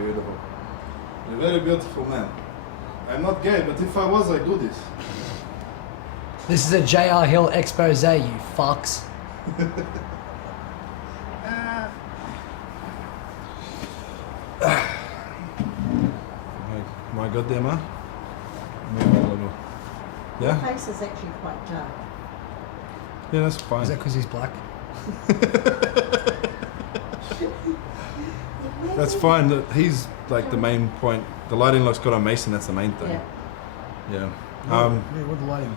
Beautiful. You're a very beautiful man. I'm not gay, but if I was, I'd do this. This is a J.R.Hill expose, you fucks. Am I good there, man? Your Yeah? face is actually quite dark. Yeah, that's fine. Is that because he's black? That's fine. He's like the main point. The lighting looks good on Mason, that's the main thing. Yeah. Yeah. Yeah, what the lighting?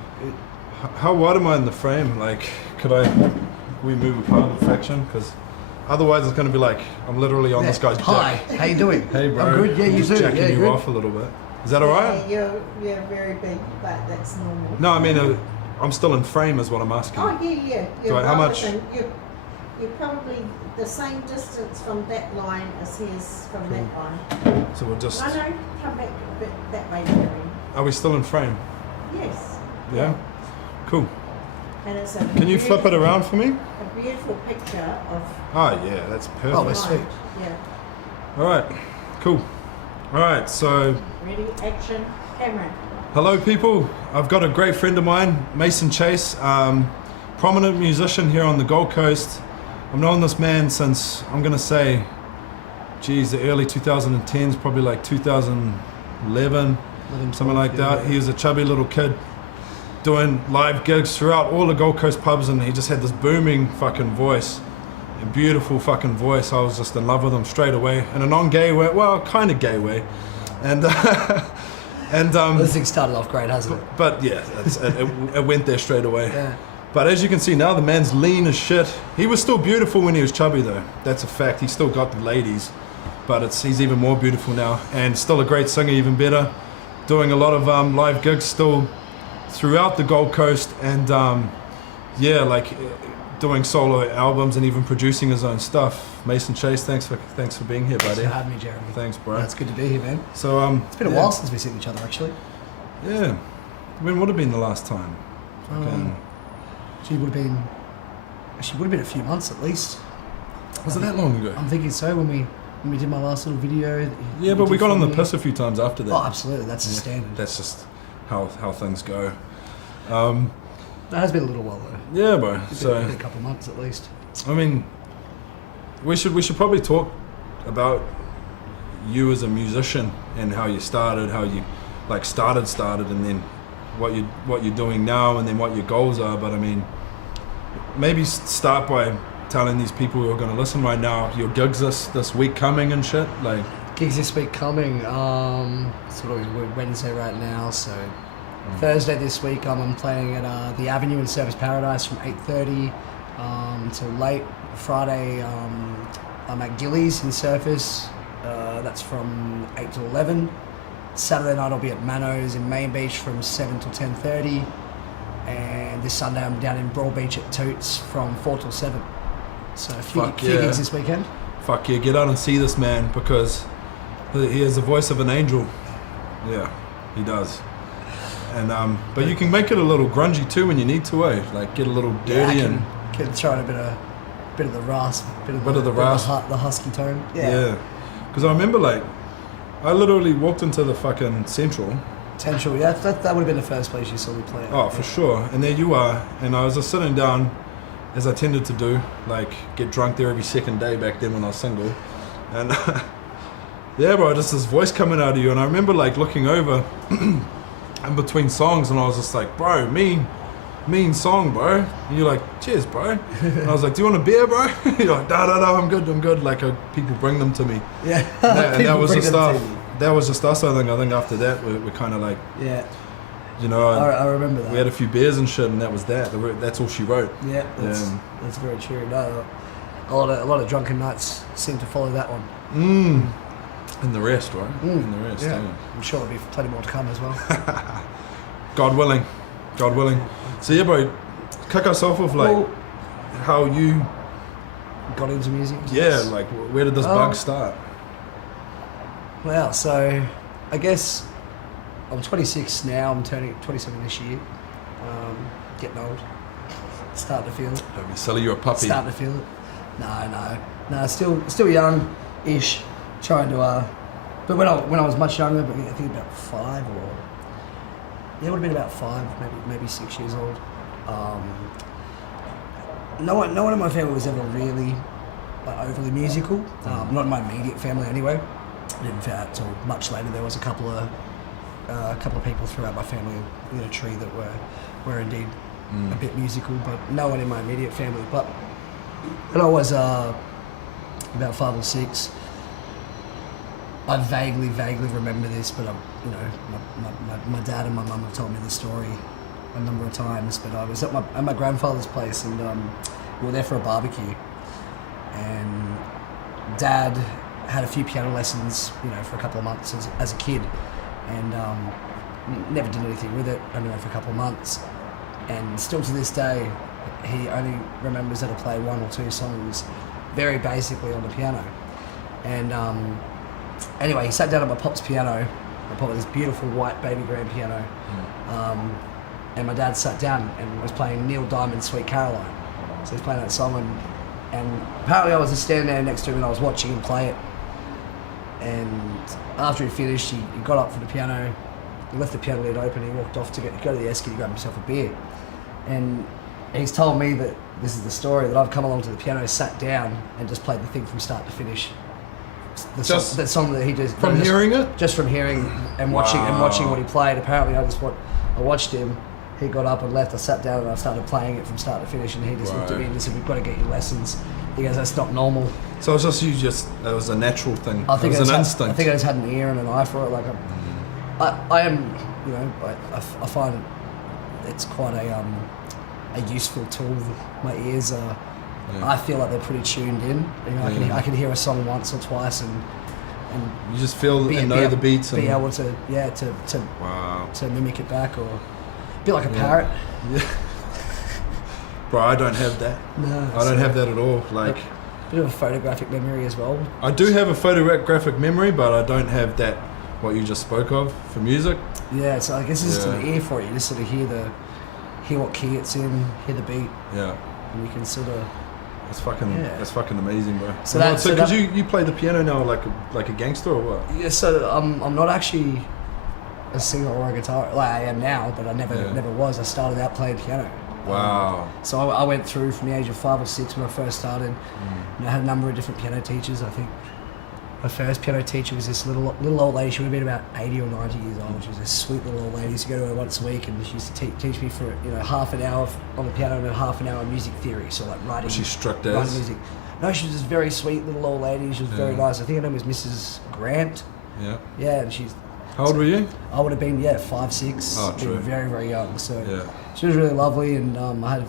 How wide am I in the frame? Like, we move apart a fraction? Because otherwise it's going to be like, I'm literally on this guy's dick. Hi, how you doing? Hey bro. I'm good, yeah, you just too. jacking Yeah, you good. off a little bit. Is that alright? Yeah, you're very big, but that's normal. No, I mean, I'm still in frame is what I'm asking. Oh, yeah. Do I- how much- You're probably the same distance from that line as he is from that line. So we'll just... No, come back a bit that way, Gary. Are we still in frame? Yes. Yeah? Cool. And it's a Can you flip it around for me? A beautiful picture of... Oh yeah, that's perfect. Oh, that's sweet. Yeah. Alright, cool. Alright, so... Ready, action, camera. Hello people, I've got a great friend of mine, Mason Chase, prominent musician here on the Gold Coast. I've known this man since, I'm gonna say, geez, the early 2010s, probably like 2011, something like that. He was a chubby little kid doing live gigs throughout all the Gold Coast pubs, and he just had this booming fucking voice, a beautiful fucking voice. I was just in love with him straight away, in a non-gay way, well, kind of gay way. And This thing started off great, hasn't it? but yeah, it went there straight away. Yeah. But as you can see now, the man's lean as shit. He was still beautiful when he was chubby though. That's a fact. He still got the ladies, but he's even more beautiful now, and still a great singer, even better. Doing a lot of live gigs still throughout the Gold Coast, and yeah, like doing solo albums and even producing his own stuff. Mason Chase, thanks for being here, buddy. Thanks for having me, Jeremy. Thanks, bro. That's good to be here, man. So It's been a while since we've seen each other, actually. Yeah. When would have been the last time? She would have been a few months at least. Was it that long ago? I'm thinking so, when we did my last little video. Yeah, but we got on the piss a few times after that. Oh, absolutely, that's the standard. That's just how things go. That has been a little while though. Yeah, bro. It's So been a couple of months at least. I mean, we should probably talk about you as a musician and how you started, how you like started, and then what you're doing now, and then what your goals are. But I mean, maybe start by telling these people who are going to listen right now your gigs this week coming and shit. Like Gigs this week coming. Sort of Wednesday right now, so Thursday this week I'm playing at the Avenue in Service Paradise from 8:30 until late. Friday I'm at Gillies in Surface. That's from 8 to 11. Saturday night I'll be at Manos in Main Beach from 7 till 10:30. And this Sunday I'm down in Broad Beach at Toots from 4 till 7. So a few gigs this weekend. Fuck yeah, get out and see this man, because he has the voice of an angel. Yeah, he does. And but you can make it a little grungy too when you need to, eh? Like get a little dirty and can throw in a bit of the rasp, bit of the husky tone. Yeah. Because I remember like I literally walked into the fucking Central. Yeah, that would have been the first place you saw me play. Oh, for sure. And there you are, and I was just sitting down, as I tended to do, like get drunk there every second day back then when I was single, and yeah, bro, just this voice coming out of you, and I remember like looking over in between songs, and I was just like, bro, mean song, bro. And you're like, cheers, bro. And I was like, do you want a beer, bro? You're like, no, I'm good. Like people bring them to me. Yeah. And that was the stuff. That was just us. I think after that we're kind of like, yeah. You know, I remember that. We had a few beers and shit, and that was that. That's all she wrote. Yeah, that's very true. No, a lot of drunken nights seem to follow that one. And the rest, right? And the rest. Yeah. Yeah. I'm sure there'll be plenty more to come as well. God willing. So yeah, bro, kick us off with like how you got into music. Yeah, like where did this bug start? Well, so I guess I'm 26 now. I'm turning 27 this year. Getting old. Starting to feel it. Don't be silly, you're a puppy. Starting to feel it. No. Still young-ish. Trying to But when I was much younger, but I think about 5 or it would have been about 5, maybe 6 years old. No one in my family was ever really overly musical. Not in my immediate family anyway. I didn't find out until much later. There was a couple of people throughout my family in a tree that were indeed a bit musical, but no one in my immediate family. But when I was about 5 or 6, I vaguely remember this, but my dad and my mum have told me the story a number of times. But I was at my grandfather's place, and we were there for a barbecue, and Dad had a few piano lessons, for a couple of months as a kid, and never did anything with it. Only went for a couple of months, and still to this day, he only remembers how to play 1 or 2 songs, very basically on the piano. And anyway, he sat down at my pop's piano. My pop had this beautiful white baby grand piano, and my dad sat down and was playing Neil Diamond's Sweet Caroline. So he's playing that song, and apparently I was just standing there next to him and I was watching him play it. And after he finished, he got up from the piano, he left the piano lid open, he walked off to go to the esky to grab himself a beer. And he's told me that this is the story, that I've come along to the piano, sat down and just played the thing from start to finish. That song that he just from hearing it, just from hearing and watching what he played. Apparently, I watched him. He got up and left. I sat down and I started playing it from start to finish. And he just looked at me and said, "We've got to get you lessons." He goes, "That's not normal." So it was it was a natural thing. I think it was an instinct. I think I just had an ear and an eye for it. Like I am, I find it's quite a useful tool. My ears are. Yeah. I feel like they're pretty tuned in. I can hear a song once or twice and you just feel and know the beats and be able to to mimic it back, or be like a parrot. Yeah. Bro, I don't have that. No, I don't have that at all. Like a bit of a photographic memory as well. I do have a photographic memory, but I don't have that what you just spoke of for music. Yeah, so I guess it's just an ear for it. You just sort of hear what key it's in, hear the beat. Yeah. And you can sort of. That's fucking amazing, bro. So you play the piano now like a gangster or what? Yeah, so I'm not actually a singer or a guitar. Like I am now, but I never was. I started out playing piano. Wow. So I went through from the age of 5 or 6 when I first started. And I had a number of different piano teachers. I think my first piano teacher was this little old lady. She would have been about 80 or 90 years old. She was a sweet little old lady. I used to go to her once a week, and she used to teach me for half an hour on the piano and half an hour of music theory. So like writing. Was she strict as? Writing music. No, she was this very sweet little old lady. She was very nice. I think her name was Mrs. Grant. Yeah. Yeah, and she's. How old were you? I would have been 5, 6. Oh, true. Very, very young. So she was really lovely, and I had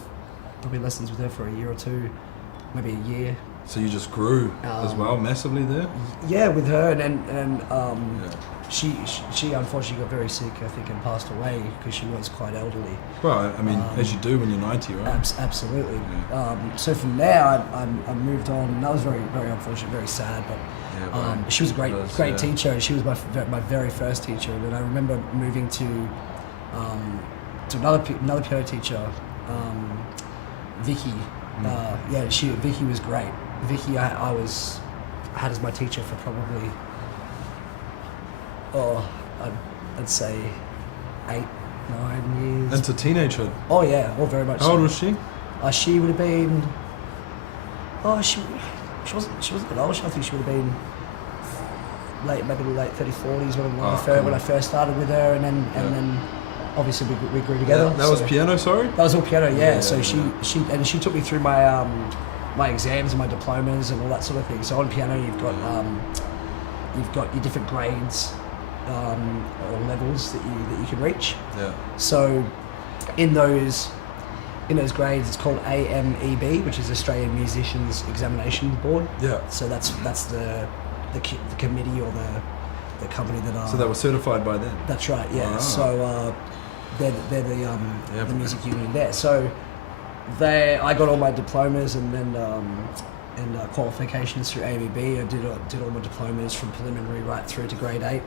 probably lessons with her for a year or two, maybe a year. So you just grew as well massively there? Yeah, with her, and she unfortunately got very sick, I think, and passed away because she was quite elderly. Well, I mean, as you do when you're 90, right? Absolutely. Yeah. So from there, I moved on, and that was very, very unfortunate, very sad, but she was a great teacher, and she was my very first teacher. And I remember moving to another piano teacher, Vicky. Vicky was great. Vicky, I had as my teacher for probably, I'd say 8, 9 years. Into teenagehood? Oh yeah, very much. How old was she? She would have been, she wasn't that old. I think she would have been maybe late 30s, 40s when I first started with her, and then obviously we grew together. That was piano, sorry? That was all piano, yeah. So she took me through my my exams and my diplomas and all that sort of thing. So on piano you've got your different grades or levels that you can reach. Yeah. So in those grades it's called AMEB, which is Australian Musicians Examination Board. Yeah. So that's the committee or the company that So they were certified by them. That's right, yeah. Wow. So they're the music union there. So I got all my diplomas and then qualifications through AMEB. I did all my diplomas from preliminary right through to grade 8,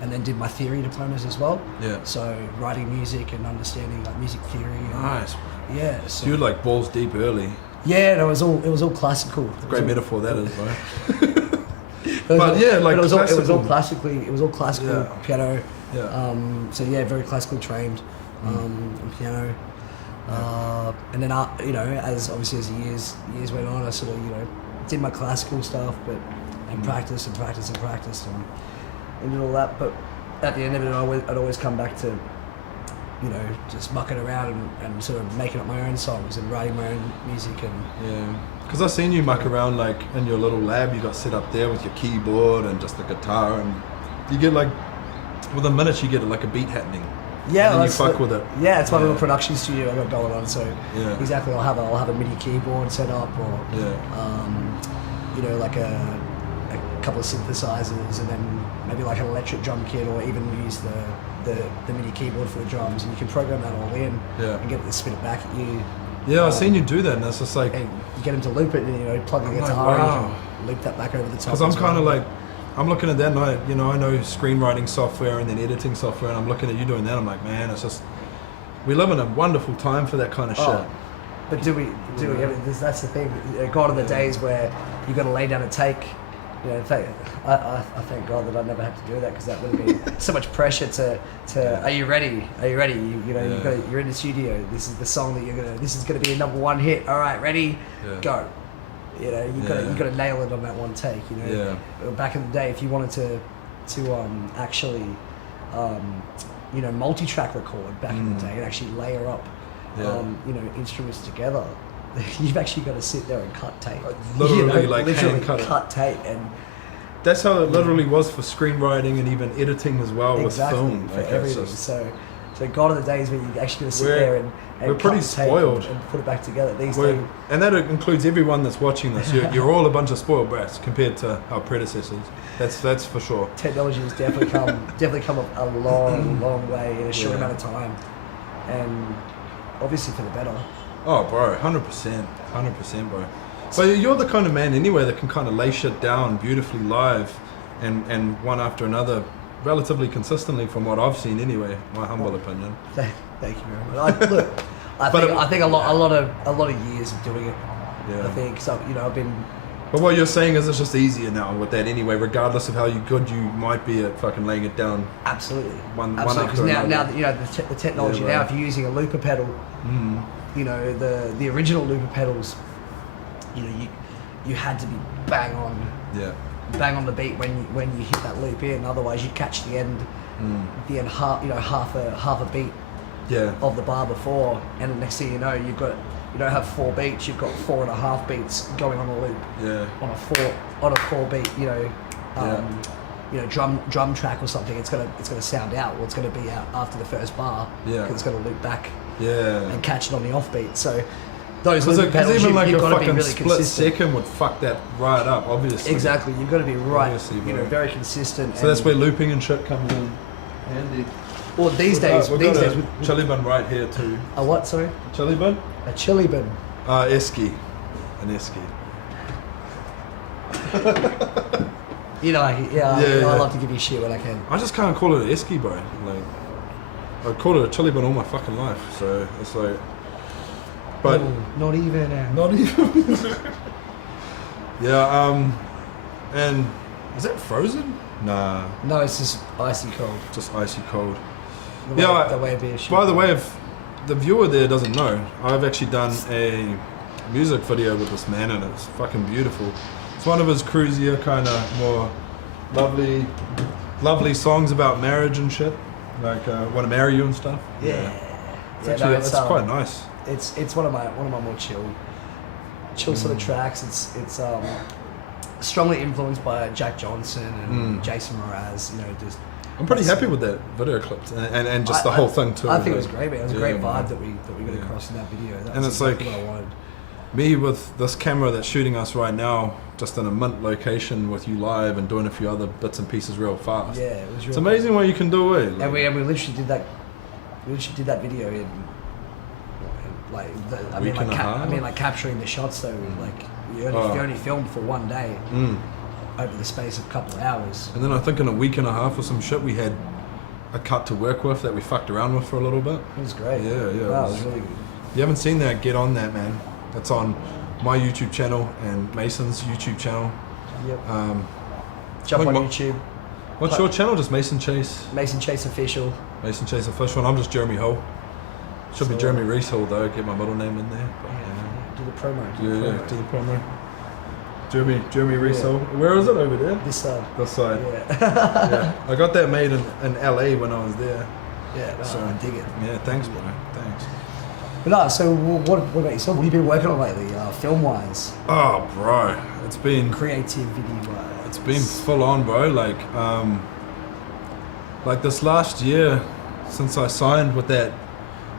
and then did my theory diplomas as well. Yeah. So writing music and understanding like music theory. Nice. Yeah. So you were like balls deep early. Yeah, no, it was all classical. Great metaphor that is, bro. But yeah, like but it was all classical. classical Yeah. piano. Yeah. So yeah, very classically trained on piano. And then you know, as obviously as years went on, I sort of, you know, did my classical stuff, but and practiced and did all that. But at the end of it, I'd always come back to, you know, just mucking around and sort of making up my own songs and writing my own music and. Yeah. Because I've seen you muck around like in your little lab you got set up there with your keyboard and just the guitar, and you get like within minutes you get like a beat happening. Yeah, and you fuck with it. Yeah, it's my little production studio I got going on. So Yeah. exactly, I'll have a MIDI keyboard set up, or you know, like a couple of synthesizers, and then maybe like an electric drum kit, or even use the MIDI keyboard for the drums, and you can program that all in and get it to spin it back at you. Yeah, I've seen you do that, and it's just like. And you get them to loop it, and you know, plug the I'm like, guitar, wow. and you can loop that back over the top. Because I'm as kind of well. like, I'm looking at that, and I know screenwriting software and then editing software, and I'm looking at you doing that. I'm like, man, it's just, we live in a wonderful time for that kind of shit. But do we? That's the thing. Gone are the days where you got to lay down a take. You know, I thank God that I never had to do that, because that would have been so much pressure to. Are you ready? Are you ready? You know, you're in the studio. This is the song that this is gonna be a number 1 hit. All right, ready? Yeah. Go. You know, you got to nail it on that one take. You know, back in the day, if you wanted to actually, you know, multi-track record back in the day and actually layer up, you know, instruments together, you've actually got to sit there and cut tape. Literally, literally hand cut tape, and that's how it literally was for screenwriting and even editing as well with film. for Like, everything. So gone are the days where you actually got to sit there and we're pretty cut tape spoiled and put it back together. These days, and that includes everyone that's watching this. You're all a bunch of spoiled brats compared to our predecessors. That's for sure. Technology has definitely come a long way in a short amount of time, and obviously for the better. Oh, bro, 100%, bro. But you're the kind of man anyway that can kind of lay shit down beautifully live, and one after another, relatively consistently from what I've seen anyway. My humble opinion. Thank you very much. I think a lot of years of doing it. Yeah. I think so. You know, I've been. But what you're saying is it's just easier now with that anyway, regardless of how good you might be at fucking laying it down. Absolutely. One Because after now another. that, you know, the technology Yeah, now, right. if you're using a looper pedal, you know, the original looper pedals, you know, you had to be bang on the beat when you hit that loop in. Otherwise, you'd catch the end half a beat of the bar before, and the next thing you know, you don't have 4 beats, you've got 4.5 beats going on a loop. Yeah. On a 4 beat, you know, drum track or something. It's gonna sound out. Well, it's gonna be out after the first bar. Yeah. Because it's gonna loop back. Yeah. And catch it on the offbeat. So those Because loop pedals, even like you've a got to be fucking really split consistent. second would fuck that right up, obviously. Exactly, you've got to be right. Obviously, You know, bro. very consistent. So that's where looping and shit comes in handy. Well, these days, We've got a chili bun right here too. a what? Sorry, Chili bun? a chili bin. Esky. An esky. You know, I love to give you shit when I can. I just can't call it an esky, bro. Like, I call it a chili bun all my fucking life. So it's like, but Not even. not even. Yeah. And is that frozen? Nah, No, it's just icy cold. just icy cold. The way beer should. By the way, if the viewer there doesn't know, I've actually done a music video with this man, and it's fucking beautiful. It's one of his cruisier, kind of more lovely songs about marriage and shit, like "Want to Marry You" and stuff. Yeah. It's actually it's quite nice. It's one of my more chill sort of tracks. It's strongly influenced by Jack Johnson and Jason Mraz. You know, just. I'm pretty happy with that video clip and just the whole thing too. I think it was great, man. It was a great man. vibe that we got across in that video. That And was it's exactly like- what I wanted. Me with this camera that's shooting us right now, just in a mint location with you live and doing a few other bits and pieces real fast. Yeah, it was. It's amazing what you can do, eh? And we literally did that. We literally did that video in Week and a half? like capturing the shots though. Like you only filmed for one day over the space of a couple of hours. And then I think in a week and a half or some shit, we had a cut to work with that we fucked around with for a little bit. It was great. Yeah. Wow, it was really good. If you haven't seen that, get on that, man. That's on my YouTube channel and Mason's YouTube channel. Yep. Jump Like on mo- YouTube. What's your channel? Just Mason Chase. Mason Chase Official. Mason Chase Official. And I'm just J.R.Hill. Should be So, Jeremy Reese Hill though. Get my middle name in there. But, Do the promo. yeah, do the promo. Jeremy Reese Hill. Where is it over there? This side. This side. Yeah. Yeah. I got that made in LA when I was there. Yeah, no, So- I dig it. Yeah, thanks, bro. Thanks. But no, so what about yourself? What have you been working on lately, film-wise, Oh, bro, it's been creativity-wise? It's been full on, bro. Like this last year, since I signed with that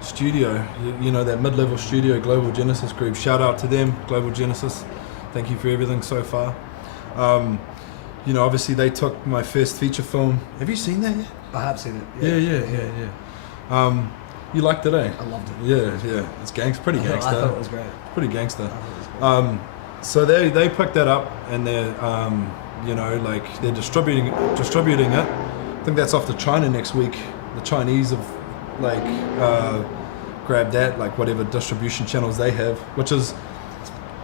studio, you know, that mid-level studio, Global Genesis Group. Shout out to them, Global Genesis. Thank you for everything so far. You know, obviously they took my first feature film. Have you seen that yet? I have seen it. Yeah. You liked it, eh? I loved it. Yeah. It's pretty I gangster. thought it was great. Pretty gangster. I thought it was great. So they picked that up and they're you know, like they're distributing it. I think that's off to China next week. The Chinese have like grabbed that, like whatever distribution channels they have, which is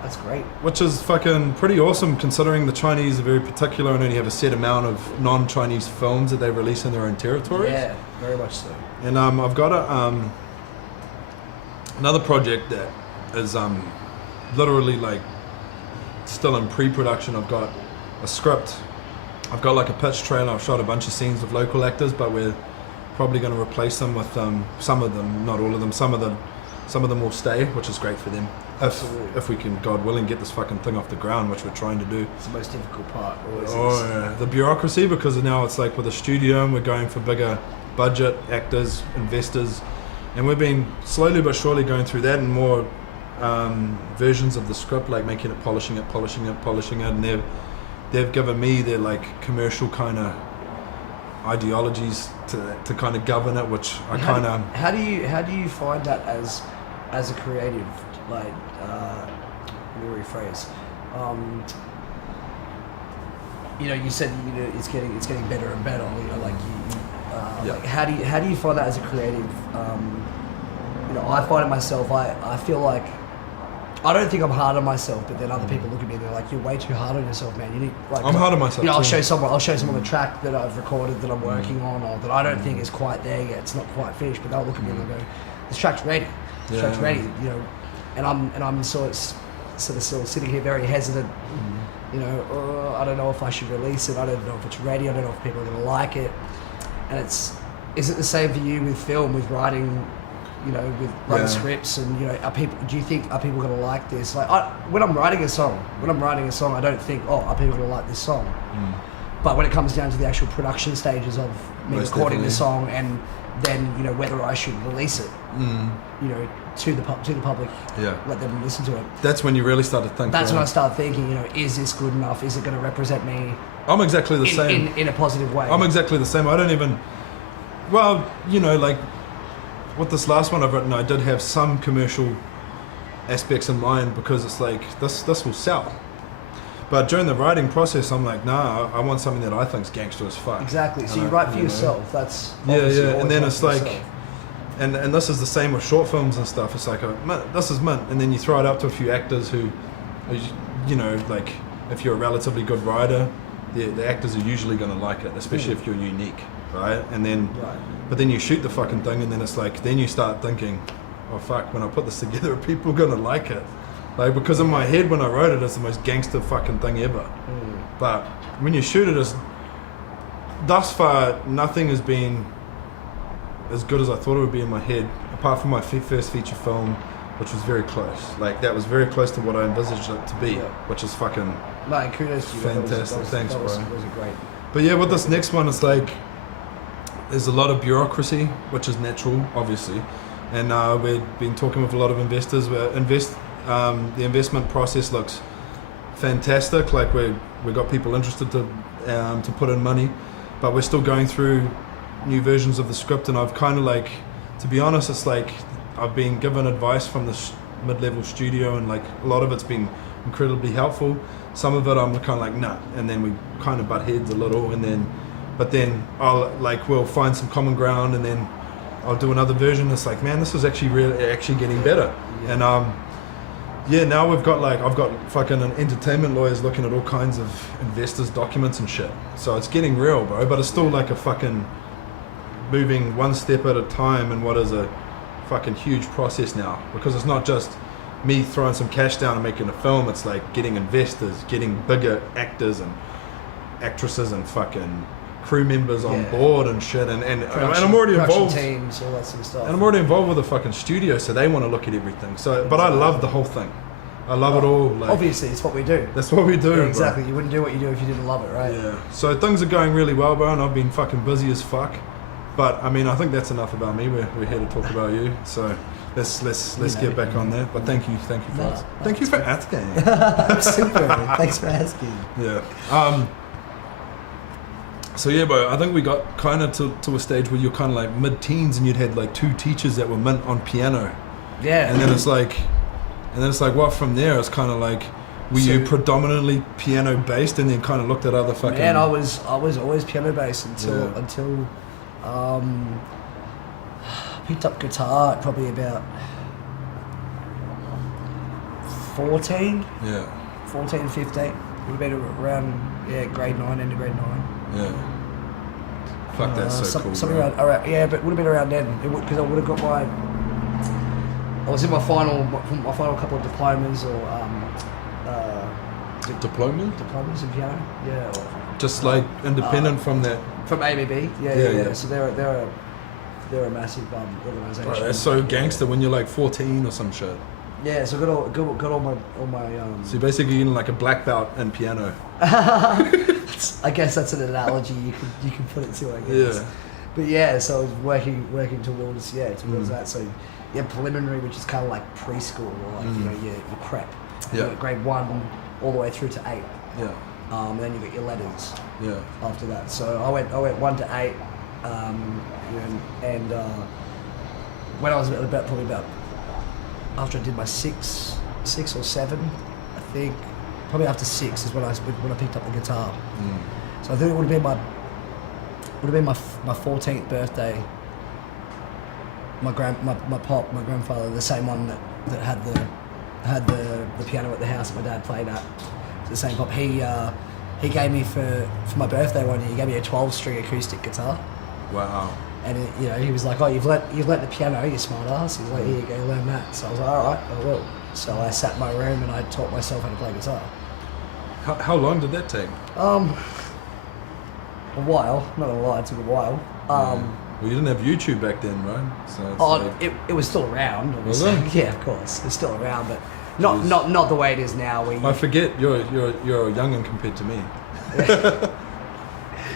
That's great. fucking pretty awesome considering the Chinese are very particular and only have a set amount of non-Chinese films that they release in their own territories. Yeah, very much so. And I've got another project that is literally like still in pre-production. I've got a script. I've got like a pitch trailer. I've shot a bunch of scenes with local actors, but we're probably going to replace them with some of them, not all of them. Some of them will stay, which is great for them. If we can, God willing, get this fucking thing off the ground, which we're trying to do. It's the most difficult part. Always Oh is. yeah, the bureaucracy, because now it's like with a studio and we're going for bigger budget actors, investors, and we've been slowly but surely going through that and more versions of the script, like making it, polishing it, and they've given me their like commercial kind of ideologies to kind of govern it, which I kind of. How do you find that as a creative? Like, let me rephrase. You know, you said it's getting better and better. You know, like Yeah. like how do you find that as a creative? You know, I find it myself. I feel like I don't think I'm hard on myself, but then other people look at me and they're like, "You're way too hard on yourself, man. You need." Like, I'm hard on myself. You know, I'll too. show someone a track that I've recorded that I'm working on, or that I don't think is quite there yet. It's not quite finished, but they'll look at me and they'll go, "This track's ready. This track's ready." You know, and I'm sort of still sitting here very hesitant. You know, I don't know if I should release it. I don't know if it's ready. I don't know if people are going to like it. And is it the same for you with film, with writing? You know, with writing scripts, and you know, do you think are people going to like this? Like, when I'm writing a song, I don't think, oh, are people going to like this song? But when it comes down to the actual production stages of me Most recording the definitely. song, and then you know whether I should release it, you know, to the public, Yeah. let them listen to it. That's when you really start to think. That's when I right? start thinking, you know, is this good enough? Is it going to represent me I'm exactly the same. in a positive way? I'm exactly the same. I don't even. Well, you know, like with this last one I've written, I did have some commercial aspects in mind because it's like this will sell. But during the writing process, I'm like, nah, I want something that I think's gangster as fuck. Exactly. So And you I- write for know. yourself. That's Yeah, obviously yeah. always And then write it's for like, yourself. and this is the same with short films and stuff. It's like, this is mint, and then you throw it up to a few actors who, you know, like if you're a relatively good writer, the actors are usually going to like it, especially if you're unique, right? And then, Right. but then you shoot the fucking thing, and then it's like, then you start thinking, oh fuck, when I put this together, are people going to like it? Like, because in my head when I wrote it, it's the most gangster fucking thing ever. But when you shoot it, thus far, nothing has been as good as I thought it would be in my head, apart from my first feature film, which was very close. Like, that was very close to what I envisaged it to be, Yeah. which is fucking... No, kudos to you. Fantastic. Thanks, that was bro. a great. But yeah, with this next one, it's like, there's a lot of bureaucracy, which is natural, obviously. And we've been talking with a lot of investors. The investment process looks fantastic. Like, we got people interested to put in money, but we're still going through new versions of the script. And I've kind of like, to be honest, it's like I've been given advice from this mid-level studio, and like a lot of it's been incredibly helpful. Some of it I'm kind of like, nah, and then we kind of butt heads a little, and then, but then we'll find some common ground, and then I'll do another version. It's like, man, this is actually getting better. And yeah, now we've got I've got fucking entertainment lawyers looking at all kinds of investors' documents and shit. So it's getting real, bro. But it's still like a fucking moving one step at a time in what is a fucking huge process now. Because it's not just me throwing some cash down and making a film. It's like getting investors, getting bigger actors and actresses and fucking crew members on board and shit. And I'm already involved. Teams, all that sort of stuff. And I'm already involved with the fucking studio, so they want to look at everything. So, but I love the whole thing. I love it all. Like, obviously, it's what we do. That's what we do. Yeah, exactly. Bro. You wouldn't do what you do if you didn't love it, right? Yeah. So things are going really well, bro, and I've been fucking busy as fuck. But I mean, I think that's enough about me. We're here to talk about you. So let's get back on that. But thank you for thank you for asking. Super. Thanks for asking. Yeah. So yeah, bro, I think we got kind of to a stage where you're kind of like mid-teens and you'd had like 2 teachers that were mint on piano. Yeah. And then it's like what from there? It's kind of like, were you predominantly piano based and then kind of looked at other fucking... Man, I was always piano based until I picked up guitar at probably about 14. Yeah. 14, 15. Would have been around grade 9, end of grade 9. Yeah. Fuck, that's so cool. Something around, but it would have been around then. Because I would have got I was in my final couple of diplomas or diplomas in piano. Yeah. Or, just like independent from that. From ABB. Yeah. So they're a massive organisation. Bro, that's so gangster when you're like 14 or some shit. Yeah, so I got all my. So you're basically getting like a black belt in piano. I guess that's an analogy you can put it to. I guess. Yeah. But yeah, so I was working towards that. So yeah, preliminary, which is kind of like preschool or like your prep. Yeah. You got grade 1 all the way through to 8. Yeah. And then you got your letters. Yeah. After that, so I went 1 to 8, and when I was probably about after I did my 6 or 7, I think probably after 6 is when I picked up the guitar. So I think it would have been my 14th birthday. My grandfather, the same one that had the piano at the house that my dad played at, the same pop. He gave me for my birthday one year. He gave me a 12-string acoustic guitar. Wow. And he was like, "Oh, you've learnt the piano, you smart ass." He's like, "Here you go, learn that." So I was like, "All right, I will." So I sat in my room and I taught myself how to play guitar. How long did that take? A while. Not gonna lie, it took a while. Well, you didn't have YouTube back then, right? So it's it was still around. Was it? Yeah, of course, it's still around, but not the way it is now. Where I forget you're a youngin' compared to me.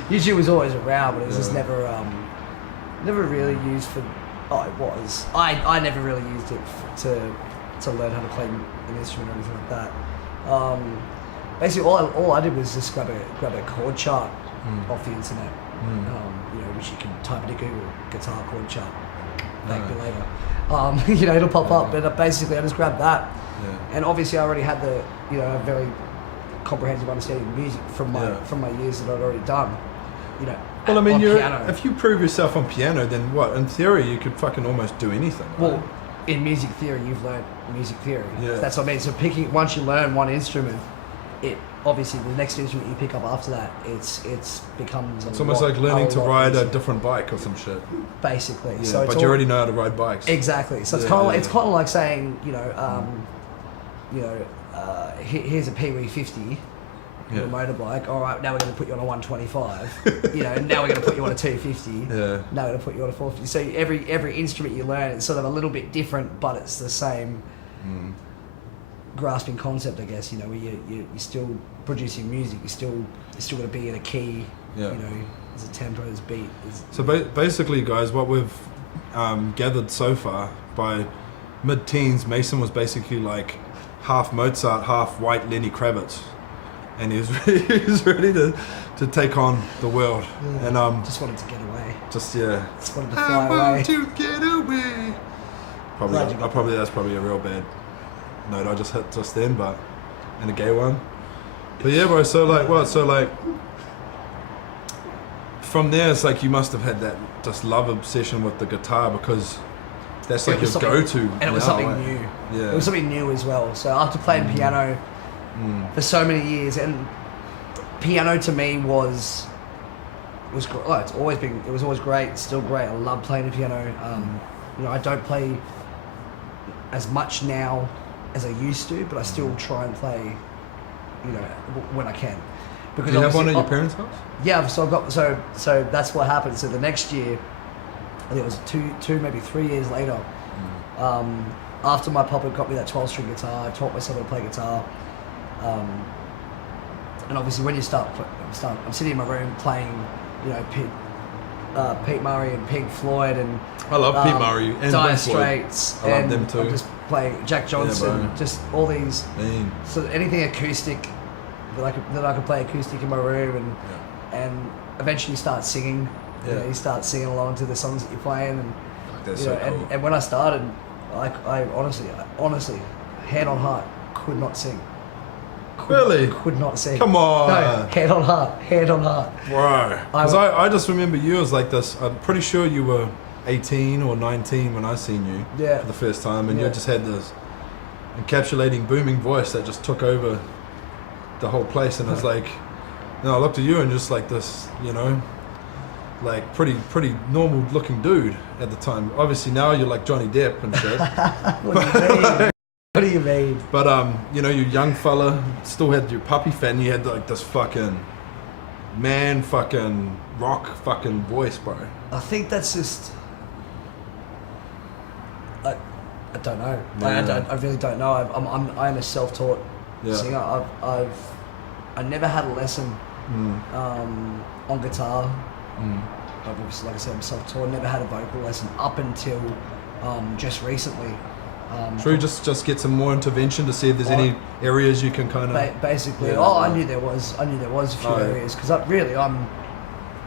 YouTube was always around, but it was just never really used for. Oh, it was. I never really used it to learn how to play an instrument or anything like that. Basically, all I did was just grab a chord chart off the internet, which you can type into Google, guitar chord chart. Thank you later. It'll pop up, but basically I just grabbed that, and obviously I already had a very comprehensive understanding of music from my years that I'd already done. Well, I mean, piano. If you prove yourself on piano, then what? In theory, you could fucking almost do anything. Right? Well, in music theory, you've learned music theory. Yeah. That's what I mean. So once you learn one instrument, it obviously the next instrument you pick up after that, it becomes. It's almost like learning to ride a different bike or some shit. Basically, Yeah, so but you already know how to ride bikes. Exactly. So it's kind of like saying, here's a Pee-wee 50. A motorbike. All right, now we're going to put you on a 125. Now we're going to put you on a 250. Yeah. Now we're going to put you on a 450. So every instrument you learn, it's sort of a little bit different, but it's the same grasping concept, I guess. Where you're still producing music. You're still going to be in a key. Yeah. There's a tempo, there's beat. So basically, guys, what we've gathered so far, by mid-teens, Mason was basically like half Mozart, half white Lenny Kravitz. And he was ready to take on the world. Yeah. And just wanted to get away. Just wanted to fly away. I want to get away. Probably that's probably a real bad note I just hit just then, but and a gay one. But yeah, bro. So like what? So like from there, it's like you must have had that just love obsession with the guitar because That's it like your was something- go-to. and it was now, something eh? new. Yeah. It was something new as well. So after playing piano for so many years, and piano to me was it was always great. It's still great. I love playing the piano. You know, I don't play as much now as I used to, but I still try and play, you know, when I can. Because Do you have one at obviously- your parents' house? Yeah, so I've got so that's what happened. So the next year, I think it was two maybe 3 years later. After my papa got me that 12-string guitar, I taught myself how to play guitar. And obviously, when you start, I'm sitting in my room playing, you know, Pete Murray and Pink Floyd and I love Pete Murray and Dire Pink Floyd. Straits. I love and them too. I'm just playing Jack Johnson, bro. just all these. Man. So anything acoustic that I could play acoustic in my room and eventually start singing. You know, you start singing along to the songs that you're playing, and That's you so know, cool. and when I started, I honestly, hand on heart, could not sing. Really? Could not sing. Come on. No, hand on heart. Bro. Because I just remember you as like this. I'm pretty sure you were 18 or 19 when I seen you for the first time, and you just had this encapsulating booming voice that just took over the whole place, and it's like, you know, I looked at you and just like this, you know, like pretty normal looking dude at the time. Obviously now you're like Johnny Depp and shit. What do you mean? But you know, you young fella still had your puppy fan. You had like this fucking rock fucking voice, bro. I think that's just. I don't know. Yeah. I really don't know. I'm a self-taught singer. I never had a lesson on guitar. I've obviously, like I said, I'm self-taught. Never had a vocal lesson up until just recently. Should we just get some more intervention to see if there's any areas you can kind of... Basically, Yeah, I knew there was a few areas, because I'm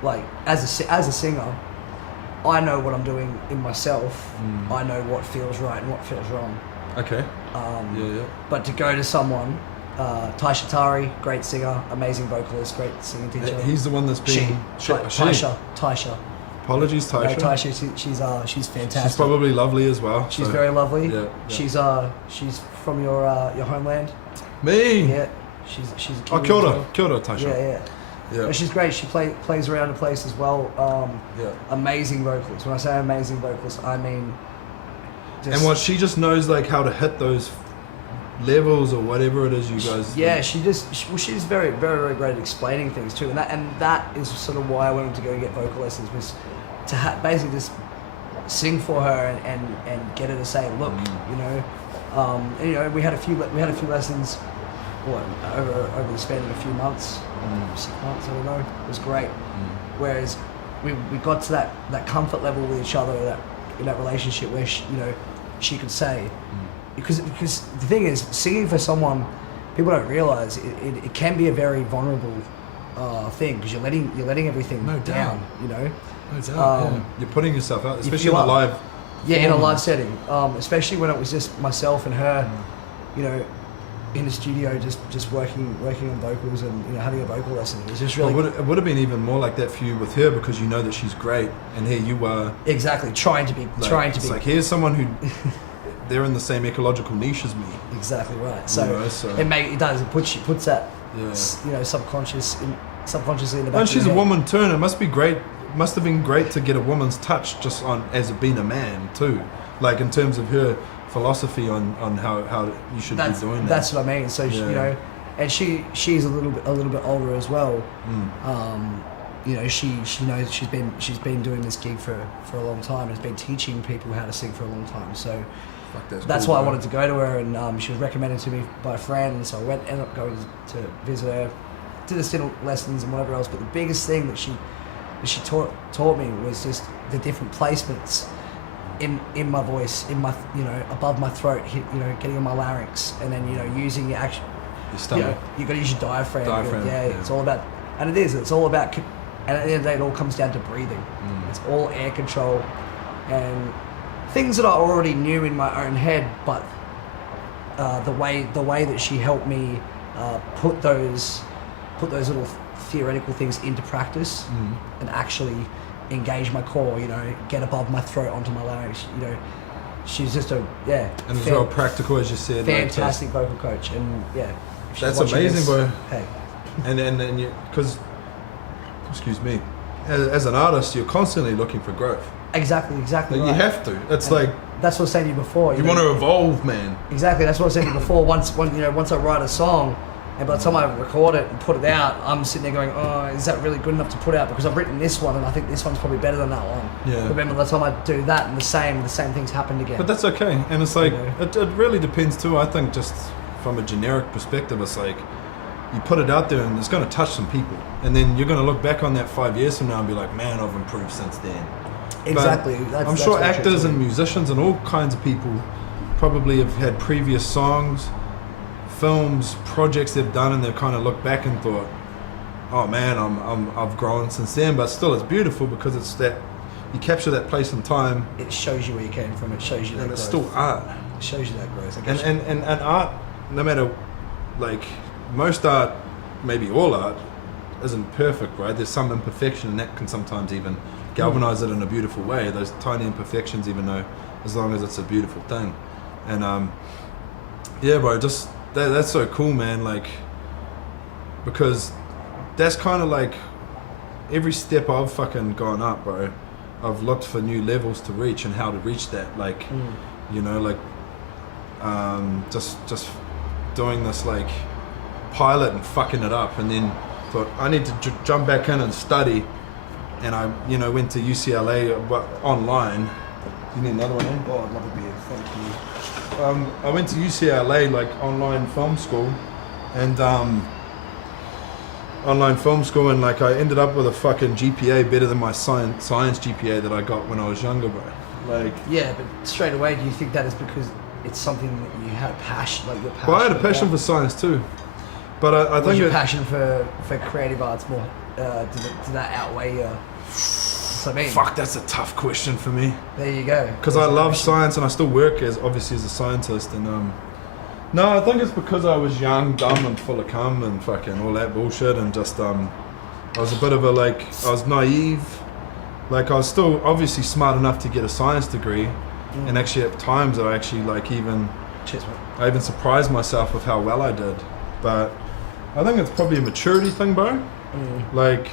like, as a singer, I know what I'm doing in myself. I know what feels right and what feels wrong. Okay. But to go to someone, Ty Shatari, great singer, amazing vocalist, great singing teacher. He's the one that's been... Tasha. Apologies, Tasha. No, Tasha, she's fantastic. She's probably lovely as well. She's very lovely. Yeah. She's from your homeland. Me? Yeah. She's a Oh, Kiwi as well. kia ora, Tasha. Yeah. Yeah. But she's great. She plays around the place as well. Amazing vocalist. When I say amazing vocalist, I mean. And what, she just knows like how to hit those levels or whatever it is you guys. Yeah, she's very, very, very great at explaining things too, and that is sort of why I wanted to go and get vocal lessons, was to basically just sing for her and get her to say, look, you know, and, you know, we had a few lessons. Over the span of a few months, 6 months, I don't know. It was great. Whereas we got to that comfort level with each other, that in that relationship where she could say, because the thing is, singing for someone, people don't realize it can be a very vulnerable thing, because you're letting everything down. You know, No doubt, you're putting yourself out, especially in a live. Yeah, in a live setting, especially when it was just myself and her, you know, in the studio, just working on vocals and, you know, having a vocal lesson. It was just really... Well, it would have been even more like that for you with her, because you know that she's great, and here you are... Exactly, trying to be... It's like, here's someone who... they're in the same ecological niche as me. Exactly right. So, you know, it puts that, you know, subconsciously in the back of your And she's a head. woman too, and it must have been great to get a woman's touch just on as being a man too, like in terms of her philosophy on how you should be doing that. That's what I mean. So you know, and she's a little bit older as well. You know, she knows she's been doing this gig for a long time. Has been teaching people how to sing for a long time. So that's cool, why I bro. wanted to go to her, and she was recommended to me by a friend, and so I ended up going to visit her, did the still lessons and whatever else. But the biggest thing that she taught me was just the different placements in my voice, in my, you know, above my throat, you know, getting on my larynx, and then, you know, using your action. Your stomach. You got to use your diaphragm. Yeah. It's all about, and it's all about, and at the end of the day, it all comes down to breathing. It's all air control and things that I already knew in my own head, but the way that she helped me put those little theoretical things into practice and actually engage my core, you know, get above my throat onto my larynx, you know, she's just And as well practical, as you said. fantastic vocal coach, and yeah. if she's That's watching amazing, this, bro. Hey, And you, because, excuse me, as an artist, you're constantly looking for growth. exactly Like, right. you have to. It's And like that's what I was saying to you before. you know, want to evolve, man. Exactly, that's what I was saying to you before. Once I write a song, and by the time I record it and put it out, I'm sitting there going, oh, is that really good enough to put out? Because I've written this one, and I think this one's probably better than that one. Yeah. But then by the time I do that, and the same things happened again. But that's okay. And it's like, You know. it really depends too. I think just from a generic perspective, it's like, you put it out there and it's going to touch some people. And then you're going to look back on that 5 years from now and be like, man, I've improved since then. Exactly. But I'm sure actors and musicians and all kinds of people probably have had previous songs, films, projects they've done, and they've kind of looked back and thought, oh man, I've grown since then. But still, it's beautiful because it's that you capture that place and time, It shows you where you came from. It shows you that and it's growth. still art. It shows you that growth. I guess. And art, no matter, like, most art, maybe all art, isn't perfect, right? There's some imperfection, and that can sometimes even galvanize it in a beautiful way. Those tiny imperfections, even though, as long as it's a beautiful thing. And yeah, bro, just that's so cool, man. Like, because that's kind of like every step I've fucking gone up, bro. I've looked for new levels to reach and how to reach that. Like, you know, like, just doing this like pilot and fucking it up, and then thought I need to jump back in and study. And I, went to UCLA but online. You need another one, eh? Oh, I'd love a beer. Thank you. I went to UCLA, like online film school, and like I ended up with a fucking GPA better than my science GPA that I got when I was younger, bro. Like, Yeah, but straight away, do you think that is because it's something that you had a passion, like your passion? well, I had a passion for science too, but I Was think your passion for creative arts more? Did that outweigh your? That's what I mean. fuck, that's a tough question for me. There you go. Because I love science and I still work obviously as a scientist, and no, I think it's because I was young, dumb, and full of cum and fucking all that bullshit, and just I was a bit of I was naive. Like, I was still obviously smart enough to get a science degree, and actually at times I actually Cheers, mate. I even surprised myself with how well I did. But I think it's probably a maturity thing, bro. Like,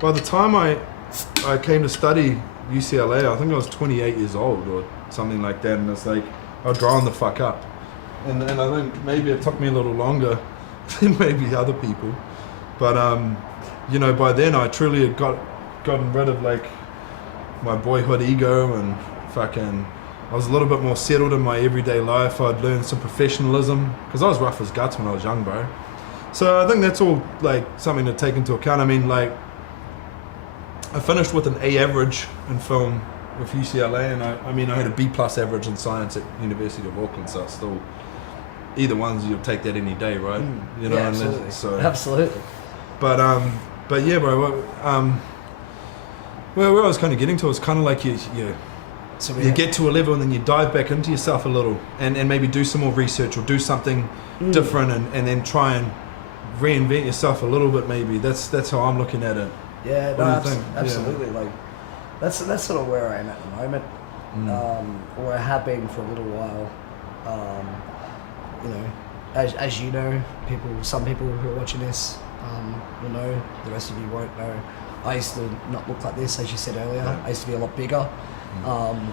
by the time I came to study UCLA, I think I was 28 years old or something like that, and it's like I'd drawn the fuck up. And I think maybe it took me a little longer than maybe other people. But by then I truly had gotten rid of like my boyhood ego, and fucking I was a little bit more settled in my everyday life. I'd learned some professionalism because I was rough as guts when I was young, bro. So I think that's all like something to take into account. I mean, like, I finished with an A average in film with UCLA, and I had a B plus average in science at University of Auckland. So it's still, either ones, you'll take that any day, right? You know, Yeah, absolutely. So Absolutely. but yeah, bro. Where I was kind of getting to was kind of like you get to a level and then you dive back into yourself a little, and maybe do some more research or do something different, and then try and reinvent yourself a little bit. Maybe that's how I'm looking at it. Yeah, What no, do you think? absolutely. Like, that's sort of where I am at the moment, or I have been for a little while. As you know, some people who are watching this will know. The rest of you won't know. I used to not look like this, as you said earlier. Yeah. I used to be a lot bigger.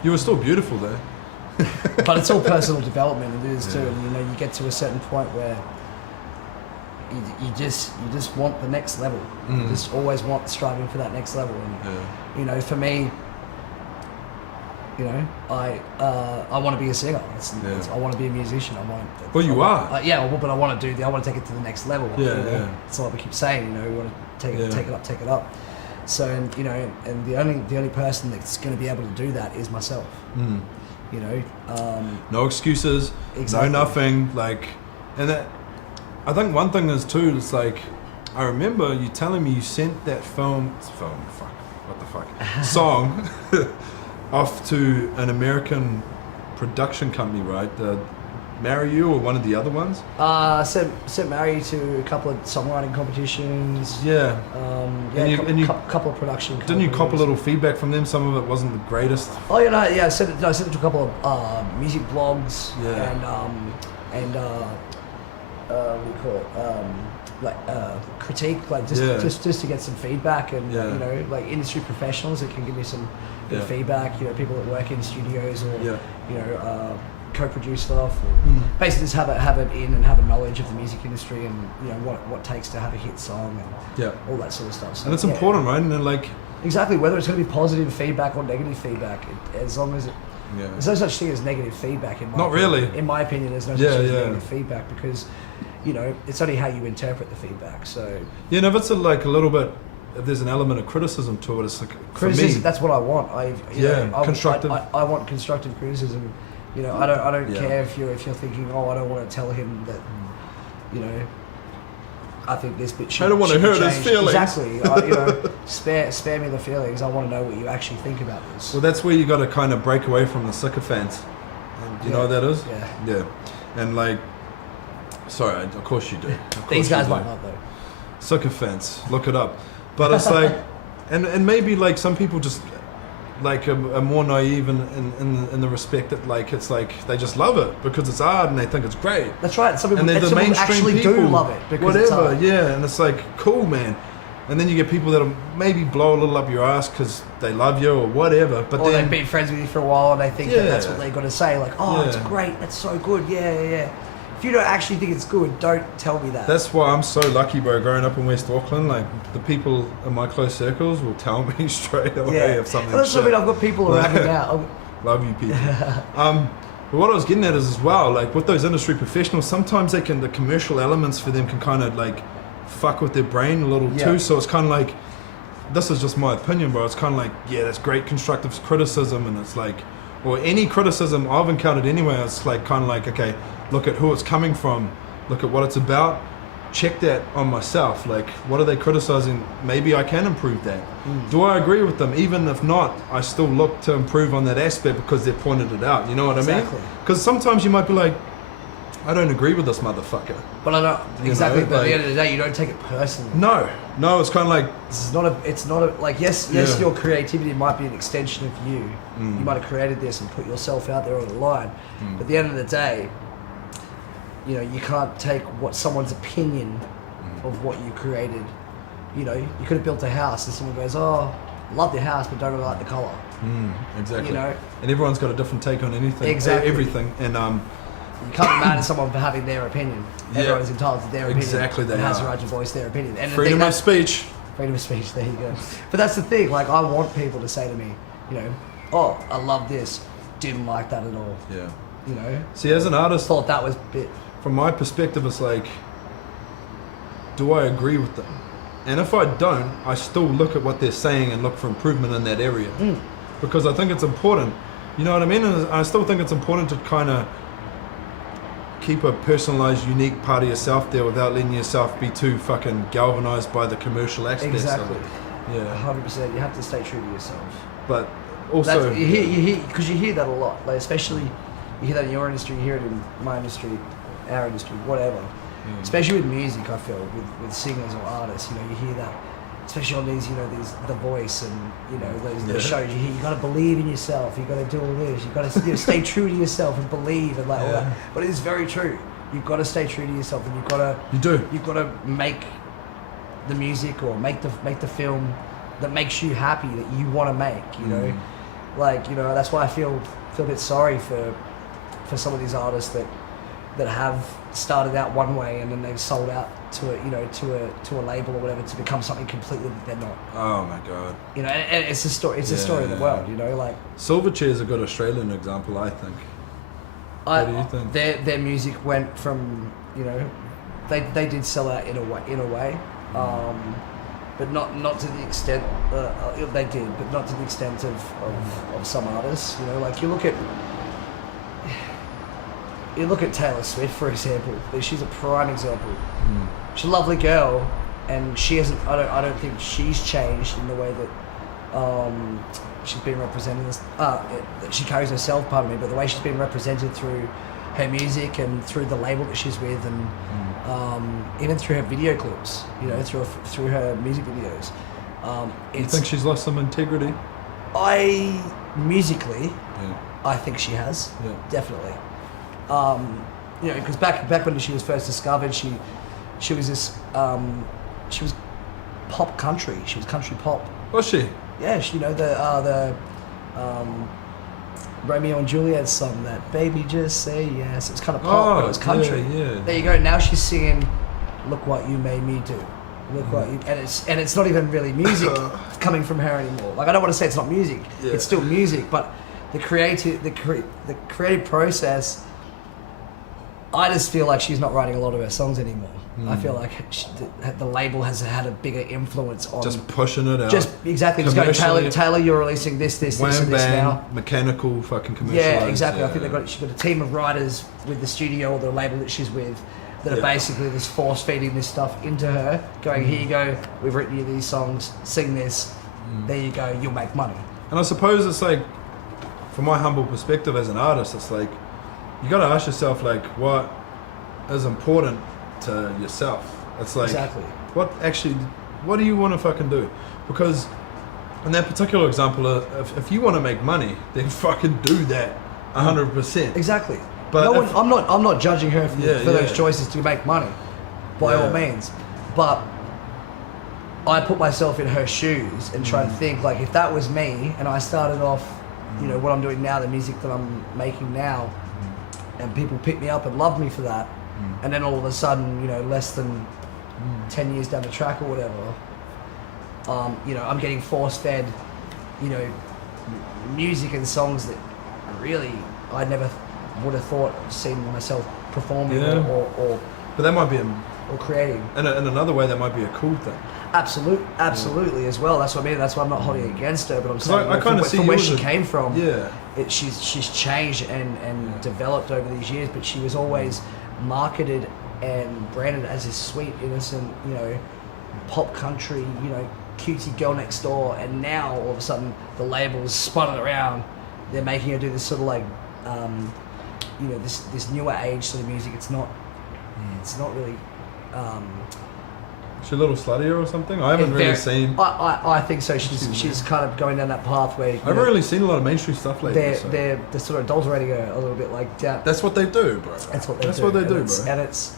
You were still beautiful though. But it's all personal development. It is too. Yeah. And, you get to a certain point where you just want the next level. You just always want striving for that next level. And for me, I want to be a singer. I want to be a musician. Well, you are. But I want to I want to take it to the next level. Yeah. That's what we keep saying. We want to take it up. So, and the only person that's going to be able to do that is myself. No excuses. Exactly. No nothing. Like, and that. I think one thing is too. It's like, I remember you telling me you sent that song off to an American production company, right? marry you or one of the other ones? Sent Mary to a couple of songwriting competitions. Yeah. And you couple of production. didn't you cop a companies. little feedback from them? Some of it wasn't the greatest. Oh yeah, no, yeah. I sent it to a couple of music blogs Yeah. and what do you call it? Critique, like just to get some feedback and Yeah. you know, like industry professionals that can give me some good feedback. You know, people that work in studios or you know. Co-produce stuff, or basically just have it in and have a knowledge of the music industry and you know what it takes to have a hit song and all that sort of stuff. So, And it's important, right? And then, like exactly, whether it's going to be positive feedback or negative feedback, as long as there's no such thing as negative feedback in my opinion. Really. In my opinion, there's no such thing as negative feedback because you know it's only how you interpret the feedback. So and if it's a little bit. If there's an element of criticism to it, it's like criticism. For me, That's what I want. constructive. I want constructive criticism. You know, I don't care if you're thinking, oh, I don't want to tell him that, you know, I think this bit should. I don't want to should be hurt his changed. feelings. Exactly. You know, spare me the feelings. I want to know what you actually think about this. Well, that's where you got to kind of break away from the sycophants. Do you know what that is? Yeah. Yeah. And like, sorry, of course you do. Of course These guys you do. might not though. Sycophants, look it up. But it's like, and maybe like some people just like are more naive in the respect that like it's like they just love it because it's art and they think it's great. That's right. Some people, And then the some people mainstream actually people, do love it because whatever, it's art. yeah. And it's like cool, man. And then you get people that'll maybe blow a little up your ass because they love you or whatever. But Or then they've been friends with you for a while and they think that that's Yeah. what they've got to say. Like, oh, it's Yeah. great. That's so good. Yeah. If you don't actually think it's good, don't tell me that. that's why I'm so lucky, bro. Growing up in West Auckland, like the people in my close circles will tell me straight away if something's That's what I shit. mean. I've got people around me now. Love you, people. But what I was getting at is as well, like with those industry professionals, sometimes the commercial elements for them can kind of like fuck with their brain a little too. So it's kind of like, this is just my opinion, bro. It's kind of like, yeah, that's great constructive criticism, and it's like, or any criticism I've encountered anyway, it's like kind of like, okay, look at who it's coming from, look at what it's about, check that on myself. Like, what are they criticizing? Maybe I can improve that. Do I agree with them? Even if not, I still look to improve on that aspect because they pointed it out. You know what I mean? Exactly. Because sometimes you might be like, I don't agree with this motherfucker. But I know You exactly. know, But at the like- end of the day, you don't take it personally. No, it's kind of like, It's not a like yes, your creativity might be an extension of you. You might have created this and put yourself out there on the line. But at the end of the day, you know, you can't take what someone's opinion of what you created. You know, you could have built a house and someone goes, oh, love the house, but don't really like the color. exactly. You know, And everyone's got a different take on anything. Exactly. Everything. And you can't be mad at someone for having their opinion. Everyone is entitled to their opinion. Exactly, they and has are. the right to voice their opinion. And the freedom thing of speech. freedom of speech, there you go. But that's the thing, like I want people to say to me, you know, oh, I love this, didn't like that at all. Yeah. You know? See, as an artist, Thought that was a bit from my perspective, it's like, do I agree with them? And if I don't, I still look at what they're saying and look for improvement in that area. Because I think it's important. You know what I mean? And I still think it's important to kind of keep a personalized, unique part of yourself there without letting yourself be too fucking galvanized by the commercial aspects exactly. of it. Yeah. 100%. You have to stay true to yourself. But also, That's, you hear, because you hear that a lot. Like especially, you hear that in your industry, you hear it in my industry, our industry, whatever. Especially with music, I feel with singers or artists, you know, you hear that. Especially on these, you know, these The Voice and you know those shows. You hear you got to believe in yourself. You got to do all this. You got to stay true to yourself and believe and like all that. But it is very true. You've got to stay true to yourself, and you've got to. You do. You've got to make the music or make the film that makes you happy that you want to make. You know, like you know that's why I feel a bit sorry for some of these artists that have started out one way and then they've sold out to a, you know, to a label or whatever to become something completely that they're not. Oh my god. You know, and it's a story. It's a story of the world. You know, like Silverchair's a good Australian example, I think. What do you think? Their music went from, you know, they did sell out in a way, but not to the extent they did, but not to the extent of some artists. You know, like you look at Taylor Swift, for example. She's a prime example. She's a lovely girl, and she hasn't. I don't think she's changed in the way that she's been represented. She carries herself, pardon me, but the way she's been represented through her music and through the label that she's with, and even through her video clips, you know, through her music videos. You think she's lost some integrity? Musically, I think she has, definitely. You know, because back when she was first discovered, she was this, she was pop country. She was country pop. Was she? Yeah, she, you know, the Romeo and Juliet song, that "Baby Just Say Yes." It's kind of pop, but it was country. Yeah. There you go. Now she's singing "Look What You Made Me Do." Look what you, and it's not even really music coming from her anymore. Like, I don't want to say it's not music. Yeah. It's still music, but the creative process. I just feel like she's not writing a lot of her songs anymore. I feel like the label has had a bigger influence on just pushing it out. Just exactly. Just going, Taylor, you're releasing this, and this now. Mechanical, fucking commercial. Yeah, exactly. I think she's got a team of writers with the studio or the label that she's with that are basically just force feeding this stuff into her, going, here you go, we've written you these songs, sing this, there you go, you'll make money. And I suppose it's like, from my humble perspective as an artist, it's like, you gotta ask yourself, like, what is important to yourself? It's like, exactly. What do you want to fucking do? Because in that particular example, if you want to make money, then fucking do that 100%. Exactly. But I'm not judging her for those choices to make money, by all means. But I put myself in her shoes and try to think, like, if that was me and I started off, you know, what I'm doing now, the music that I'm making now, and people pick me up and love me for that, and then all of a sudden, you know, less than 10 years down the track or whatever, you know, I'm getting force-fed, you know, music and songs that really I never would have thought of seeing myself performing or but that might be or creating. In another way, that might be a cool thing. Absolutely as well. That's what I mean. That's why I'm not holding it against her, but I'm saying I kind of see from where she came from. Yeah. She's changed and developed over these years, but she was always marketed and branded as this sweet, innocent, you know, pop country, you know, cutesy girl next door. And now all of a sudden the labels spun it around. They're making her do this sort of like, you know, this newer age sort of music. It's not really. She's a little sluttier or something. I haven't really seen. I think so. She's kind of going down that path where. I haven't really seen a lot of mainstream stuff lately. They're sort of adulterating her a little bit, like down. That's what they do, bro. That's what they do, bro. And it's,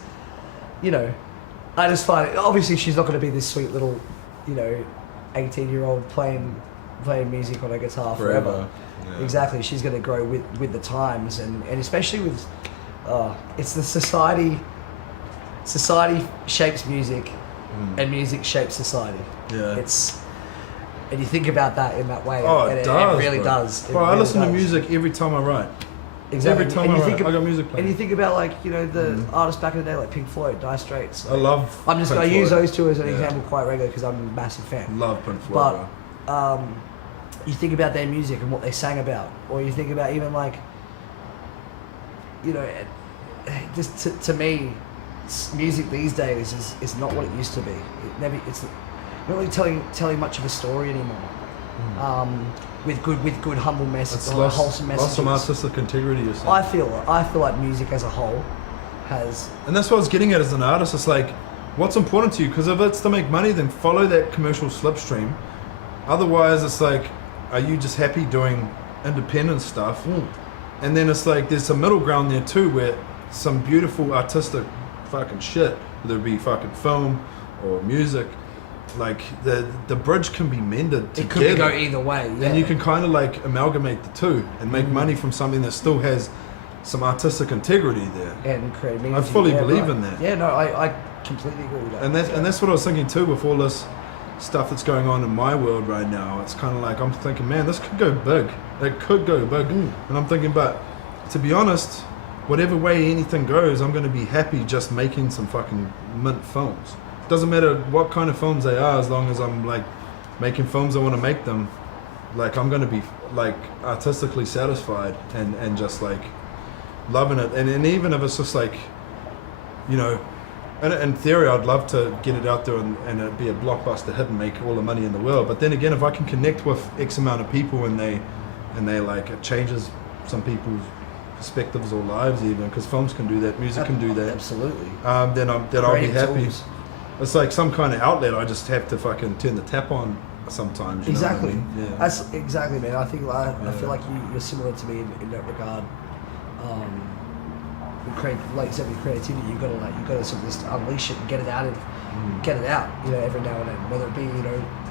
you know, I just find it, obviously she's not going to be this sweet little, you know, 18-year-old playing music on a guitar forever. Yeah. Exactly. She's going to grow with the times, and especially with, it's the society. Society shapes music, and music shapes society. Yeah. And you think about that in that way. Oh, and it does. It really does. Bro, I listen to music every time I write. Exactly. Every time I got music playing. And you think about, like, you know, the artists back in the day, like Pink Floyd, Dire Straits. Like, I love. I use those two as an example quite regularly because I'm a massive fan. Love Pink Floyd. But you think about their music and what they sang about, or you think about even like, you know, just to me. Music these days is not what it used to be. It's not really telling much of a story anymore. With good humble messages, wholesome messages. Lost some artistic integrity. You're saying. I feel like music as a whole has. And that's what I was getting at as an artist. It's like, what's important to you? Because if it's to make money, then follow that commercial slipstream. Otherwise, it's like, are you just happy doing independent stuff? And then it's like there's a middle ground there too, where some beautiful artistic fucking shit, whether it be fucking film or music, like the bridge can be mended together. It could go either way, yeah. And you can kind of like amalgamate the two and make money from something that still has some artistic integrity there. And create meaning. I fully believe in that. Yeah, no, I completely agree with that. And that's what I was thinking too with all this stuff that's going on in my world right now. It's kind of like, I'm thinking, man, this could go big. It could go big. And I'm thinking, but to be honest, whatever way anything goes, I'm going to be happy just making some fucking mint films. Doesn't matter what kind of films they are, as long as I'm like making films I want to make them. Like, I'm going to be like artistically satisfied and just like loving it. And even if it's just like, you know, in theory, I'd love to get it out there and it be a blockbuster hit and make all the money in the world. But then again, if I can connect with X amount of people and they like, it changes some people's perspectives or lives even, because films can do that, music can do that. Absolutely. Then I'll be Creative happy. tools. It's like some kind of outlet. I just have to fucking turn the tap on sometimes. You Exactly. know what I mean? Yeah. That's exactly, man. I think I feel like you're similar to me in that regard. Like you said, with creativity, you gotta sort of just unleash it and get it out. You know, every now and then, whether it be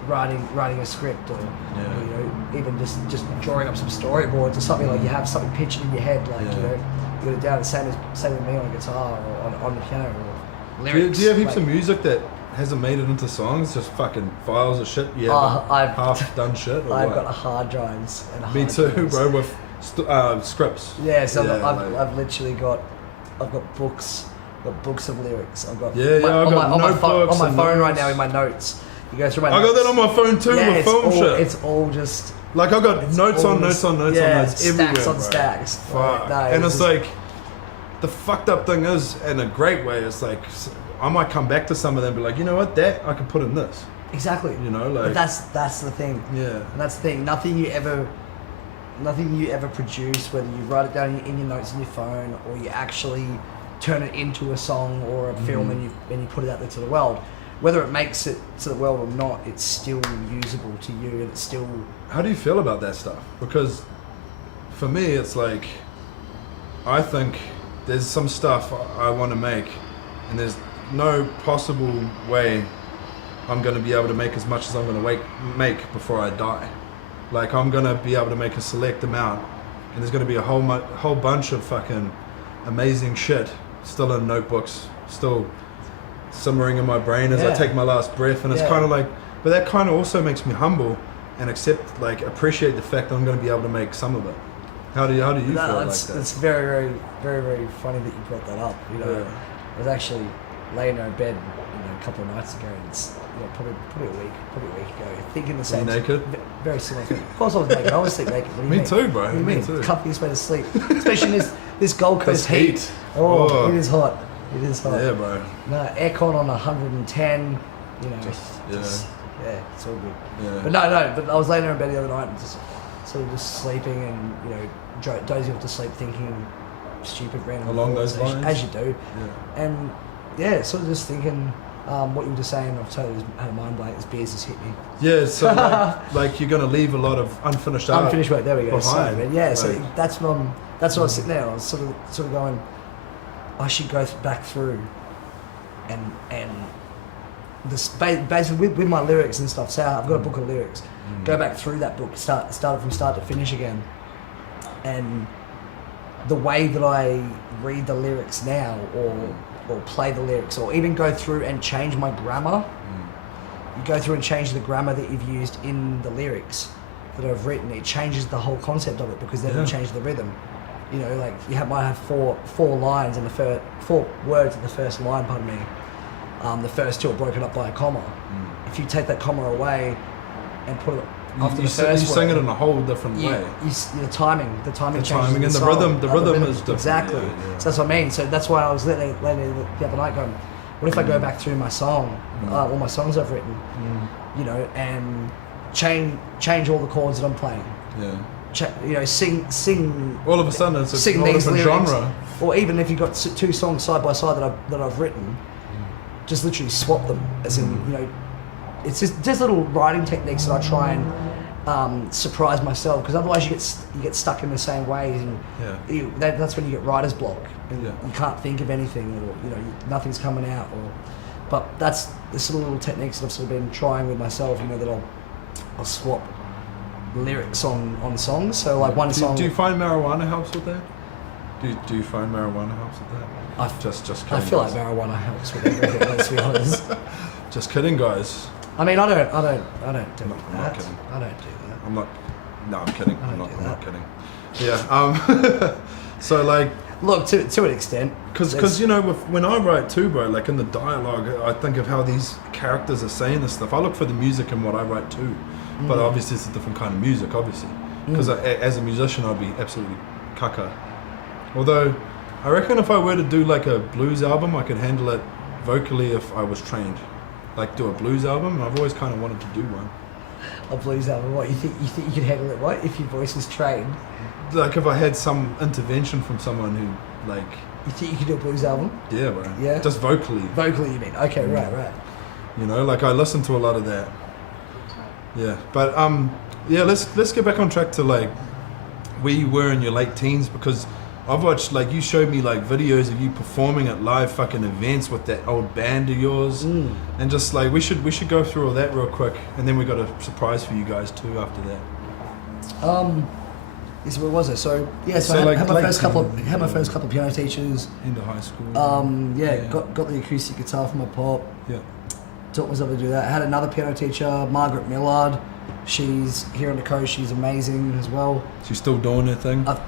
writing a script or you know, even just drawing up some storyboards or something. Like you have something pictured in your head, like you know, you got it down. Same with me on a guitar or on the piano or lyrics. Do you have heaps like, of music that hasn't made it into songs? Just fucking files of shit. Yeah, I've half done shit. Or I've what? got hard drives and Me hard too, drives. bro. With scripts. Yeah, so Yeah, I've literally got books. Got books of lyrics. I've got I've got on my notebooks phone and right notes. now in my notes. You go through my I notes. got that on my phone too with it's film all, shit. It's all just Like I got it's notes all on notes just- on notes yeah, on notes everywhere, stacks on bro. stacks. Fuck. No, And it's just- like the fucked up thing is, in a great way, it's like I might come back to some of them and be like, you know what, that I can put in this. exactly. You know, like But that's the thing. yeah. And that's the thing. Nothing you ever produce, whether you write it down in your notes on your phone or you actually turn it into a song or a film and you put it out there to the world, whether it makes it to the world or not, it's still usable to you and it's still. How do you feel about that stuff? Because for me, it's like I think there's some stuff I want to make, and there's no possible way I'm going to be able to make as much as I'm going to make before I die. Like I'm going to be able to make a select amount, and there's going to be a whole bunch of fucking amazing shit still in notebooks, still simmering in my brain as I take my last breath, and it's kind of like, but that kind of also makes me humble and appreciate the fact that I'm going to be able to make some of it. How do you feel like that? It's very, very, very, very funny that you brought that up. You know, I was actually laying there in bed, a couple of nights ago, and it's probably a week ago, thinking the same. Were you naked? Very similar thing. Of course, I was naked. I always sleep naked. What do you Me mean? too, bro. What do you Me mean? too. Company's way to sleep, especially in this Gold Coast This heat. heat. Oh, Oh. it is hot. It is hot. Yeah, bro. No, aircon on 110. Yeah. It's all good. Yeah. But no. But I was laying there in bed the other night and just sort of just sleeping and dozing off to sleep, thinking stupid random Along thoughts, those lines? as you do. Yeah. And sort of just thinking what you were just saying. I've totally just had a mind blank. This beer's just hit me. Yeah, so like you're gonna leave a lot of unfinished art. Unfinished work. There we go. behind. So, yeah. So Like- that's what I was sitting there. I was sort of going. I should go back through, and this basically with my lyrics and stuff. So I've got a book of lyrics. Go back through that book. Start it from start to finish again. And the way that I read the lyrics now, or play the lyrics, or even go through and change my grammar. You go through and change the grammar that you've used in the lyrics that I've written. It changes the whole concept of it because then it'll change the rhythm. You know, like might have four lines in the first, 4 words in the first line. Pardon me. The first 2 are broken up by a comma. If you take that comma away and put it after You the first you sing word, it in a whole different way. the timing The changes timing in and the song. rhythm. The rhythm is different. Exactly. Yeah, yeah. So that's what I mean. So that's why I was laying the other night going, what if I go back through my song, all my songs I've written, and change all the chords that I'm playing. Yeah. Sing. All of a sudden, it's a sing whole these different lyrics, genre. or even if you've got 2 songs side by side that I've written, just literally swap them. As in, it's just little writing techniques that I try and surprise myself, because otherwise you get stuck in the same ways, and that's when you get writer's block, and you can't think of anything, or nothing's coming out. But that's the sort of little techniques that I've sort of been trying with myself. That I'll swap lyrics on songs. So like one song. Do you find marijuana helps with that? Do you find marijuana helps with that? Just I kidding, feel like guys. marijuana helps with everything. Let's be honest. Just kidding, guys. I mean, I don't do I'm that. not kidding. I don't do that. I'm not. No, I'm kidding. I I'm don't do not that. kidding. Yeah. So like, Look, to an extent, because when I write too, bro, like in the dialogue, I think of how these characters are saying this stuff. I look for the music in what I write too, but obviously it's a different kind of music, obviously. Because as a musician, I'd be absolutely caca. Although, I reckon if I were to do like a blues album, I could handle it vocally if I was trained. Like do a blues album, and I've always kind of wanted to do one. a blues album? What you think you could handle it? What if your voice is trained? Like if I had some intervention from someone who like. You think you could do a blues album? Yeah, bro. Yeah. Just vocally. Vocally, you mean? Okay, right. You know, like I listen to a lot of that. Yeah, but yeah. Let's get back on track to like where you were in your late teens, because I've watched, like, you showed me like videos of you performing at live fucking events with that old band of yours, and just like we should go through all that real quick, and then we got a surprise for you guys too after that. Yes, where was it? So yeah, so I had my first couple of piano teachers. Into high school. Got the acoustic guitar from my pop. Yeah. Taught myself to do that. I had another piano teacher, Margaret Millard. She's here on the coast. She's amazing as well. She's still doing her thing. I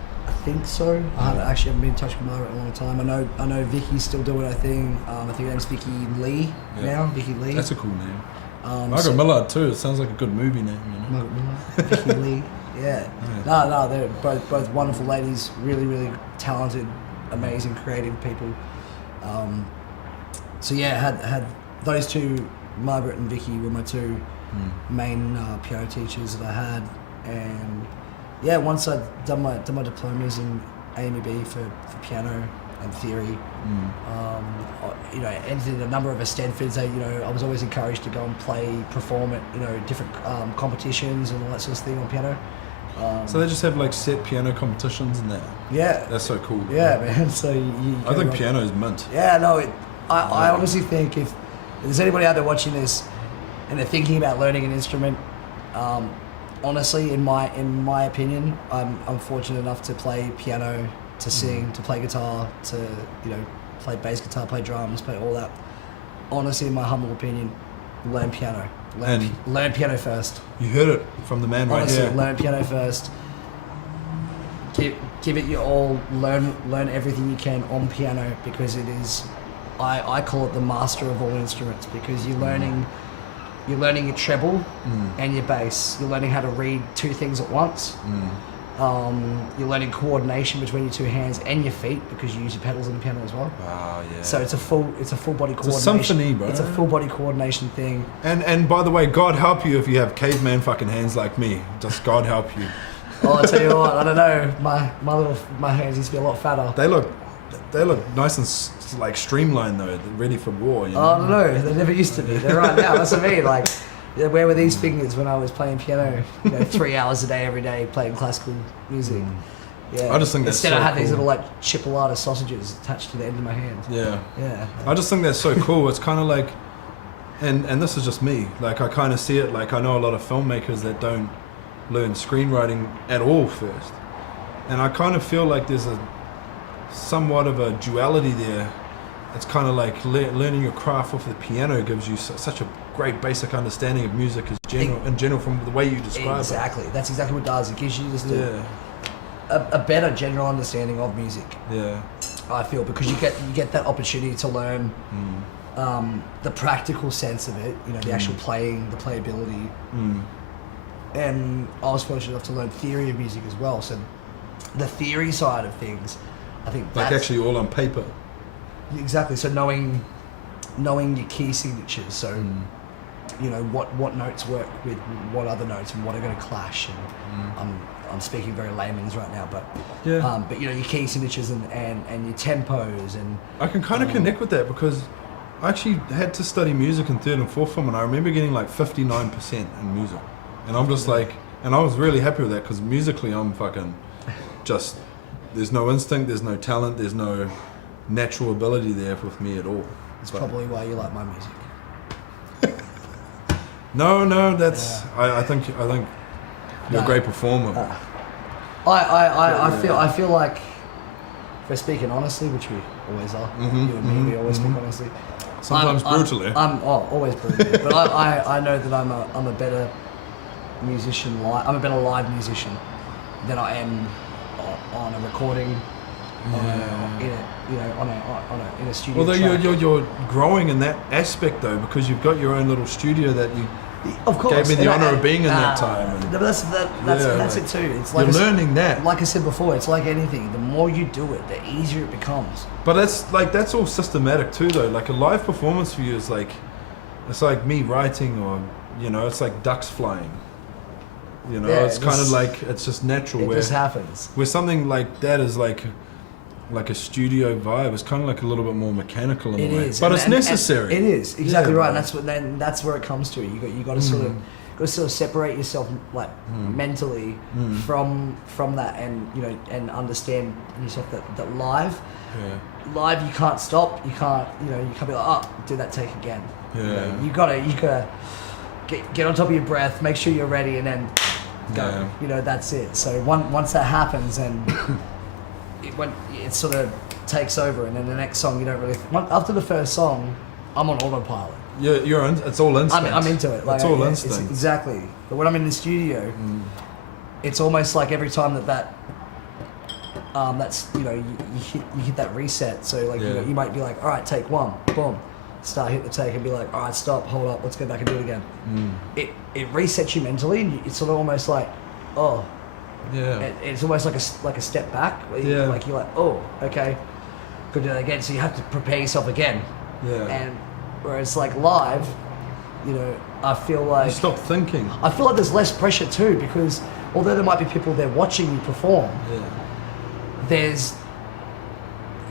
think so. I haven't been in touch with Margaret in a long time. I know Vicky's still doing her thing. I think her name's Vicky Lee now. Vicky Lee. That's a cool name. Margaret Millard too. It sounds like a good movie name. You know? Margaret Millard. Vicky Lee. Yeah. No, they're both wonderful ladies. Really, really talented, amazing, creative people. So yeah, had those two, Margaret and Vicky, were my two main piano teachers that I had, and yeah, once I'd done my diplomas in A&B for piano and theory, you know, entered a number of Stanfords. I was always encouraged to go and perform at different competitions and all that sort of thing on piano. So they just have like set piano competitions and that. Yeah, that's so cool. Yeah, man. So I think piano is mint. Yeah, no. I honestly think if there's anybody out there watching this and they're thinking about learning an instrument, honestly, in my opinion, I'm fortunate enough to play piano, to sing, to play guitar, to play bass guitar, play drums, play all that. Honestly, in my humble opinion, learn piano. Learn piano first. You heard it from the man right here. Honestly, learn piano first. Give it your all. Learn everything you can on piano, because it is, I call it the master of all instruments, because you're learning your treble and your bass. You're learning how to read two things at once. You're learning coordination between your two hands and your feet, because you use your pedals on the piano as well. Oh yeah. So it's a full body coordination. It's a symphony, bro. It's a full body coordination thing. And by the way, God help you if you have caveman fucking hands like me. Just God help you. Oh, I tell you what, I don't know. My hands used to be a lot fatter. They look nice and like streamlined though. They're ready for war. You know? I don't know. They never used to be. They're right now. That's what I mean. Like, where were these fingers when I was playing piano? 3 hours a day, every day, playing classical music. Yeah. I just think that's instead so I had cool. these little like chipolata sausages attached to the end of my hand. Yeah. Yeah. I just think that's so cool. It's kind of like, and this is just me. Like I kind of see it. Like I know a lot of filmmakers that don't learn screenwriting at all first, and I kind of feel like there's a somewhat of a duality there. It's kind of like learning your craft off the piano gives you such a great basic understanding of music in general from the way you describe it. Exactly. That's exactly what it does. It gives you just a better general understanding of music. Yeah. I feel, because you get that opportunity to learn the practical sense of it. The actual playing, the playability. And I was fortunate enough to learn theory of music as well. So the theory side of things, I think like actually all on paper. Exactly. So knowing your key signatures. So what notes work with what other notes and what are going to clash. And I'm speaking very layman's right now, but but your key signatures and your tempos, and I can kind of connect with that, because I actually had to study music in 3rd and 4th form, and I remember getting like 59% in music, and I'm just like, and I was really happy with that, because musically I'm fucking just, there's no instinct, there's no talent, there's no natural ability there with me at all. It's probably why you like my music. No, that's I think you're a great performer. I feel like, if we're speaking honestly, which we always are, you and me, we always speak honestly. Sometimes brutally. Always brutally. But I know that I'm a better musician. I'm a better live musician than I am on a recording. In a studio. Although track. you're growing in that aspect though, because you've got your own little studio that you of course gave me the honor of being in that time. But that's it too. It's like you're learning that. Like I said before, it's like anything. The more you do it, the easier it becomes. But that's all systematic too though. Like a live performance for you is like, it's like me writing you know, it's like ducks flying. You know, Yeah, it's kind of like, it's just natural. It where, just happens. where something like that is like a studio vibe. It's kind of like a little bit more mechanical in a way. Is, but and- it's and- necessary. and it is exactly Yeah, right. bro. And that's where it comes to. You got to sort of separate yourself like mentally from that, and you know, and understand yourself that live you can't stop. You can't be like, oh, do that take again. Yeah. You know, you gotta get on top of your breath, make sure you're ready, and then go. Yeah. You know, that's it. So once that happens, and it sort of takes over, and then the next song you don't really. After the first song, I'm on autopilot. You're in, it's all instinct. I'm into it. Like, it's all yeah, instinct. Exactly. But when I'm in the studio, it's almost like every time that's you know you hit that reset. So like Yeah. you might be like, all right, take one, boom, hit the take, and be like, all right, stop, hold up, let's go back and do it again. It resets you mentally, and it's sort of almost like, oh, Yeah. it's almost like a step back. Where Yeah. you're like, oh, okay, go do that again. So you have to prepare yourself again. Yeah. And whereas like live, you know, I feel like you stop thinking. I feel like there's less pressure too, because although there might be people there watching you perform, Yeah. there's,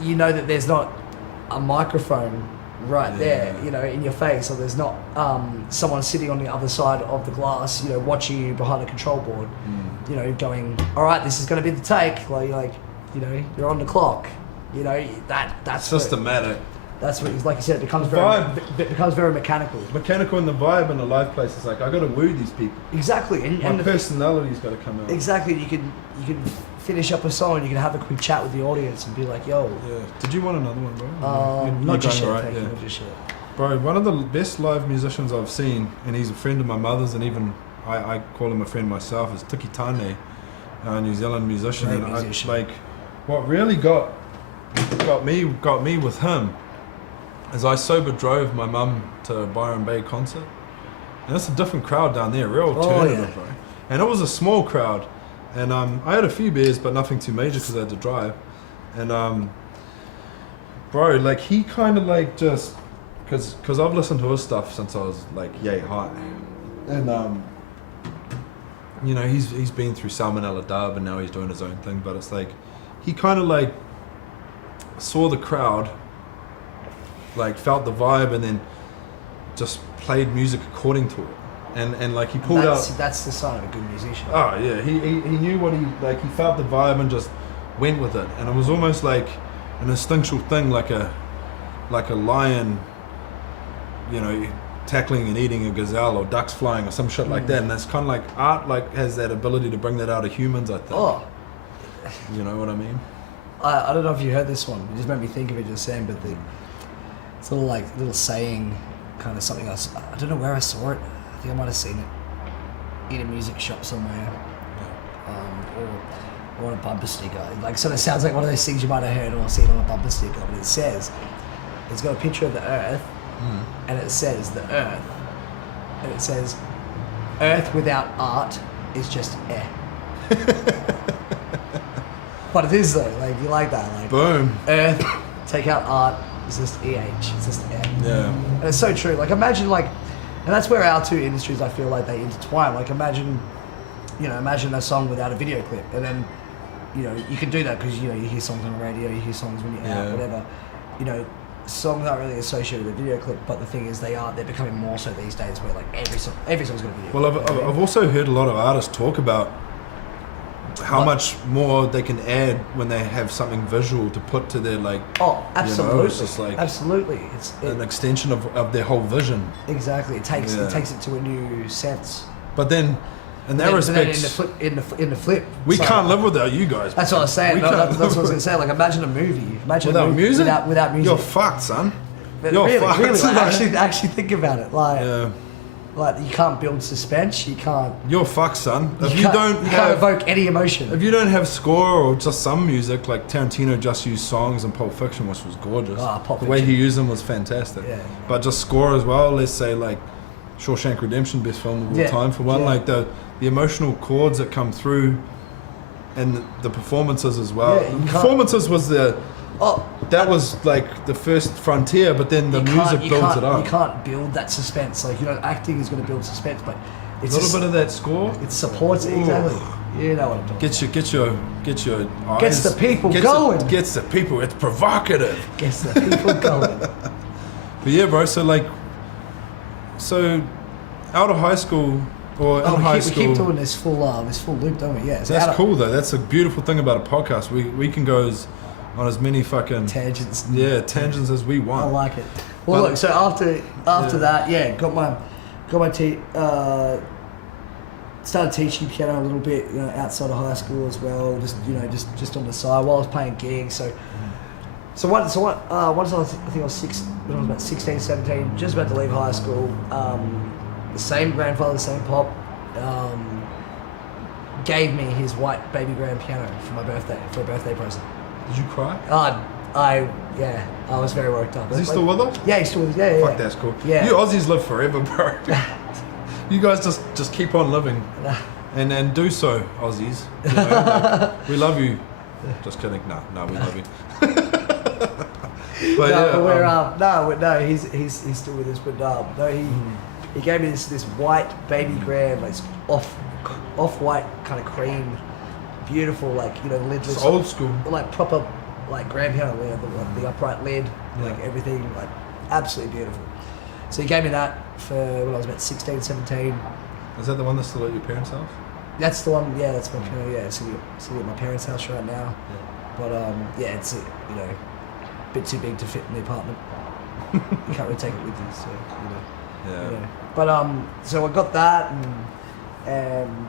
you know, that there's not a microphone right there, you know, in your face, or there's not someone sitting on the other side of the glass, you know, watching you behind a control board, you know, going, all right, this is going to be the take, like, you know, you're on the clock, you know, that's Systematic. That's what, like you said, it becomes Vibe. it becomes very mechanical. Mechanical in the vibe in a live place. It's like, I got to woo these people. Exactly, My personality's got to come out. exactly. You can finish up a song, and you can have a quick chat with the audience and be like, "Yo, Yeah. Did you want another one, bro? You're not just going yet, right, thank you, yeah. not just yet." Bro, one of the best live musicians I've seen, and he's a friend of my mother's, and even I call him a friend myself, is Tiki Tane, a New Zealand musician. Great and musician. What really got me with him is I sober drove my mum to a Byron Bay concert, and it's a different crowd down there, real alternative, yeah. bro. And it was a small crowd, and I had a few beers, but nothing too major because I had to drive, and bro, like he kind of like just, cause I've listened to his stuff since I was like yay high, and you know, he's been through Salmonella Dub, and now he's doing his own thing, but it's like he kind of like saw the crowd, like felt the vibe, and then just played music according to it, and like he pulled out. That's the sign of a good musician. Oh yeah, he knew what he felt the vibe and just went with it, and it was almost like an instinctual thing, like a lion, you know, tackling and eating a gazelle, or ducks flying, or some shit like that. And that's kind of like art, like has that ability to bring that out of humans, I think. Oh, You know what I mean? I don't know if you heard this one. It just made me think of it just saying, but it's a little saying, kind of something else. I don't know where I saw it. I think I might have seen it in a music shop somewhere, or on a bumper sticker. Like, so it sounds like one of those things you might have heard or seen on a bumper sticker. But it says, it's got a picture of the Earth, and it says the Earth, and it says, Earth without art is just air. But it is though, like you like that, like Boom. Earth, take out art, it's just EH, it's just air. Yeah. And it's so true. Like imagine and that's where our two industries, I feel like they intertwine. Like imagine a song without a video clip, and then, you know, you can do that because, you know, you hear songs on the radio, you hear songs when you're out, whatever. You know, songs aren't really associated with a video clip, but the thing is they're becoming more so these days, where like every song's got a video Well, clip. I've also heard a lot of artists talk about how much more they can add when they have something visual to put to their, like, Oh, absolutely. it's just like absolutely. an extension of their whole vision. Exactly. It takes Yeah. it to a new sense. But then, in that But then respect, in the flip, we so- can't live without you guys. That's what I was saying. We No, can't that's what I was live going to say. Like, imagine a movie. Imagine without a movie music. Without music. You're fucked, son. But You're really, fucked. really. Like, Like- actually think about it. Like, Yeah. like you can't build suspense. You can't. You're fucked, son. If you can't don't evoke any emotion. if you don't have score or just some music, like Tarantino just used songs in Pulp Fiction, which was gorgeous. Pulp The way Fiction. he used them was fantastic. Yeah. But just score as well. Let's say like Shawshank Redemption, best film of all Yeah. time for one. Yeah. Like the emotional chords that come through, and the performances as well. Yeah, you The can't- performances was the Oh, That was like the first frontier, but then the music builds it up. You can't build that suspense. Like, you know, acting is going to build suspense, but A it's little bit of that score. it supports it, Ooh. exactly. You know what I'm talking Get your eyes. Gets the people gets going. Gets the people. It's provocative. about. Gets the people going. But yeah, bro. So out of high school or in high we school. keep doing this full loop, don't we? Yeah. So That's cool though. That's a beautiful thing about a podcast. We can go on as many fucking Tangents. tangents as we I want. like it. Well, But- look. So after that, got my started teaching piano a little bit, you know, outside of high school as well. Just on the side while I was playing gigs. So once I think I was when I was about 16, 17, just about to leave high school. The same grandfather, the same pop, gave me his white baby grand piano for a birthday present. Did you cry? I was very worked up. Is he still with us? Yeah, he's still with us. Yeah. Fuck, that's cool. Yeah. You Aussies live forever, bro. You guys just keep on living, and do so, Aussies. You know, like, we love you. Just kidding. No, we love you. But he's still with us. But he gave me this white baby grand, like off white kind of cream, beautiful, like, you know, the lid it's looks old school. like proper, like grand piano, the upright lid, like Yeah. everything, like absolutely beautiful. So he gave me that for when I was about 16, 17. Is that the one that's still at your parents' house? That's the one. Yeah, that's my piano. Yeah, so at my parents' house right now. But it's you know, a bit too big to fit in the apartment. You can't really take it with you, so you know. Yeah. You know. But so I got that, and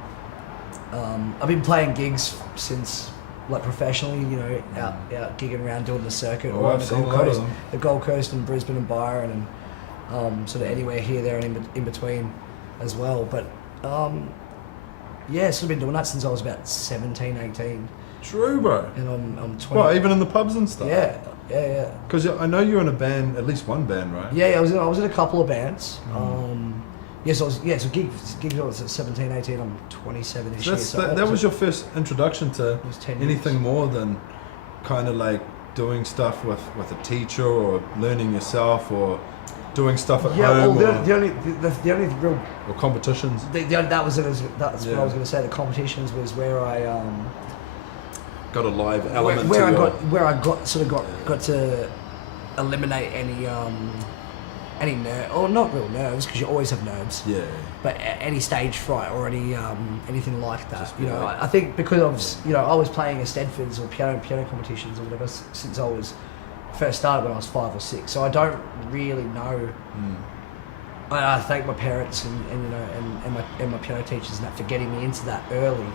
I've been playing gigs since, like, professionally. You know, out gigging around doing the circuit, Oh, or on I've the seen Gold a lot of Coast, them. the Gold Coast, and Brisbane and Byron, and sort of anywhere here, there, and in between as well. But sort of been doing that since I was about 17, 18. True, bro. And I'm 20. Well, even in the pubs and stuff. Yeah. Because I know you're in a band, at least one band, right? Yeah, I was in a couple of bands. So gigs when I was at 17, 18, I'm 27 this year. So That was your first introduction to was 10 anything years. more than kind of like doing stuff with a teacher, or learning yourself, or doing stuff at home, well, the only real or competitions. that's what I was Yeah. going to say. The competitions was where I Got a live element where to I got to eliminate any nerve, or not real nerves, because you always have nerves. Yeah. But any stage fright or anything like that, Just you be know, like- I think because I was playing at Stedfords or piano competitions or whatever since I was first started when I was 5 or 6, so I don't really know. I thank my parents and my piano teachers and that for getting me into that early.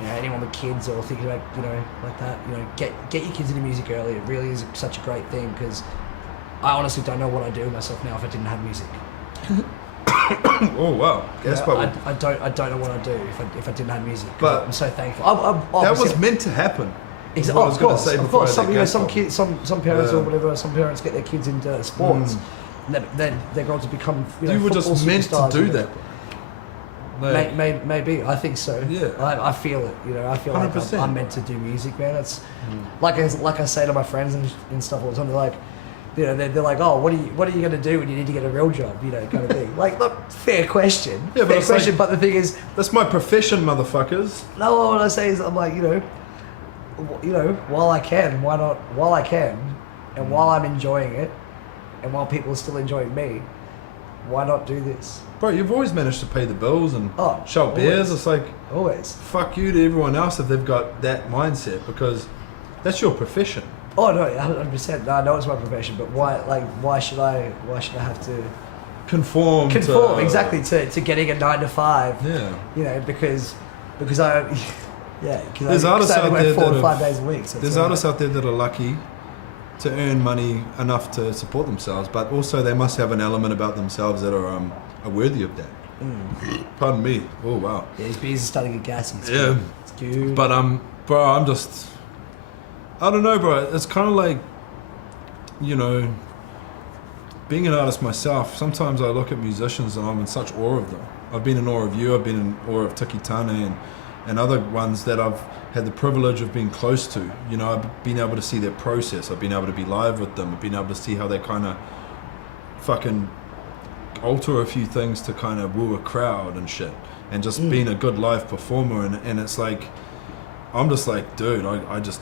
You know, anyone with kids or thinking about, you know, like that, you know, get your kids into music early. It really is such a great thing, because I honestly don't know what I'd do with myself now if I didn't have music. Oh wow. That's Yeah, probably. I don't know what I'd do if I didn't have music. But I'm so thankful. That was meant to happen. is what I was gonna say of before course. I let Some, go some from. kids, some parents Yeah. or whatever. Some parents get their kids into sports. Then they're going to become. You were just football meant to superstars, do you know. that. Like, Maybe I think so. Yeah. I feel it. You know, I feel like 100%. I'm meant to do music, man. It's like I say to my friends and stuff all the time. They're like, you know, they're like, oh, what are you going to do when you need to get a real job? You know, kind of thing. Like, look, fair question. Yeah, but fair it's question. like- But the thing is, that's my profession, motherfuckers. no. What I say is, I'm like, you know, while I can, why not? While I can, and while I'm enjoying it, and while people are still enjoying me, why not do this? Bro, you've always managed to pay the bills and Oh, shout beers. always. It's like, Always. fuck you to everyone else if they've got that mindset, because that's your profession. Oh no, 100%. No, I know it's my profession, but why should I have to Conform exactly to getting a 9 to 5? Yeah. You know, because I There's artists I only out work there 4 that to 5 have- days a week. So There's artists out there that are lucky to earn money enough to support themselves, but also they must have an element about themselves that are worthy of that. Pardon me. Oh wow. Yeah, his beers are starting to get gassy. It's Yeah. good. It's good. But bro, I don't know, bro. It's kind of like, you know, being an artist myself. Sometimes I look at musicians and I'm in such awe of them. I've been in awe of you. I've been in awe of Tiki Tane, and other ones that I've had the privilege of being close to. You know, I've been able to see their process. I've been able to be live with them. I've been able to see how they kind of fucking alter a few things to kind of woo a crowd and shit, and just being a good live performer. And it's like, I'm just like, dude, I just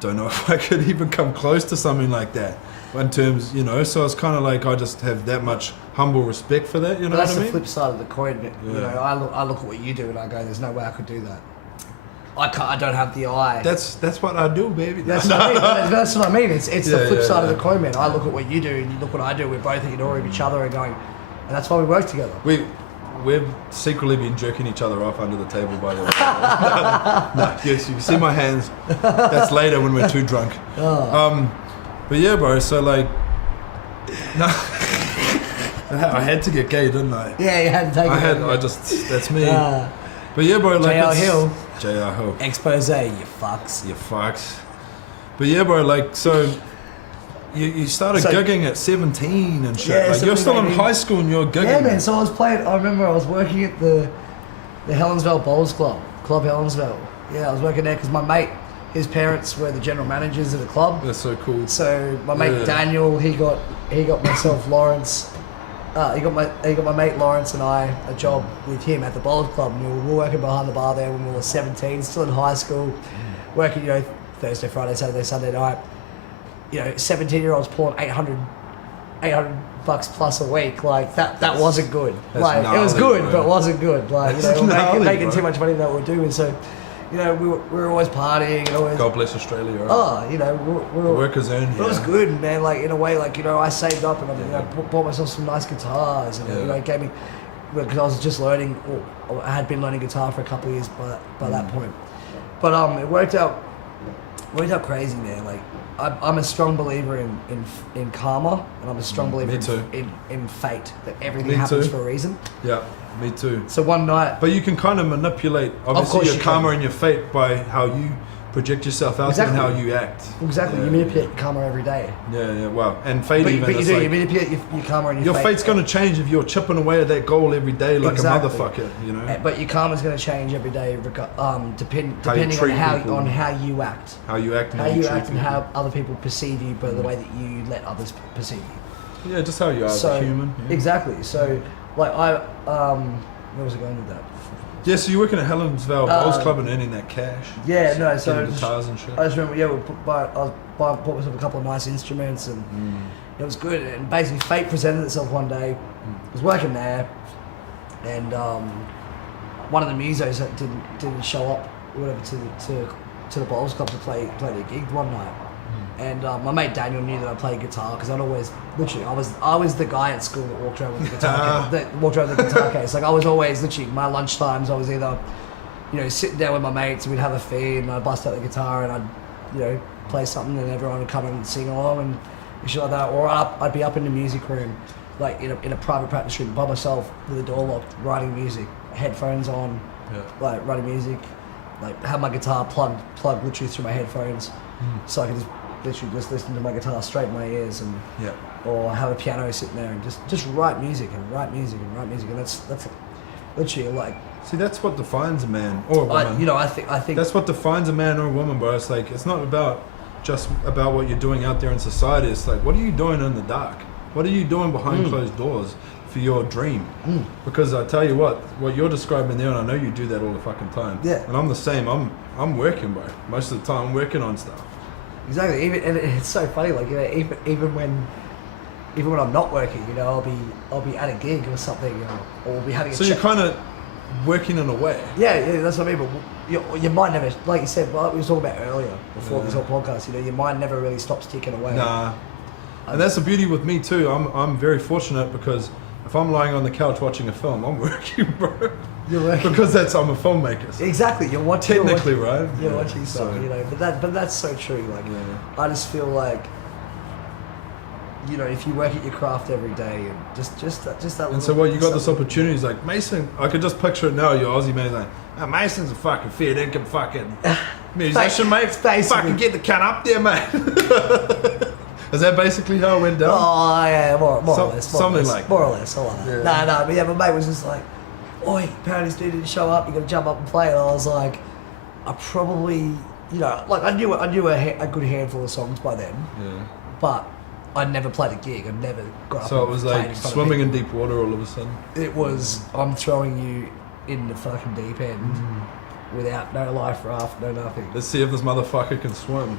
don't know if I could even come close to something like that in terms, you know. So it's kind of like I just have that much humble respect for that, you know But that's what I the mean? flip side of the coin. You know, I look at what you do and I go, there's no way I could do that. I don't have the eye. That's what I do, baby. That's what I mean. That's what I mean. It's the flip side of the yeah. coin, man. I look at what you do and you look what I do. We're both in awe of each other and going, and that's why we work together. We've secretly been jerking each other off under the table, by the way. No, yes, you can see my hands. That's later when we're too drunk. But yeah, bro. So like, no, I had to get gay, didn't I? Yeah, you had to take it. That's me. But yeah, bro. Like J.R.Hill. J.R.Hill. Expose, you fucks. You fucks. But yeah, bro. Like, so you started gigging at 17 and shit. Yeah, like, you're still in 17. high school and you're gigging. Yeah, man. So I remember I was working at the Helensvale Bowls Club Helensvale. Yeah, I was working there because my mate, his parents were the general managers of the club. That's so cool. So my mate Daniel, he got myself Lawrence. He got my mate Lawrence and I a job with him at the Bowls Club. And we were working behind the bar there when we were 17, still in high school, working, you know, Thursday, Friday, Saturday, Sunday night. You know, 17-year-olds pulling 800 bucks plus a week. Like that wasn't good. That's like gnarly, it was good, bro. but it wasn't good. Like, you know, That's we were gnarly, making bro. too much money than what we were doing. So, you know, we were always partying and always. God bless Australia. Right? Oh, you know, we The were. workers earn But here. it was good, man. Like, in a way, like, you know, I saved up and I, you know, bought myself some nice guitars and, you know, it gave me, because I was just learning, or I had been learning guitar for a couple of years by that point. But it worked out crazy, man. Like, I'm a strong believer in karma, and I'm a strong believer Me too. in fate, that everything Me happens too. for a reason. Yeah, me too. So one night, But you can kind of manipulate, obviously, course your you karma can. and your fate by how you project yourself out Exactly. and how you act. exactly, Yeah, you manipulate karma every day. Yeah, wow. And fate But, even. but you it's do, like, you manipulate your karma and your fate. fate's going to change if you're chipping away at that goal every day like Exactly. a motherfucker, you know? But your karma's going to change every day, depending treat on people. how you act. How you act and How you treat act and people. how other people perceive you, but the way that you let others perceive you. Yeah, just how you are as a human. Yeah. Exactly. So, like where was I going with that? Yeah, so you're working at Helensvale Bowls Club and earning that cash. Yeah, no. So Getting guitars and shit. I just remember, I bought myself a couple of nice instruments, and it was good. And basically, fate presented itself one day. I was working there, and one of the musos that didn't show up, or whatever, to the Bowls Club to play their gig one night. And my mate Daniel knew that I played guitar because I'd always, literally, I was the guy at school that walked around with the guitar case, that walked around with the guitar case. Like, I was always, literally, my lunchtimes, I was either, you know, sitting down with my mates and we'd have a feed and I'd bust out the guitar and I'd, you know, play something and everyone would come and sing along and shit like that. Or I'd be up in the music room, like in a private practice room by myself with the door locked, writing music, headphones on, like writing music, like have my guitar plugged literally through my headphones, so I could literally just listen to my guitar straight in my ears, and or have a piano sitting there and just write music and write music and write music, and that's literally like. See, that's what defines a man or a woman. I think That's what defines a man or a woman, bro. It's like, it's not about just about what you're doing out there in society. It's like, what are you doing in the dark? What are you doing behind closed doors for your dream? Because I tell you what you're describing there, and I know you do that all the fucking time. Yeah. And I'm the same. I'm working, bro. Most of the time, I'm working on stuff. Exactly. And it's so funny. Like, you know, even when I'm not working, you know, I'll be at a gig or something, or we'll be having. So you're kind of working in a way. Yeah, that's what I mean. But your mind never, like you said, like we were talking about earlier before this whole podcast. You know, your mind never really stops ticking away. Nah. And that's the beauty with me too. I'm very fortunate because if I'm lying on the couch watching a film, I'm working, bro. You're working. Because I'm a filmmaker. So Exactly. You're watching. technically, right? You're Yeah, watching stuff, so- you know. But that's so true. Like, I just feel like, you know, if you work at your craft every day and just that. And so what, you got this opportunity, it's like, Mason, I could just picture it now, your Aussie man, like, oh, Mason's a fucking fair income fucking musician, mate. Basically. Fucking get the cunt up there, mate. Is that basically how it went down? Oh yeah, more or less. Something like more or less. All like that. Yeah. No, but yeah, my mate was just like, oi, Paradise Dude didn't show up, you got to jump up and play. And I was like, I probably, you know, like I knew a good handful of songs by then, Yeah. but I'd never played a gig. I'd never got up. So it and was played like in front of swimming in people. deep water all of a sudden. It was, I'm throwing you in the fucking deep end without no life raft, no nothing. Let's see if this motherfucker can swim.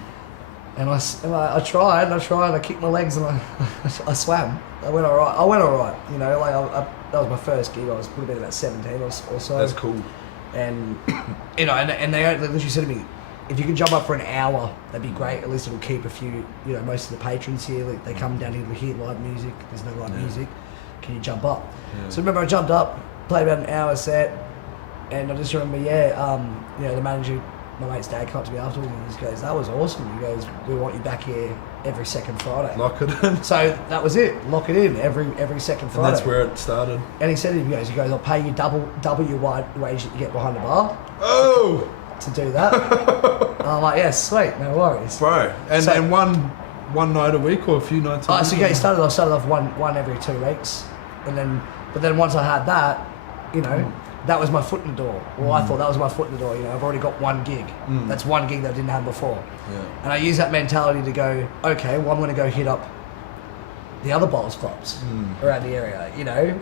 And I tried, I kicked my legs and I swam. I went alright, you know, like that was my first gig. I would have been about 17 or so. That's cool. And, you know, and they literally said to me, if you can jump up for an hour, that'd be great. At least it'll keep a few, you know, most of the patrons here, like, they come down here to hear live music. There's no live music. Can you jump up? Yeah. So remember I jumped up, played about an hour set, and I just remember, you know, the manager, my mate's dad, came up to me afterwards and he just goes, that was awesome. He goes, we want you back here every second Friday. Lock it in. So that was it. Lock it in every second Friday. And that's where it started. And he said to me, he goes, I'll pay you double your wage that you get behind the bar. Oh! To do that. And I'm like, yeah, sweet, no worries. Bro. And So- and one night a week or a few nights a week? So yeah, I started off one every 2 weeks, but then once I had that, you know, that was my foot in the door. Well, I thought that was my foot in the door. You know, I've already got one gig. That's one gig that I didn't have before. Yeah. And I use that mentality to go, okay, well, I'm going to go hit up the other bowls clubs around the area, you know,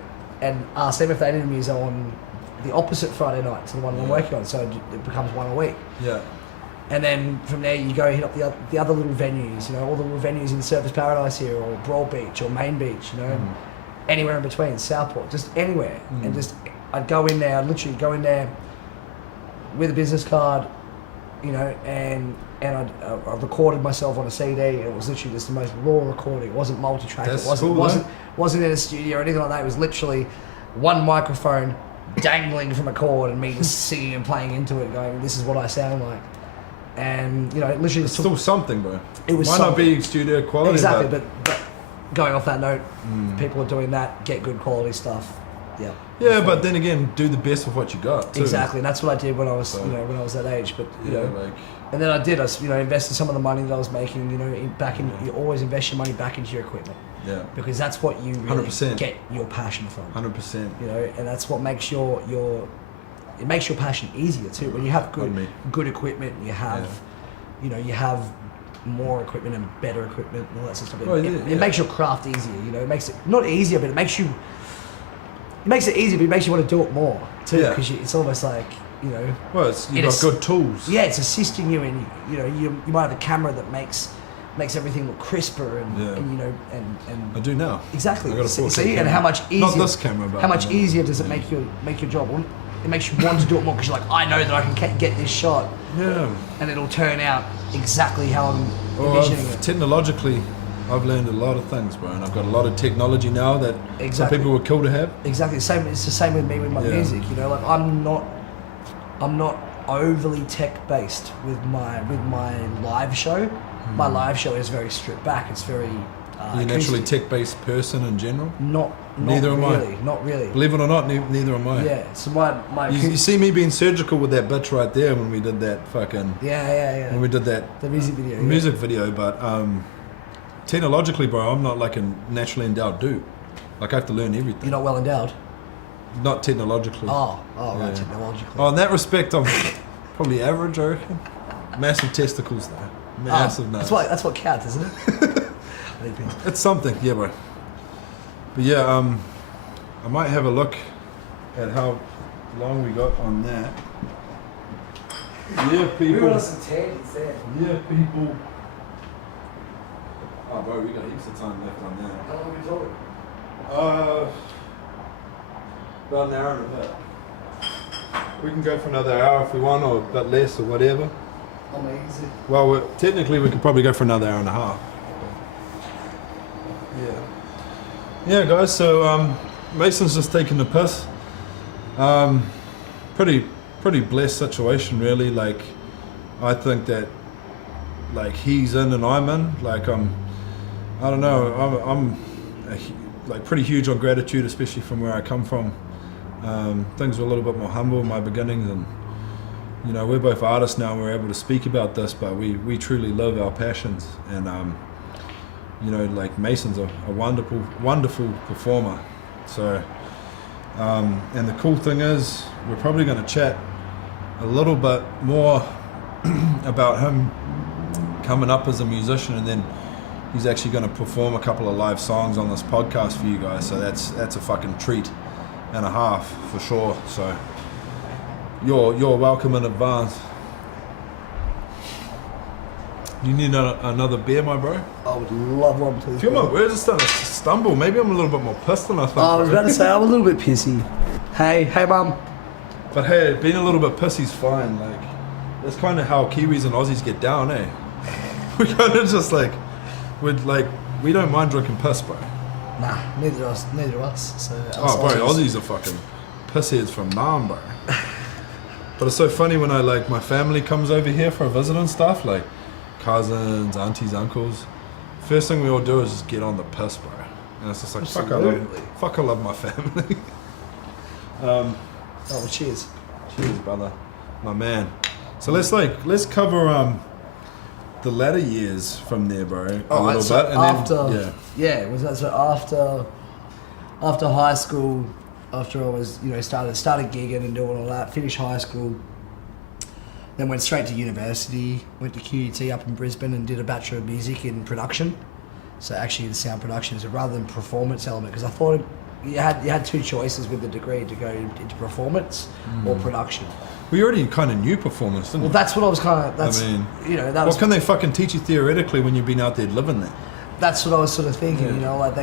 and ask them if they need interviews on the opposite Friday night to the one I'm working on. So it becomes one a week. Yeah. And then from there, you go hit up the other little venues, you know, all the little venues in Surfers Paradise here, or Broad Beach, or Main Beach, you know, and anywhere in between, Southport, just anywhere. And just, I'd go in there, I'd literally go in there with a business card, you know, and I recorded myself on a CD, and it was literally just the most raw recording. It wasn't multi-track, That's it wasn't, cool, wasn't in a studio or anything like that. It was literally one microphone dangling from a cord and me just singing and playing into it, going, this is what I sound like. And, you know, it literally It's just took, still something, bro. it was Might something. not be studio quality, Exactly, but going off that note, people are doing that, get good quality stuff. Yeah. yeah, but then again, do the best with what you got, too. Exactly, and that's what I did when I was, So- you know, when I was that age. But you Yeah, know, like... and then I did, you know, invested some of the money that I was making, you know, you always invest your money back into your equipment, Yeah. because that's what you really 100%. get your passion from. 100%. You know, and that's what makes it makes your passion easier too. When you have good equipment, you have, you know, you have more equipment and better equipment and all that sort of stuff. Well, It makes your craft easier. You know, it makes it not easier, but it makes it easier, but it makes you want to do it more too. Yeah. Because it's almost like, you know, Well, you've got good tools. yeah, it's assisting you in, you know, you might have a camera that makes everything look crisper and you know and I do now. exactly. I got a 4K See, and camera. how much easier? Not this camera, but how much easier does it make your job? Well, it makes you want to do it more because you're like, I know that I can get this shot, Yeah. and it'll turn out exactly how I'm Well, envisioning it. technologically, I've learned a lot of things, bro, and I've got a lot of technology now that some Exactly. people would kill to have. Exactly. It's the same with me with my Yeah. music. You know, like I'm not overly tech based with my live show. My live show is very stripped back. It's very You're naturally acoustic. tech-based person in general. Not Neither am I. really. Not really. Believe it or not, neither am I. Yeah. So my You see me being surgical with that bitch right there when we did that fucking... yeah. When we did that The music video. music video, but technologically, bro, I'm not like a naturally endowed dude. Like, I have to learn everything. You're not well endowed. Not technologically. Oh, Yeah. right, technologically. Oh, in that respect, I'm probably average, I reckon. Massive testicles, though. Massive nuts. That's what counts, isn't it? It's something, yeah, bro. But yeah, I might have a look at how long we got on that. Yeah, people. some tangents there. Yeah, people. Oh, bro, we got heaps of time left on that. How long are we talking? About an hour and a bit. We can go for another hour if we want, or a bit less, or whatever. Amazing. Well, technically, we could probably go for another hour and a half. Yeah, guys. So Mason's just taking the piss. Pretty blessed situation, really. Like, I think that, like, he's in and I'm in. Like, I don't know. I'm like pretty huge on gratitude, especially from where I come from. Things were a little bit more humble in my beginnings, and you know, we're both artists now and we're able to speak about this, but we truly love our passions. And you know, like Mason's a wonderful performer. So And the cool thing is, we're probably going to chat a little bit more about him coming up as a musician, and then he's actually going to perform a couple of live songs on this podcast for you guys. So that's a fucking treat and a half for sure. So you're welcome in advance. You need another beer, my bro? I would love one, please. I feel my words are starting to stumble. Maybe I'm a little bit more pissed than I think. I was about to say, I'm a little bit pissy. Hey, mum. But hey, being a little bit pissy's fine. Like, that's kind of how Kiwis and Aussies get down, eh? We kind of just we don't mind drinking piss, bro. Nah, neither of us. So Oh, bro, Aussies are fucking pissheads from Nam, bro. But it's so funny when my family comes over here for a visit and stuff, like cousins, aunties, uncles. First thing we all do is just get on the piss, bro. And it's just like, fuck, I love my family. Oh, well, cheers. Cheers, brother. My man. So let's cover the latter years from there, bro. A little bit. And after high school, after I was, started gigging and doing all that, finished high school, then went straight to university, went to QUT up in Brisbane and did a Bachelor of Music in production. So actually the sound production, so rather than performance element, because I thought you had two choices with the degree, to go into performance or production. We already kind of knew performance, didn't we? Well, that's what I was kind of, what can they fucking teach you theoretically when you've been out there living there? That's what I was sort of thinking, not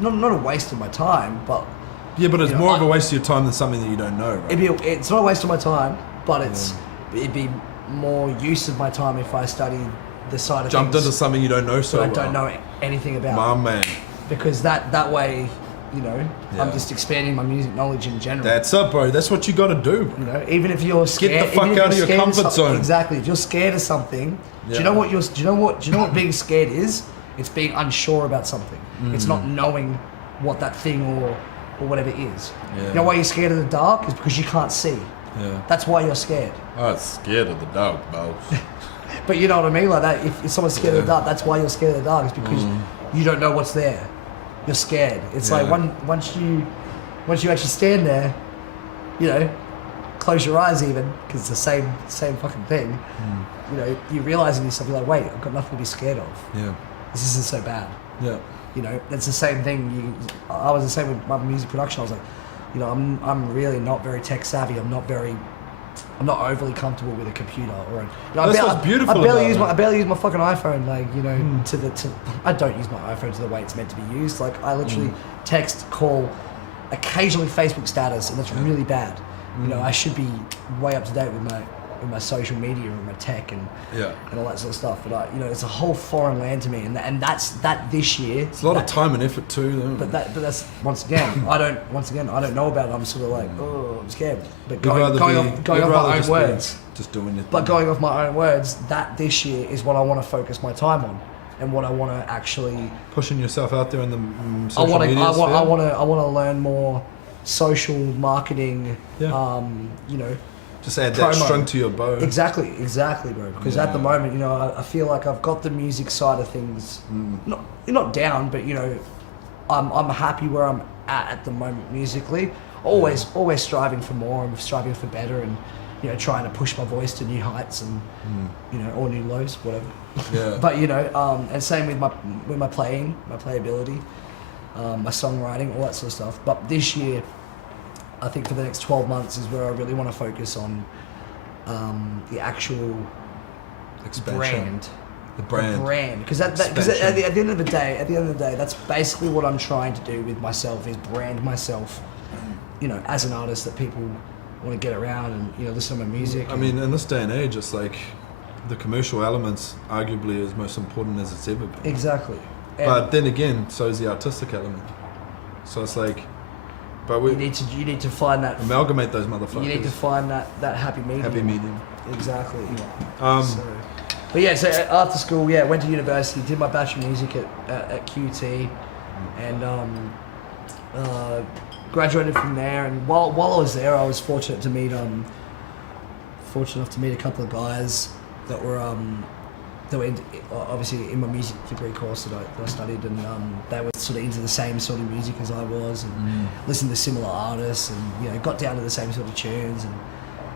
a waste of my time, but... Yeah, but it's more of a waste of your time than something that you don't know, right? It's not a waste of my time, but it'd be more use of my time if I studied the side of Jumped things into something you don't know so well. I don't know anything about. My man. Because that way, I'm just expanding my music knowledge in general. That's it, bro. That's what you got to do. Even if you're scared, get the fuck out of your comfort zone. Exactly. If you're scared of something, do you know what being scared is? It's being unsure about something. It's not knowing what that thing or whatever is. Yeah. You know why you're scared of the dark? Is because you can't see. Yeah. That's why you're scared. I was scared of the dark, boss. But you know what I mean? Like that, if someone's scared of the dark, that's why you're scared of the dark. It's because you don't know what's there. You're scared. It's like once you actually stand there, close your eyes even, because it's the same fucking thing. You realize in yourself, you're like, wait, I've got nothing to be scared of. Yeah. This isn't so bad. Yeah. That's the same thing. I was the same with my music production. I was like, I'm really not very tech savvy. I'm not overly comfortable with a computer That's what's beautiful. I barely use my fucking iPhone. I don't use my iPhone to the way it's meant to be used. Like I literally text, call, occasionally Facebook status, and that's really bad. I should be way up to date with my social media and my tech and all that sort of stuff. But it's a whole foreign land to me, and that's this year. It's a lot of time and effort too, though. But that's once again, I don't know about it. I'm sort of like, I'm scared. But going off my own words, just doing it. But going off my own words, that this year is what I want to focus my time on, and what I want to actually pushing yourself out there in the social media I want to learn more social marketing. Just add that string to your bow. Exactly, bro. Because at the moment, I feel like I've got the music side of things not down, but I'm happy where I'm at the moment musically. Always striving for more and striving for better, and trying to push my voice to new heights and or new lows, whatever. Yeah. But and same with my playing, my playability, my songwriting, all that sort of stuff. But this year, I think for the next 12 months is where I really want to focus on the actual expansion. The brand. Because at the end of the day, that's basically what I'm trying to do with myself, is brand myself, as an artist that people want to get around and listen to my music. I mean, in this day and age, it's like the commercial elements arguably is most important as it's ever been. Exactly. But then again, so is the artistic element. So it's like, but you need to find that, amalgamate those motherfuckers. You need to find that happy medium. Happy medium. Exactly. So after school, went to university, did my Bachelor of Music at QT, and graduated from there. And while I was there, I was fortunate enough to meet a couple of guys that were they were obviously in my music degree course that I studied, and they were sort of into the same sort of music as I was, and listened to similar artists, and got down to the same sort of tunes,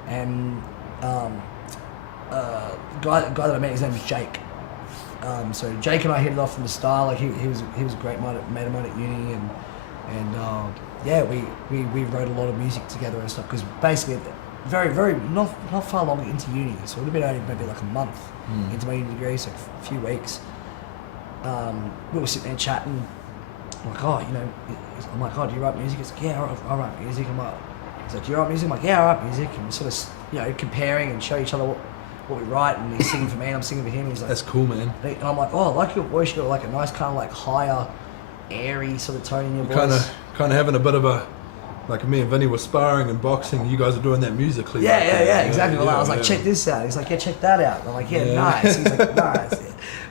and the guy that I met, his name was Jake. So Jake and I hit it off from the start. Like he was a great mate of mine at uni, and we wrote a lot of music together and stuff, because basically very not far long into uni, so it would have been only maybe like a month into my uni degree, so a few weeks. We were sitting there chatting. I'm like, I'm like, do you write music? He's like, yeah, I write music. I'm like, he's like, do you write music? I'm like, yeah, I write music. And we sort of comparing and show each other what we write, and he's singing for me and I'm singing for him. He's like, that's cool, man. And I'm like, I like your voice. You got like a nice kind of like higher, airy sort of tone in your voice. Kind of having a bit of a, like me and Vinny were sparring and boxing. You guys are doing that musically. Yeah, exactly. I was like, check this out. He's like, yeah, check that out. I'm like, yeah, nice. He's like, nice.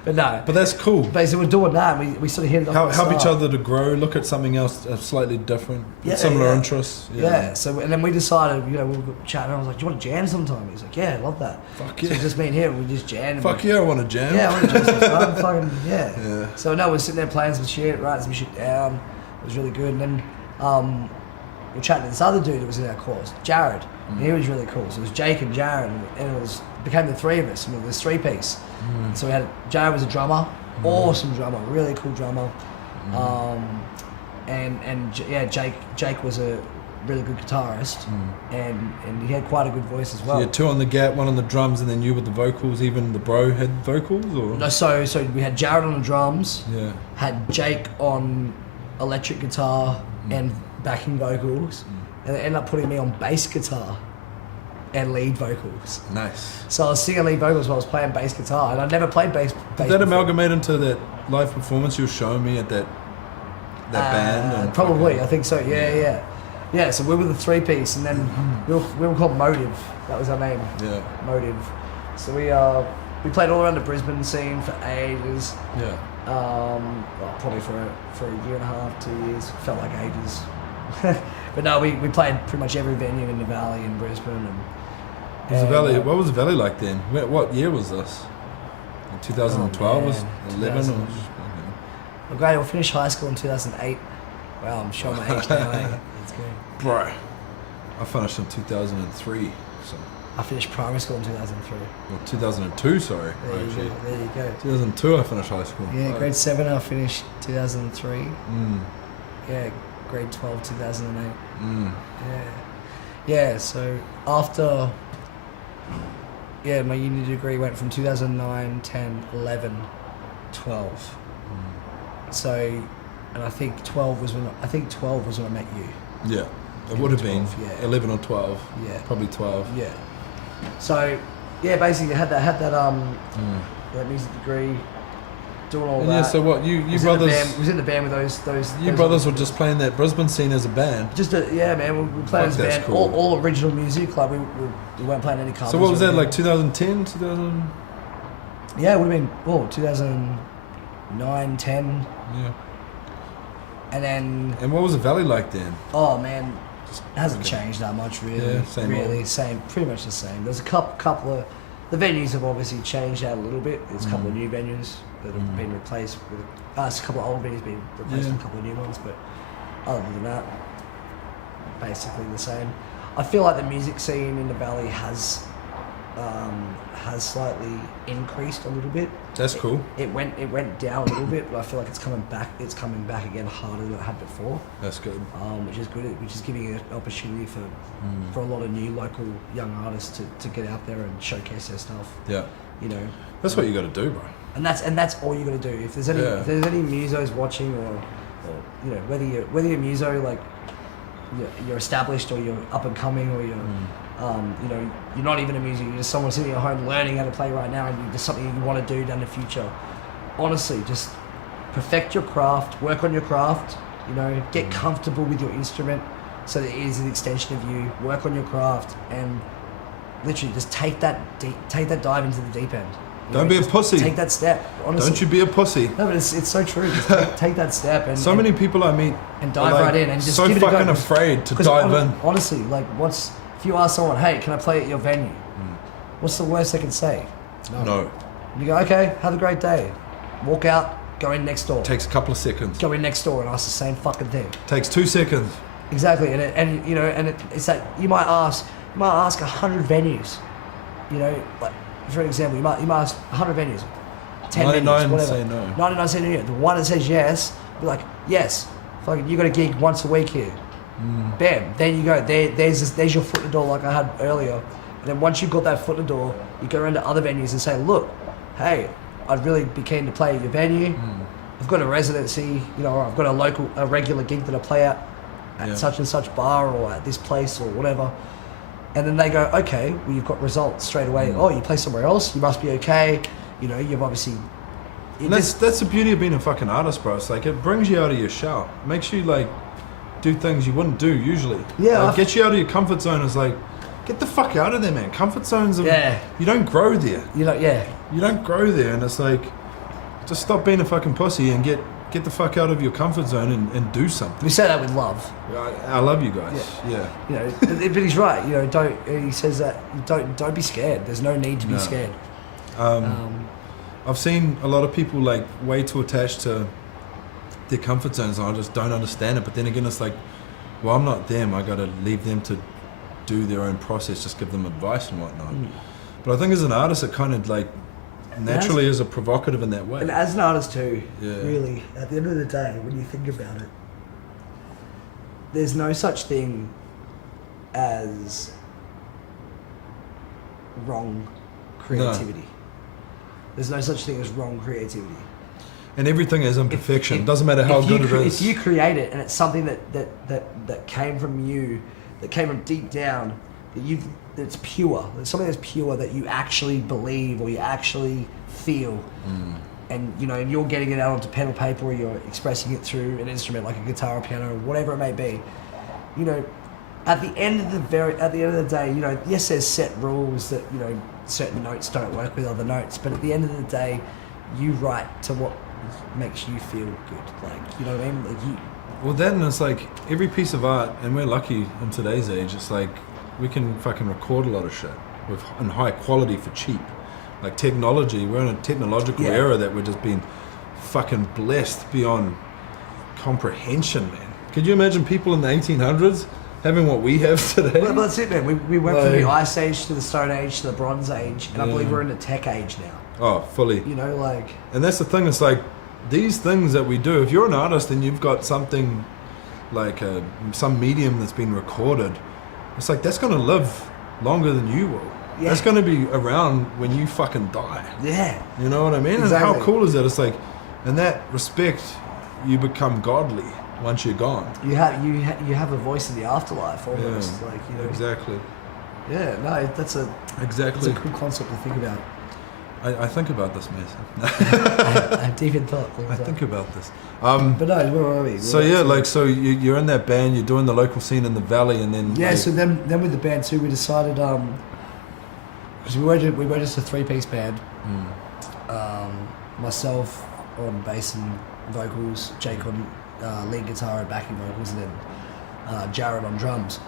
But no. But that's cool. Basically, we're doing that, and we sort of hit it off. Help each other to grow. Look at something else slightly different. Similar interests. Yeah. So and then we decided, we were chatting. I was like, do you want to jam sometime? He's like, yeah, I love that. Fuck yeah. So just me and him, we just jammed. Fuck yeah, I want to jam. Yeah, I want to jam some stuff. Fucking yeah. So no, we're sitting there playing some shit, writing some shit down. It was really good. And then we're chatting to this other dude that was in our course, Jared. And he was really cool. So it was Jake and Jared, and it became the three of us. And it was three-piece. So we had Jared was a drummer, awesome drummer, really cool drummer. Jake was a really good guitarist, and he had quite a good voice as well. So you had two on the gap, one on the drums, and then you with the vocals. Even the bro had vocals, or no? So we had Jared on the drums. Yeah. Had Jake on electric guitar and backing vocals, and they ended up putting me on bass guitar and lead vocals. Nice. So I was singing lead vocals while I was playing bass guitar, and I'd never played bass. Did that amalgamate into that live performance you were showing me at that band? Probably, I think so. Yeah. So we were the three-piece, and then we were called Motive. That was our name. Yeah. Motive. So we played all around the Brisbane scene for ages. Yeah. Probably for a year and a half, 2 years. Felt like ages. But no, we played pretty much every venue in the Valley in Brisbane. What was the Valley like then? What year was this? 2012 was 11 or? I graduated, I finished high school in 2008. Wow, I'm showing my age now. That's good. Bro, I finished in 2003. So. I finished primary school in 2003. Well, 2002, sorry. There you go. 2002 I finished high school. Yeah, grade 7 I finished 2003. Yeah, grade 12 2008. Yeah, so after my uni degree went from 2009, 10, 11, 12. So, and I think 12 was when I met you. Yeah, it would have been 12, 11 or 12. Yeah, probably 12. Yeah. So, basically had that music degree, doing all that. Yeah. So what you brothers? Was in the band with those. You brothers were just playing that Brisbane scene as a band. Man. We played as a band. Cool. All original music. Like we weren't playing any covers. So what was that like? 2010, 2000? Yeah, it would have been 2009, 10. Yeah. And what was the Valley like then? Oh man, it hasn't changed that much really. Yeah, same. Pretty much the same. There's a couple of the venues have obviously changed out a little bit. There's a couple of new venues that have been replaced with a couple of old venues being replaced with a couple of new ones, but other than that, basically the same. I feel like the music scene in the Valley has slightly increased a little bit. That's cool. It went down a little bit, but I feel like it's coming back. It's coming back again harder than it had before. That's good. Which is good. Which is giving an opportunity for a lot of new local young artists to get out there and showcase their stuff. Yeah. That's what you got to do, bro. And that's all you got to do. If there's any musos watching, or whether you're muso, like you're established, or you're up and coming, or you're not even a muso, you're just someone sitting at home learning how to play right now, and there's something you want to do down the future. Honestly, just perfect your craft, work on your craft. Get comfortable with your instrument, so that it is an extension of you. Work on your craft, and literally just take that dive into the deep end. Don't be a pussy. Take that step. Honestly. Don't you be a pussy. No, but it's so true. Just take that step. And so many people I meet and dive right in and just so give it a go. fucking afraid to dive in. Honestly, like if you ask someone, hey, can I play at your venue? What's the worst they can say? No. And you go, okay, have a great day. Walk out, go in next door. Takes a couple of seconds. Go in next door and ask the same fucking thing. Takes 2 seconds. Exactly, it's that you might ask 100 venues. Like for example, you might ask 100 venues, 10 venues, whatever. Say no. 99 say no. The one that says yes, be like, yes, fucking, you got a gig once a week here. Bam. Then you go, there's your foot in the door like I had earlier. And then once you've got that foot in the door, you go around to other venues and say, look, hey, I'd really be keen to play at your venue. I've got a residency, or I've got a regular gig that I play at such and such bar or at this place or whatever. And then they go, okay, well, you've got results straight away. Oh, you play somewhere else, you must be okay. You've obviously... That's the beauty of being a fucking artist, bro. It's like, it brings you out of your shell. Makes you, like, do things you wouldn't do usually. Yeah. Like, get you out of your comfort zone. It's like, get the fuck out of there, man. Comfort zones are... Yeah. You don't grow there. You don't grow there, and it's like, just stop being a fucking pussy and get the fuck out of your comfort zone and do something. We say that with love. I love you guys. Yeah. But he's right. He says that don't be scared. There's no need to be scared. I've seen a lot of people like way too attached to their comfort zones, and I just don't understand it. But then again, it's like, well, I'm not them. I got to leave them to do their own process, just give them advice and whatnot. But I think as an artist, it kind of like naturally is a provocative in that way. And as an artist too, really, at the end of the day, when you think about it, there's no such thing as wrong creativity. There's no such thing as wrong creativity. And everything is imperfection. Doesn't matter how good it is. If you create it and it's something that came from you, that came from deep down, that's pure. It's something that's pure that you actually believe or you actually feel. And and you're getting it out onto pen or paper, or you're expressing it through an instrument like a guitar or piano or whatever it may be. At the end of the day, yes, there's set rules that certain notes don't work with other notes, but at the end of the day, you write to what makes you feel good. Like, you know what I mean? Like Well, then it's like every piece of art, and we're lucky in today's age. It's like we can fucking record a lot of shit in high quality for cheap. Like technology, we're in a technological era that we're just being fucking blessed beyond comprehension, man. Could you imagine people in the 1800s having what we have today? Well, that's it, man. We went from the Ice Age to the Stone Age to the Bronze Age, and I believe we're in the Tech Age now. Oh, fully. And that's the thing. It's like these things that we do. If you're an artist and you've got something like some medium that's been recorded, it's like that's gonna live longer than you will. Yeah. That's gonna be around when you fucking die. Yeah. You know what I mean? Exactly. And how cool is that? It's like, in that respect, you become godly once you're gone. You have a voice in the afterlife almost. Yeah. Exactly. Yeah. No, that's a cool concept to think about. I think about this, Mason. I have deep in thought. I think about this. But no, where are we? So you're in that band, you're doing the local scene in the valley, and then so then with the band too, we decided because we were just a 3-piece band. Myself on bass and vocals, Jake on lead guitar and backing vocals, and then Jared on drums.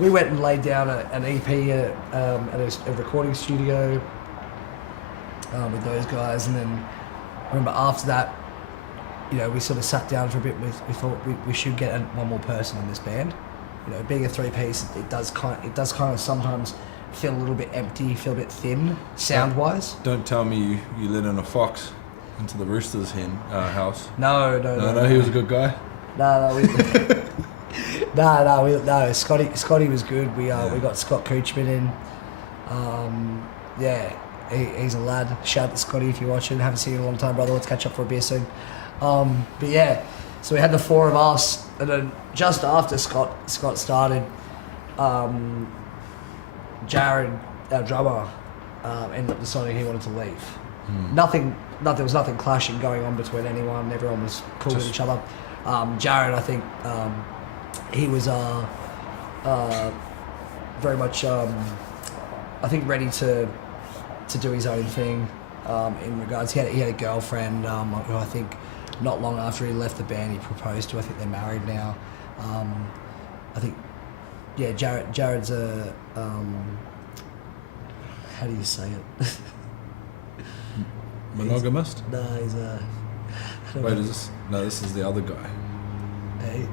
We went and laid down an EP at a recording studio with those guys, and then I remember after that, we sort of sat down for a bit. We thought we should get one more person in this band. Being a 3-piece, it does kind of sometimes feel a little bit empty, feel a bit thin, sound-wise. Don't tell me you let in a fox into the Roosters house. No, he was a good guy. No, Scotty was good. We got Scott Coochman in. He's a lad. Shout out to Scotty if you're watching. Haven't seen you in a long time, brother. Let's catch up for a beer soon. But yeah, so we had the 4 of us, and then just after Scott started, Jared, our drummer, ended up deciding he wanted to leave. There was nothing clashing going on between anyone. Everyone was cool with each other. Jared, I think, he was very much, I think, ready to do his own thing. In regards, he had a girlfriend who I think not long after he left the band he proposed to. I think they're married now. I think, Jared's a how do you say it? Monogamist? No, he's Wait, is this? No, this is the other guy.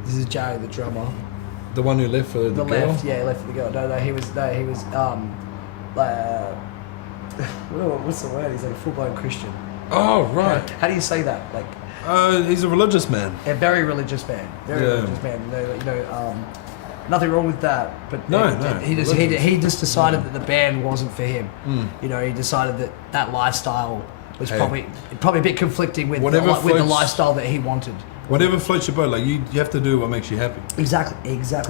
This is Joe, the drummer. The one who left for the girl? Left, yeah, left for the girl. No, he was what's the word? He's like a full-blown Christian. Oh, right. How do you say that? Like, he's a religious man. a very religious man. Religious man. Nothing wrong with that. But he just decided that the band wasn't for him. You know, he decided that lifestyle was probably a bit conflicting with the lifestyle that he wanted. Whatever floats your boat, like you have to do what makes you happy. Exactly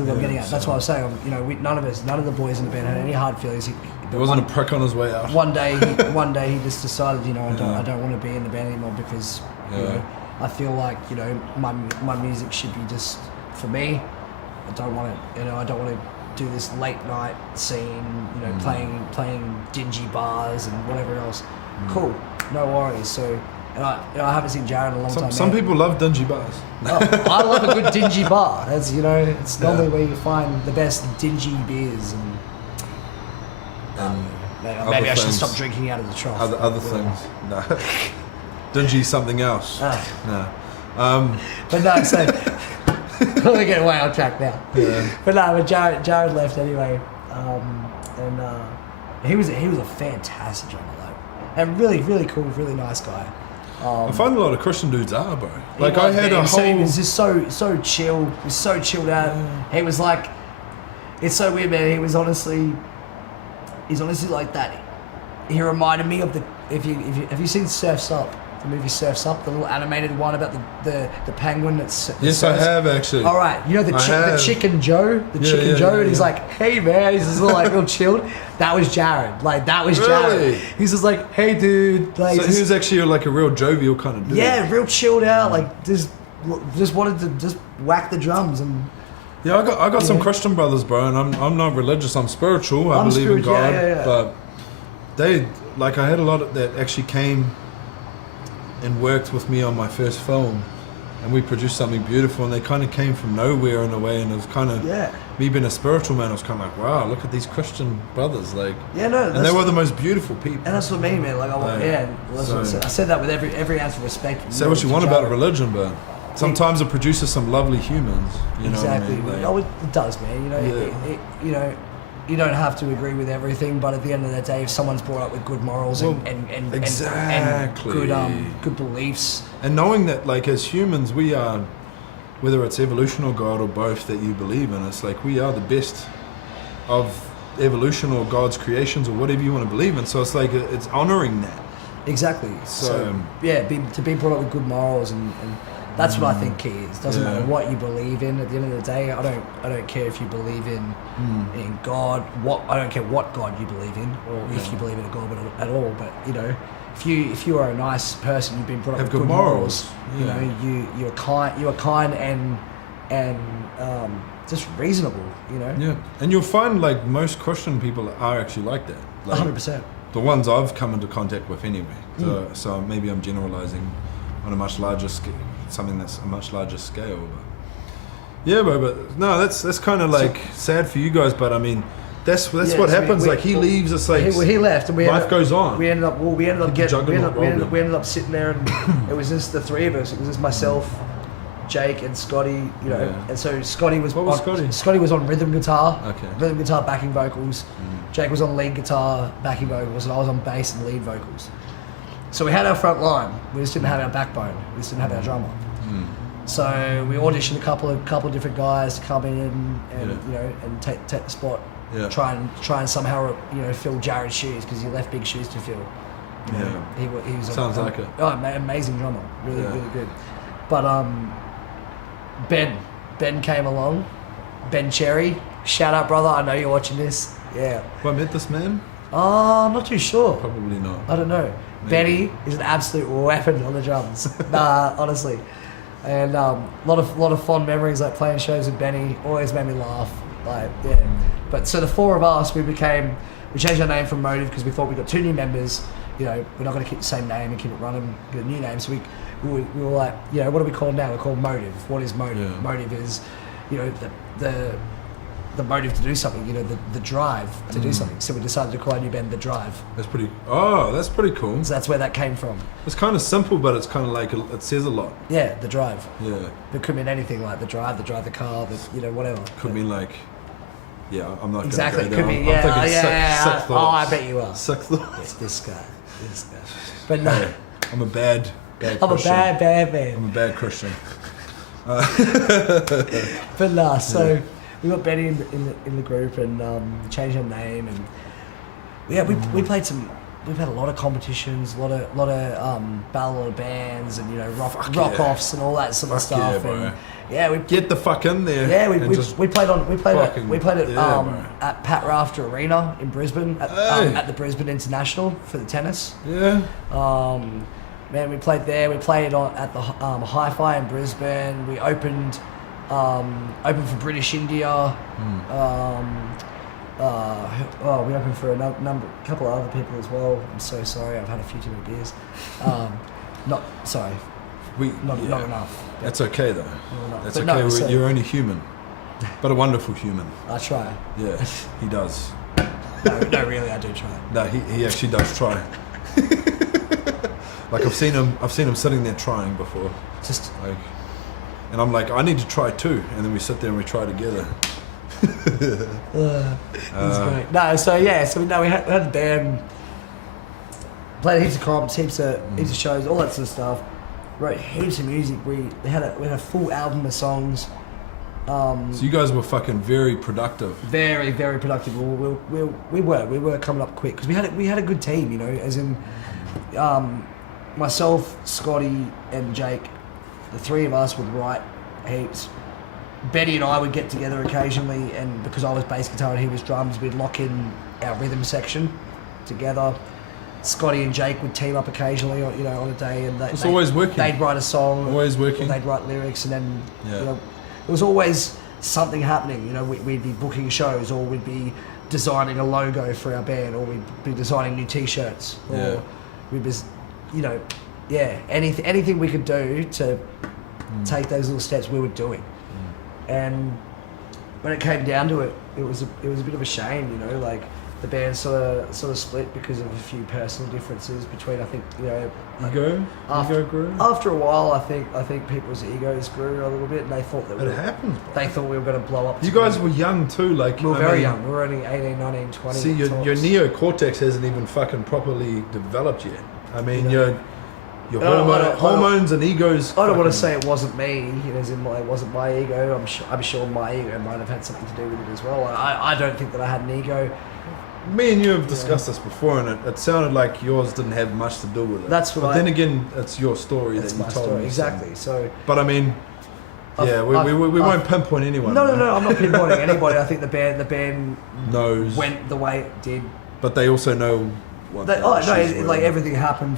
what I'm getting at. That's what I was saying. You know, none of the boys in the band had any hard feelings. There wasn't a prick on his way out. One day he just decided, you know, I don't want to be in the band anymore because you know, I feel like, you know, my music should be just for me. I don't want to do this late night scene, you know, playing dingy bars and whatever else. Cool, no worries. So, and I haven't seen Jared in a long time. Some people love dingy bars. I love a good dingy bar. As you know, it's normally where you find the best dingy beers and maybe I should stop drinking out of the trough. Other things, no. Dingy something else. No. But no, so we're getting way on track now. Yeah. But Jared left anyway, and he was a fantastic drummer though, and really cool, really nice guy. I find a lot of Christian dudes are, bro. Like he was just so chill. He was so chilled out. He was like, it's so weird, man. He's honestly like that. He reminded me of have you seen Surf's Up? The movie Surf's Up, the little animated one about the penguin that's... Yes, I have actually. All right, you know the Chicken Joe? And he's like, hey man, he's just like real chilled. That was Jared. Like, that was Jared. Really? He's just like, hey dude. Like, so he was actually like a real jovial kind of dude. Yeah, real chilled out, like just wanted to just whack the drums and... Yeah, I got some Christian brothers, bro, and I'm not religious, I'm spiritual, I believe in God, but I had a lot that actually came and worked with me on my first film, and we produced something beautiful, and they kind of came from nowhere in a way, and it was kind of me being a spiritual man. I was kind of like, wow, look at these Christian brothers, like, and they were the most beautiful people. And that's what I mean, man. Like, I said that with every ounce of respect. Say what you want about religion, but sometimes it produces some lovely humans. You know what I mean? Like, it does, man. You know, you know. You don't have to agree with everything, but at the end of the day, if someone's brought up with good morals and good beliefs, and knowing that, like, as humans, we are, whether it's evolution or God or both that you believe in, it's like we are the best of evolution or God's creations or whatever you want to believe in. So it's like it's honoring that. Exactly. So to be brought up with good morals and that's what I think key is. Doesn't matter what you believe in. At the end of the day, I don't care if you believe in God. I don't care what God you believe in, or if you believe in a God at all. But you know, if you are a nice person, you've been brought up with good morals. You know, you are kind and just reasonable. You know. Yeah, and you'll find like most Christian people are actually like that. 100%. The ones I've come into contact with anyway. So maybe I'm generalizing on a much larger scale. Something that's a much larger scale, but no, that's kind of like sad for you guys, but I mean that's what happens. He leaves, it's like he left, and life goes on. We ended up sitting there, and it was just the three of us. It was just myself, Jake, and Scotty. You know, and so Scotty was Scotty was on rhythm guitar, rhythm guitar backing vocals. Jake was on lead guitar backing vocals, and I was on bass and lead vocals. So we had our front line. We just didn't have our backbone. We just didn't have our drummer. So we auditioned a couple of different guys to come in and you know, and take the spot. Try and somehow, you know, fill Jared's shoes because he left big shoes to fill. You know, he was sounds like it. Oh, amazing drummer, really good. But Ben came along. Ben Cherry, shout out brother. I know you're watching this. Yeah. Have I met this man? I'm not too sure. Probably not. I don't know. Maybe. Benny is an absolute weapon on the drums. Honestly. And lot of fond memories, like playing shows with Benny. Always made me laugh. But so the four of us, we changed our name from Motive because we thought we got 2 new members. You know, we're not going to keep the same name and keep it running. Get a new name. So we were like, you know, what are we called now? We're called Motive. What is Motive? Motive is, you know, the motive to do something, you know, the drive to do something. So we decided to call our new band The Drive. That's pretty cool. So that's where that came from. It's kind of simple, but it's kind of like, it says a lot. Yeah, The Drive. Yeah. It could mean anything, like the drive the car, you know, whatever. Could mean like, yeah, I'm not exactly. going to It go could there. be, I'm thinking sick Oh, thoughts. I bet you are. Sick thoughts. Yes, this guy. But no, Hey, I'm a bad I'm Christian. a bad man. I'm a bad Christian. But nah, so we got Benny in the group and changed our name, and we played some. We've had a lot of competitions, a lot of battle of bands, and you know rock offs and all that sort of stuff. Yeah, bro. And yeah, we Get the fuck in there. yeah and just we played it bro. at Pat Rafter Arena in Brisbane at the Brisbane International for the tennis. Yeah. Man, we played there. We played at the Hi-Fi in Brisbane. We opened for British India. We opened for a couple of other people as well. I'm so sorry. I've had a few too many beers. Not enough. That's okay though. Not enough. That's But okay. no, so- You're only human, but a wonderful human. I try. Yeah, he does. No, really, I do try. No, he actually does try. Like I've seen him sitting there trying before. Just Like, and I'm like, I need to try too. And then we sit there and we try together. it's great. No, so we had a band, played heaps of comps, heaps of shows, all that sort of stuff. Wrote heaps of music. We had a full album of songs. So you guys were fucking very productive. Very, very productive. We were coming up quick because we had a good team, you know, as in myself, Scotty, and Jake. The three of us would write heaps. Betty and I would get together occasionally, and because I was bass guitar and he was drums, we'd lock in our rhythm section together. Scotty and Jake would team up occasionally, you know, on a day, and It's always working. They'd write a song, Always working. or they'd write lyrics, and then Yeah. you know, there was always something happening. You know, we'd be booking shows, or we'd be designing a logo for our band, or we'd be designing new T-shirts, or Yeah. we'd be, you know, anything we could do to take those little steps, we were doing. And when it came down to it, it was a bit of a shame, you know, like the band sort of split because of a few personal differences between, I think, you know, Ego grew. after a while, I think people's egos grew a little bit, and they thought that It happens. they thought we were going to blow up. You guys were young too, like we were I very mean, young. We were only 18, 19, 20. See, your tops. neocortex hasn't even fucking properly developed yet. I mean, You know. your I don't- hormones and egos. I don't want fucking- to say it wasn't me, you know, as in it wasn't my ego. I'm sure my ego might have had something to do with it as well. I don't think that I had an ego. Me and you have discussed this before, and it sounded like yours didn't have much to do with it. That's what But I- then again, it's your story That's that you my told story, me. exactly. So But I mean, yeah, we won't pinpoint anyone. no, right? I'm not pinpointing anybody. I think the band Knows, went the way it did. but they also know what. the issues were. Like everything happened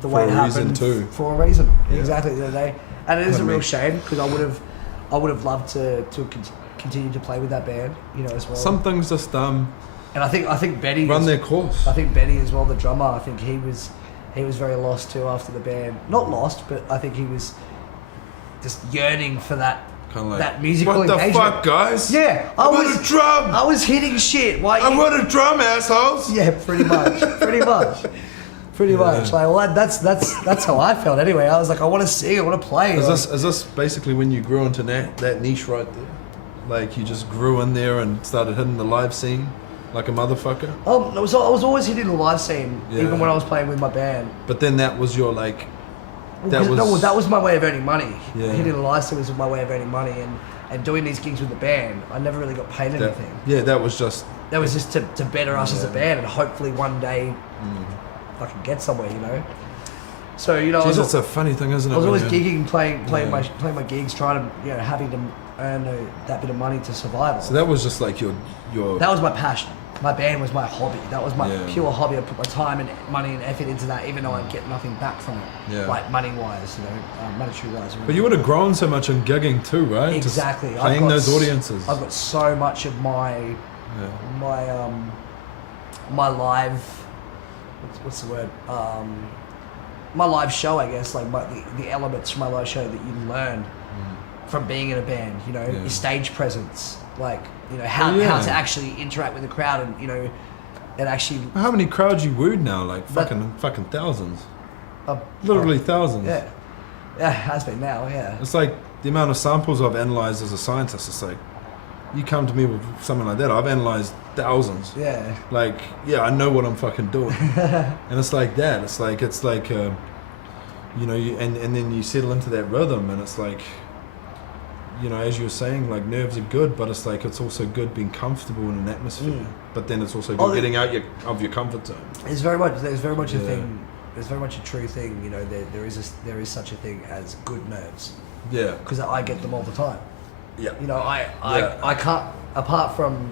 the For way a it happened reason too. for a reason. Yeah. Exactly the other day, and it is Pardon a real me. shame because I would have loved to continue to play with that band, you know, as well. Some things just and I think Betty run is- their course. I think Benny as well, the drummer. I think he was very lost too after the band. Not lost, but I think he was just yearning for that Kind of like that musical what the engagement. fuck, guys? Yeah, I want a drum. I was hitting shit. Why? I want a drum, assholes. Yeah, pretty much. Pretty much. Like, well, that's how I felt anyway. I was like, I want to sing, I want to play. Is this basically when you grew into that niche right there? Like you just grew in there and started hitting the live scene like a motherfucker? I was always hitting the live scene, Yeah. even when I was playing with my band. But then that was your like. That That was my way of earning money. Yeah. Hitting the live scene was my way of earning money, and doing these gigs with the band, I never really got paid that, anything. yeah, that was just. That was just to better us as a Yeah. band, and hopefully one day I can get somewhere, you know. So you know, Jeez, that's a funny thing, isn't it? I was when always you- gigging, playing Yeah. my gigs, trying to, you know, having to earn that bit of money to survive. So that was just like your. That was my passion. My band was my hobby. That was my Yeah. pure hobby. I put my time and money and effort into that, even though I'd get nothing back from it, Yeah. like money-wise, you know, monetary-wise. But you would have grown so much in gigging too, right? Just Exactly. playing those audiences. I've got so much of my Yeah. my live. What's the word? My live show, I guess, like the elements from my live show that you learn from being in a band. You know, Yeah. your stage presence, like how to actually interact with the crowd, and and actually. How many crowds you wooed now? Like fucking thousands. Literally thousands. Yeah, it has been now. Yeah. It's like the amount of samples I've analysed as a scientist. It's like, you come to me with something like that, I've analysed thousands. Yeah. Like, yeah, I know what I'm fucking doing. And it's like that. It's like and then you settle into that rhythm, and it's like, as you were saying, like nerves are good, but it's like it's also good being comfortable in an atmosphere. But then it's also good getting out of your comfort zone. There's very much a thing. There's very much a true thing. There is such a thing as good nerves. Yeah. Because I get them all the time. Yeah. I can't, apart from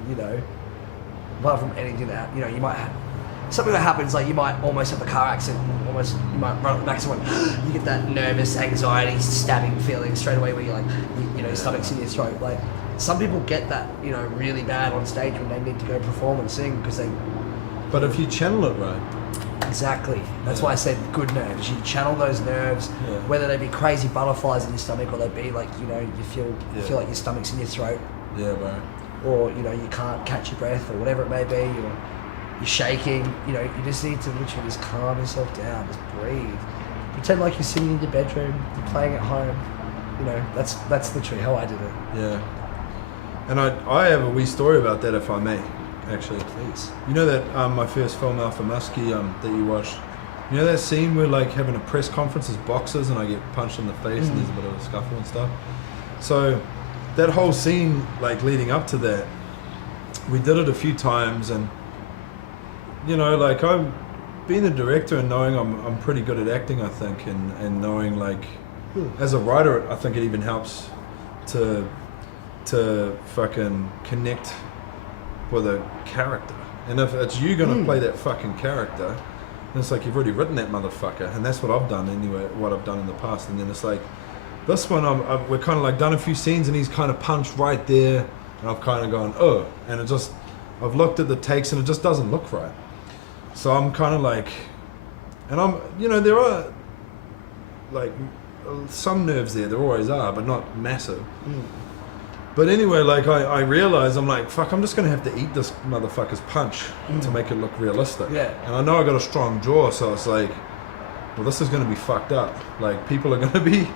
anything that you might have something that happens, like you might almost have a car accident, you might run up back to someone, you get that nervous anxiety stabbing feeling straight away where you're like your stomach's in your throat. Like some people get that really bad on stage when they need to go perform and sing because they. But if you channel it right. Exactly. That's why I said good nerves. You channel those nerves, whether they be crazy butterflies in your stomach or they be like, you feel like your stomach's in your throat. Yeah, right. Or, you can't catch your breath or whatever it may be, or you're shaking. You just need to literally just calm yourself down, just breathe. Pretend like you're singing in your bedroom, you're playing at home. That's literally how I did it. Yeah. And I have a wee story about that, if I may. Actually, please. You know that my first film, Alpha Muskie, that you watched. You know that scene where like having a press conference as boxers and I get punched in the face and there's a bit of a scuffle and stuff. So that whole scene, like leading up to that, we did it a few times, and like I'm being a director and knowing I'm pretty good at acting, I think, and knowing like as a writer, I think it even helps to fucking connect with a character. And if it's you gonna play that fucking character, then it's like you've already written that motherfucker, and that's what I've done anyway, what I've done in the past. And then it's like this one, we're kind of like done a few scenes and he's kind of punched right there, and I've kind of gone and I've looked at the takes and it just doesn't look right. So I'm kind of like, and I'm there are like some nerves there always are, but not massive. But anyway, like I realized, I'm like, fuck, I'm just gonna have to eat this motherfucker's punch to make it look realistic. Yeah. And I know I got a strong jaw, so it's like, well, this is gonna be fucked up. Like people are gonna be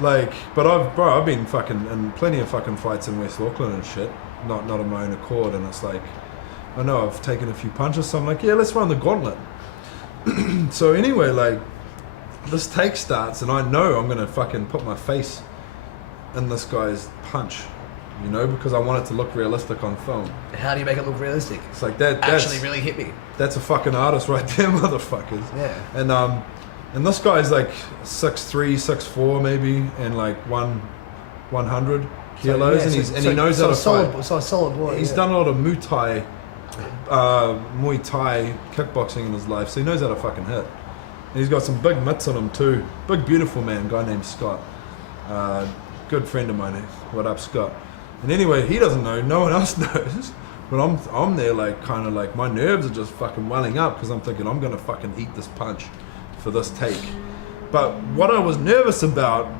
like, but I've been fucking in plenty of fucking fights in West Auckland and shit, not of my own accord, and it's like, I know I've taken a few punches, so I'm like, yeah, let's run the gauntlet. So anyway, like this take starts, and I know I'm gonna fucking put my face in this guy's punch. Because I want it to look realistic on film. How do you make it look realistic? It's like that. That's actually really hit me. That's a fucking artist right there, motherfuckers. Yeah. And this guy's like 6'3", 6'4", maybe, and like 100 kilos, and he knows how to fight. So a solid boy. He's done a lot of Muay Thai kickboxing in his life, so he knows how to fucking hit. And he's got some big mitts on him too. Big beautiful man, guy named Scott. Good friend of mine. What up, Scott? And anyway, he doesn't know, no one else knows, but I'm there like kind of like my nerves are just fucking welling up because I'm thinking I'm gonna fucking eat this punch for this take. But what I was nervous about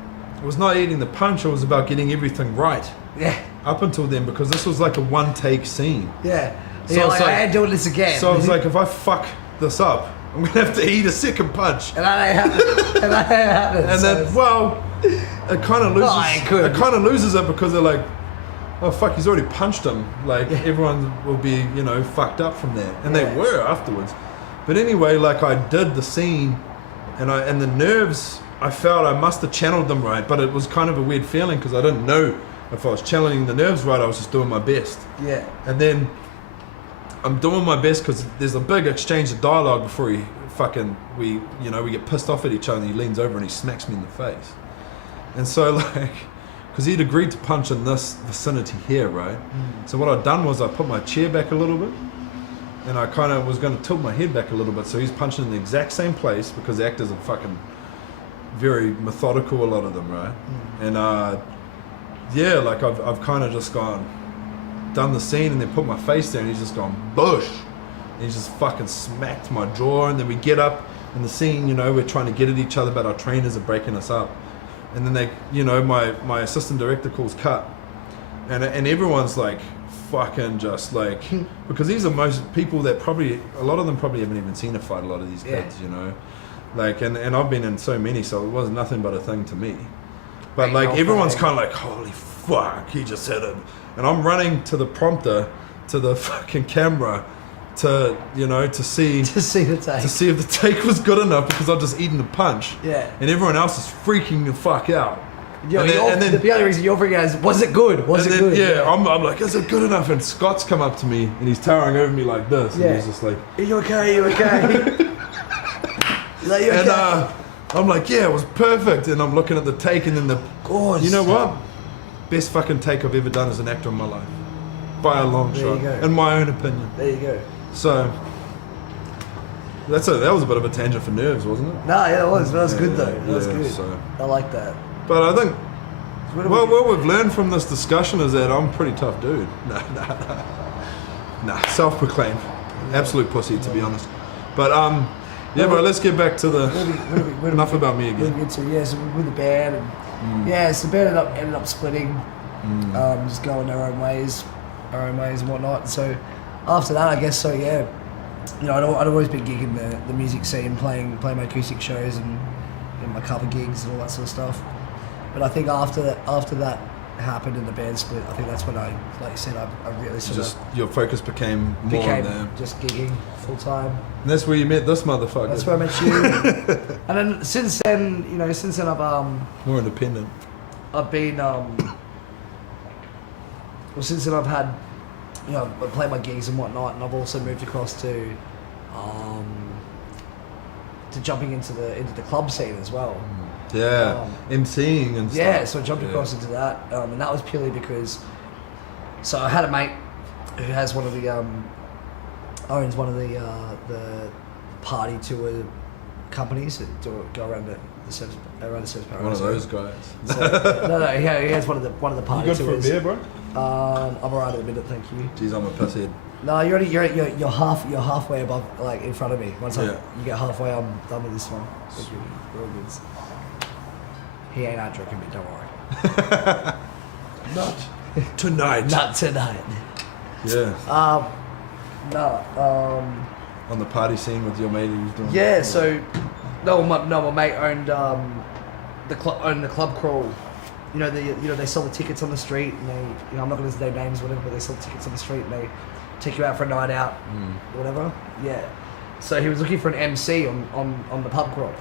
was not eating the punch, it was about getting everything right. Yeah. Up until then, because this was like a one take scene. Yeah. So yeah, like, I ain't doing this again. So I was like, if I fuck this up, I'm gonna have to eat a second punch. And that ain't happening. And then, well, it kind of loses. It kind of loses it because they're like, oh fuck, he's already punched him. Like everyone will be, fucked up from that, and they were afterwards. But anyway, like I did the scene, and the nerves, I felt I must have channeled them right, but it was kind of a weird feeling because I didn't know if I was channeling the nerves right. I was just doing my best. Yeah. And then I'm doing my best because there's a big exchange of dialogue before we get pissed off at each other, and he leans over and he smacks me in the face. And so like, because he'd agreed to punch in this vicinity here, right? So what I'd done was I put my chair back a little bit, and I kind of was going to tilt my head back a little bit, so he's punching in the exact same place, because the actors are fucking very methodical, a lot of them, right? And like I've kind of just done the scene and then put my face there, and he's just gone bush, and he's just fucking smacked my jaw. And then we get up in the scene, we're trying to get at each other, but our trainers are breaking us up. And then they, my assistant director calls cut, and everyone's like fucking just like, because these are most people that probably, a lot of them probably haven't even seen a fight, a lot of these kids, you know, like, and I've been in so many, so it was nothing but a thing to me. But like everyone's kind of like, holy fuck, he just said it. And I'm running to the prompter, to the fucking camera, to, you know, to see the take. To see if the take was good enough, because I've just eaten the punch. Yeah. And everyone else is freaking the fuck out. Yeah, and then the only reason you're freaking out is, was it good? Was it good? Yeah, I'm like, is it good enough? And Scott's come up to me and he's towering over me like this. And he's just like, are you okay? Are you okay? Like, you okay? And I'm like, yeah, it was perfect. And I'm looking at the take, and then you know what? Best fucking take I've ever done as an actor in my life. By a long shot. There you go. In my own opinion. There you go. So, that was a bit of a tangent for nerves, wasn't it? No, yeah, it was. That was good though. That was good. So. I like that. But I think, what we've learned from this discussion is that I'm a pretty tough dude. Nah, self-proclaimed. Absolute pussy, to be honest. But, yeah, but let's get back to enough about me again. So with the band, and so the band ended up splitting, just going our own ways and whatnot. So after that, I guess, so yeah, you know, I'd always been gigging the music scene, playing my acoustic shows and my cover gigs and all that sort of stuff. But I think after that happened and the band split, I think that's when I, like you said, I really your focus became more on them. Just gigging full time. And that's where you met this motherfucker. That's where I met you. And then since then I've more independent. I've been since then I've had, you know, I played my gigs and whatnot, and I've also moved across to jumping into the club scene as well. Yeah, MCing and stuff. Yeah, so I jumped across into that, and that was purely because, so I had a mate who has one of the owns one of the party tour companies that go around the service paradise. One of those guys. So, no, he has one of the party you tours. good for a beer, bro? I'm alright at the minute, thank you. Jeez, I'm a pusshead. No, you're halfway above, like in front of me. Once you get halfway, I'm done with this one. Real good. He ain't out drinking me, don't worry. Not tonight. Not tonight. Yeah. No. On the party scene with your mate who was doing. Yeah. So, my mate owned the club crawl. You know, they sell the tickets on the street, and they, you know, I'm not going to say names, whatever, but they sell the tickets on the street, and they take you out for a night out, whatever. Yeah. So he was looking for an MC on the pub crawl.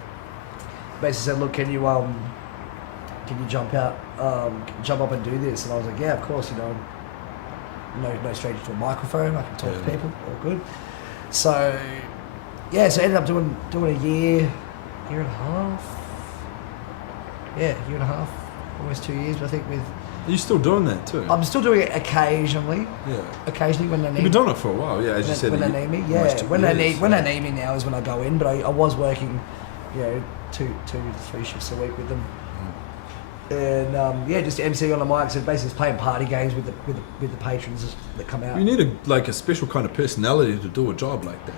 Basically said, look, can you jump up and do this? And I was like, yeah, of course, you know, no stranger to a microphone, I can talk to people, all good. So, yeah, so I ended up doing a year and a half. Yeah, year and a half, almost 2 years, I think, with... Are you still doing that too? I'm still doing it occasionally. Yeah. Occasionally when they need me. You've been doing it for a while, yeah, as you said. When they need me, yeah. When they need me now is when I go in, but I was working, you know, two to three shifts a week with them. And just MC on the mic, so basically just playing party games with the patrons that come out. You need a special kind of personality to do a job like that.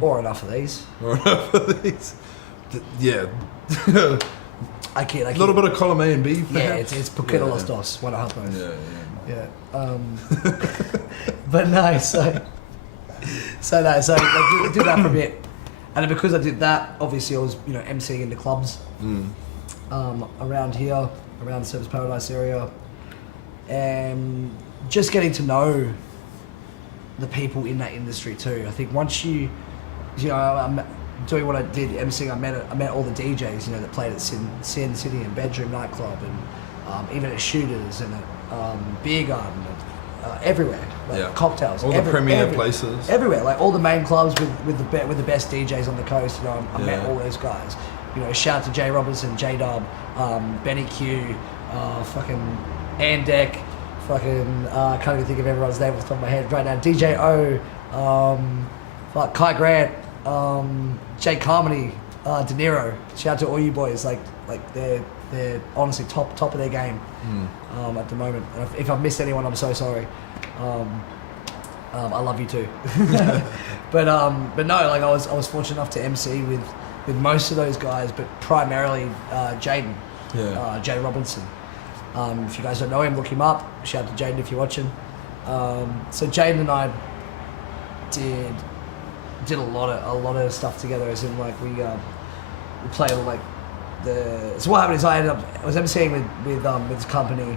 Or enough of these. Or enough of these. Yeah. I kid. A little bit of column A and B. Yeah, it's poquito los dos, one and a half both. Yeah. But no, I did that for a bit, and because I did that, obviously I was, you know, emceeing in the clubs around here, around the Service Paradise area, and just getting to know the people in that industry too. I think once you know, I'm doing what I did emceeing, I met all the DJs, you know, that played at Sin City and Bedroom nightclub, and even at Shooters and at Beer Garden, and, everywhere, like cocktails, all the premier places, everywhere, like all the main clubs with the best DJs on the coast. You know, I met all those guys. You know, shout out to Jay Robinson, J Dub, Benny Q, fucking Andek, fucking I can't even think of everyone's name off the top of my head right now. DJ O, Kai Grant, Jake Carmody, De Niro. Shout out to all you boys. Like they're honestly top of their game at the moment. And if I've missed anyone, I'm so sorry. I love you too. but no, like I was fortunate enough to MC with most of those guys, but primarily Jaden, Jay Robinson, If you guys don't know him, look him up. Shout out to Jaden if you're watching. So Jaden and I did a lot of stuff together. As in, like we played like so what happened is I was emceeing with this company.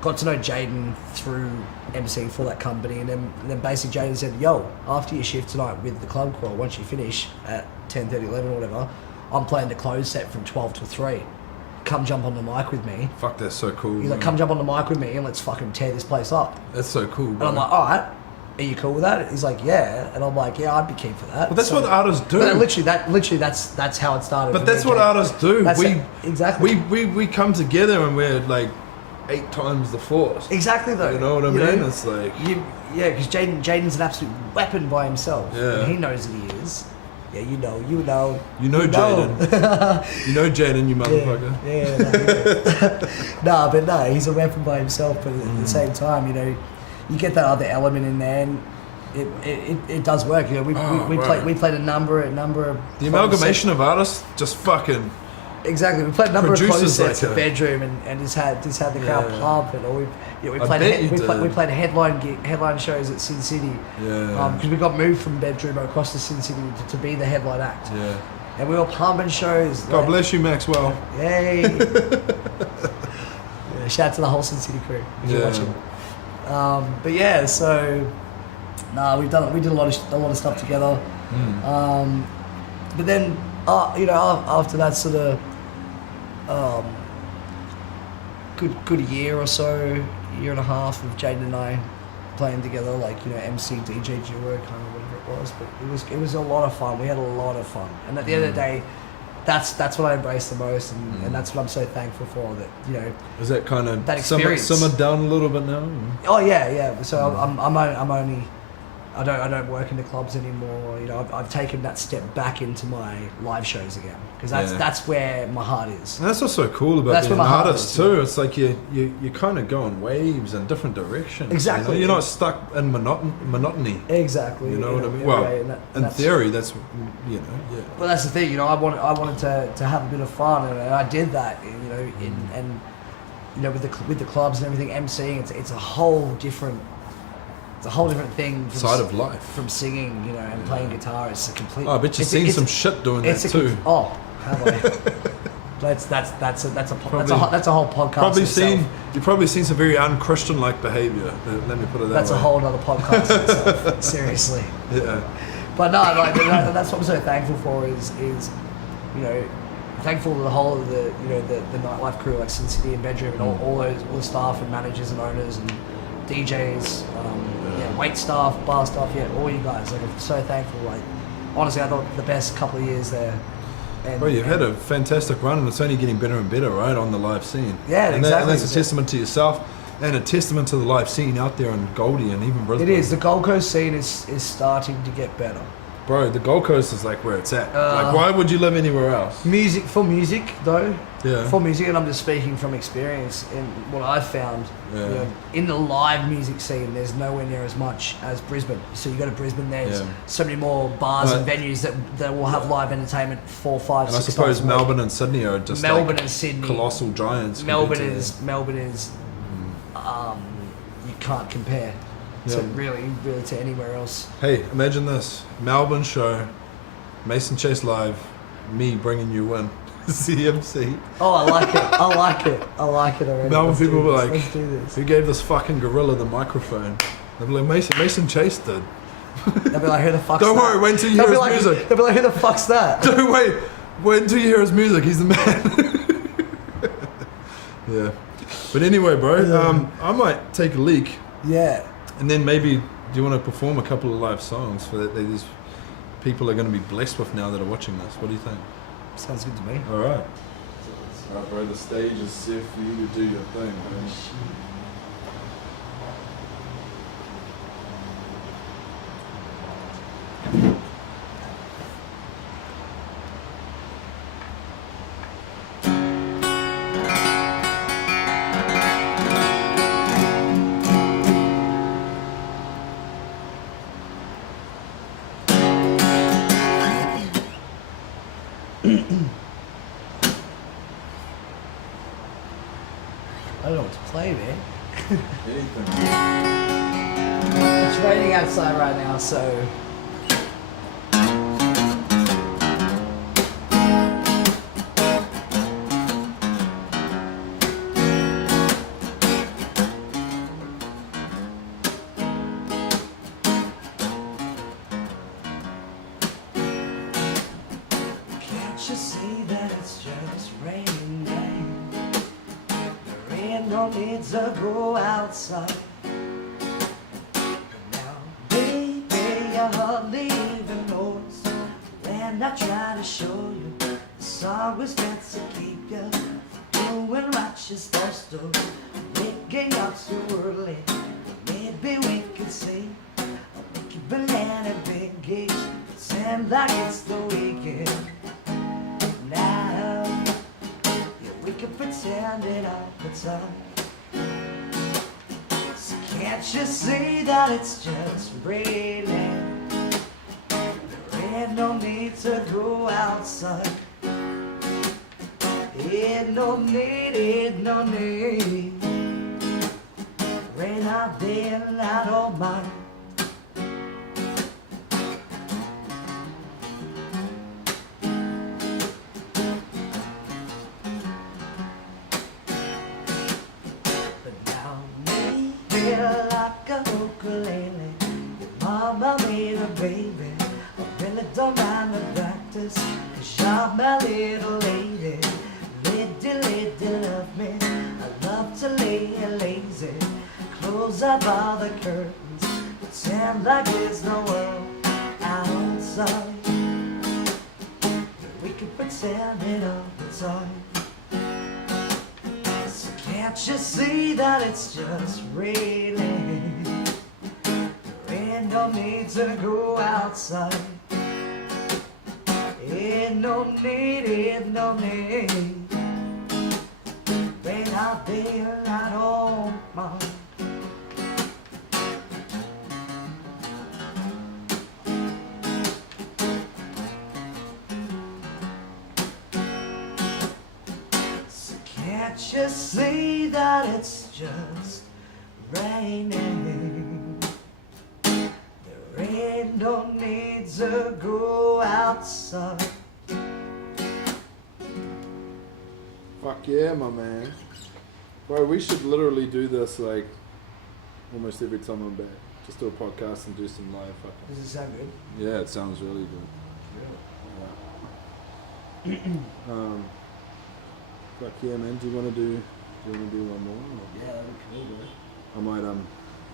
Got to know Jaden through emceeing for that company, and then basically Jaden said, "Yo, after your shift tonight with the club crawl, once you finish at 10:30, 11 or whatever, I'm playing the close set from 12 till 3. Come jump on the mic with me." Fuck, that's so cool. He's like, "Come jump on the mic with me and let's fucking tear this place up." That's so cool, bro. And I'm like, "All right, are you cool with that?" He's like, "Yeah," and I'm like, "Yeah, I'd be keen for that." Well, that's what artists do. But literally, that's how it started. But that's what artists do. Exactly. We come together and we're like 8 times the force. Exactly though. You know what I mean? It's like because Jaden's an absolute weapon by himself. Yeah. And he knows that he is. Yeah, you know Jaden. You know Jaden, you motherfucker. No, he's a weapon by himself. But at the same time, you get that other element in there, and it does work. We played a number of the amalgamation of artists just fucking. Exactly, we played a number of close sets like at bedroom, and just had the crowd pumping. Or we played headline shows at Sin City. Yeah. Because we got moved from bedroom across to Sin City to be the headline act. Yeah. And we were pumping shows. God bless you, Maxwell. Yay! Shout out to the whole Sin City crew if you're watching. But yeah, so we did a lot of stuff together. But then after that sort of good year or so, year and a half of Jaden and I playing together, like MC DJ duo, kind of whatever it was. But it was a lot of fun. We had a lot of fun, and at the end of the day, that's what I embrace the most, and that's what I'm so thankful for. That is that kind of that experience simmered down a little bit now? Oh yeah. So I'm only. I don't work in the clubs anymore. I've taken that step back into my live shows again because that's where my heart is. And that's what's so cool about that's being an artist is, too. It's like you kind of go in waves in different directions. Exactly. You're not stuck in monotony. Exactly. You know what I mean? Well, in theory, that's yeah. Well, that's the thing. I wanted to have a bit of fun, and I did that. With the clubs and everything, emceeing, it's a whole different. It's a whole different thing. Side of life. From singing, and playing guitar. It's a complete. Oh, I bet you've seen some shit doing that too. Have I? That's a whole podcast. You've probably seen some very unchristian-like behaviour. Let me put it that way. That's a whole other podcast in itself. Seriously. Yeah. But no, that's what I'm so thankful for is thankful to the whole of the nightlife crew like Sin City and Bedroom and all the staff and managers and owners and DJs, wait staff, bar staff, all you guys. Like, I'm so thankful. Like, honestly, I thought the best couple of years there. Well, you've had a fantastic run, and it's only getting better and better, right, on the live scene. Yeah, and exactly. And that's a testament to yourself, and a testament to the live scene out there in Goldie and even Brisbane. It is. The Gold Coast scene is starting to get better. Bro, the Gold Coast is like where it's at. Why would you live anywhere else? Music, though. Yeah. For music, and I'm just speaking from experience and what I've found. Yeah. In the live music scene, there's nowhere near as much as Brisbane. So you go to Brisbane, there's so many more bars and venues that will have live entertainment 4, 5, and 6 I suppose times Melbourne and Sydney are just and Sydney, colossal giants. Melbourne is you can't compare. Yeah. To really to anywhere else. Hey, imagine this. Melbourne show, Mason Chase live, me bringing you in. CMC. Oh, I like it already. Melbourne people were like, let's do this. Who gave this fucking gorilla the microphone? They'll be like, Mason Chase did. They'll be like, who the fuck's Don't that? worry, wait until you hear his music. They'll be like, who the fuck's that? Don't wait until you hear his music, he's the man. Yeah. But anyway, bro, I might take a leak. Yeah. And then maybe, do you want to perform a couple of live songs for that these people are going to be blessed with now that are watching this? What do you think? Sounds good to me. All right. All right, bro. The stage is set for you to do your thing, man. I don't know what to anything. It's raining outside right now, so can't you see that it's just raining? There ain't no need to go outside. Now, baby, you hardly even notice when I try to show you the song was meant to keep you doing what you're supposed to. Waking up too early, maybe we could say I'll make you banana big gates, pretend like it's the weekend. Now, yeah, we can pretend it all the time. So can't you see that it's just raining? There ain't no need to go outside. Ain't no need. Rain out there and I don't mind. But now maybe like a ukulele, your mama made a baby. I really don't mind the practice, 'cause you're my little lady. Lady, love me. I love to lay lazy. Close up all the curtains, pretend like there's no world outside. We can pretend it all the time. So can't you see that it's just raining? There ain't no need to go outside. Ain't no need. Rain out there, I don't mind. So can't you see that it's just raining? There ain't no need to go outside. Fuck yeah, my man. Bro, we should literally do this like almost every time I'm back. Just do a podcast and do some live fucking. does it sound good? Yeah, it sounds really good. Fuck yeah, man. Do you wanna do one more? Or? Yeah, that'd be cool, bro. I might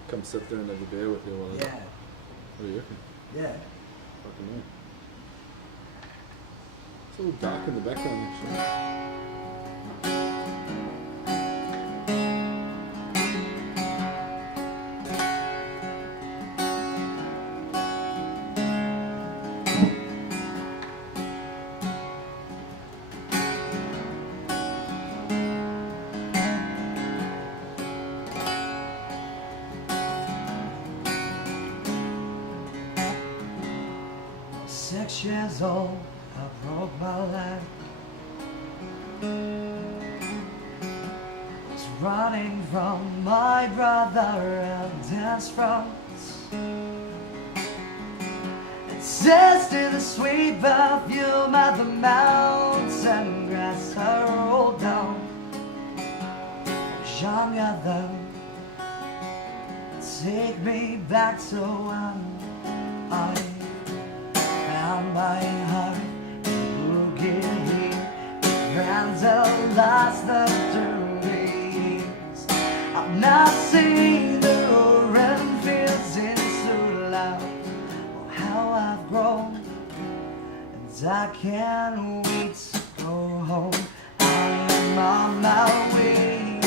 come sit there and have a beer with you while Yeah, What do you reckon? yeah. Fucking yeah. It's all dark in the background actually. Six years old, I broke my leg. Was running from my brother and his friends. It tasted the sweet perfume of the mountain grass I rolled down. I was younger then. Take me back to when I found my heart, boogie, friends have lost the duties. I've not seen the roaring fields in so loud. Oh, how I've grown, and I can't wait to go home. I'm on my way,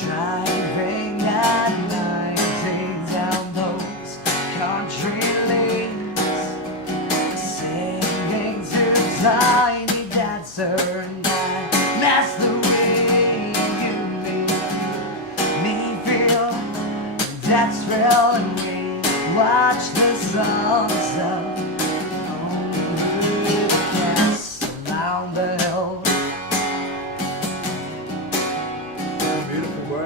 driving at night down those country lanes, singing to tiny dancer, and I that's the way you make me feel. That's real, and we watch the sunset on the grass around the hill. Beautiful, bro.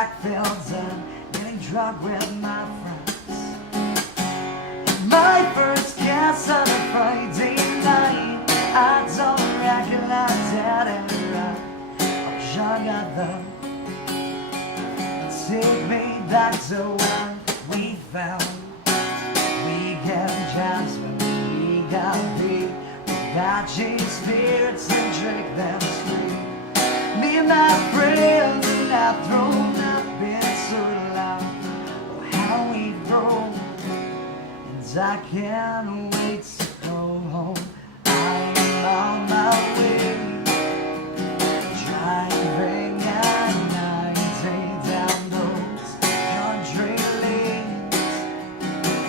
backfields and getting drunk with my friends. My first kiss on a Friday night, I don't recognize that era. I was younger then. Take me back to when we found. We got jasmine, we got beer, we got cheap spirits and drink them straight. Me and my friends have thrown up been so loud. Oh, how we've grown, and I can't wait to go home. I'm on my way, driving at 90 down those country lanes,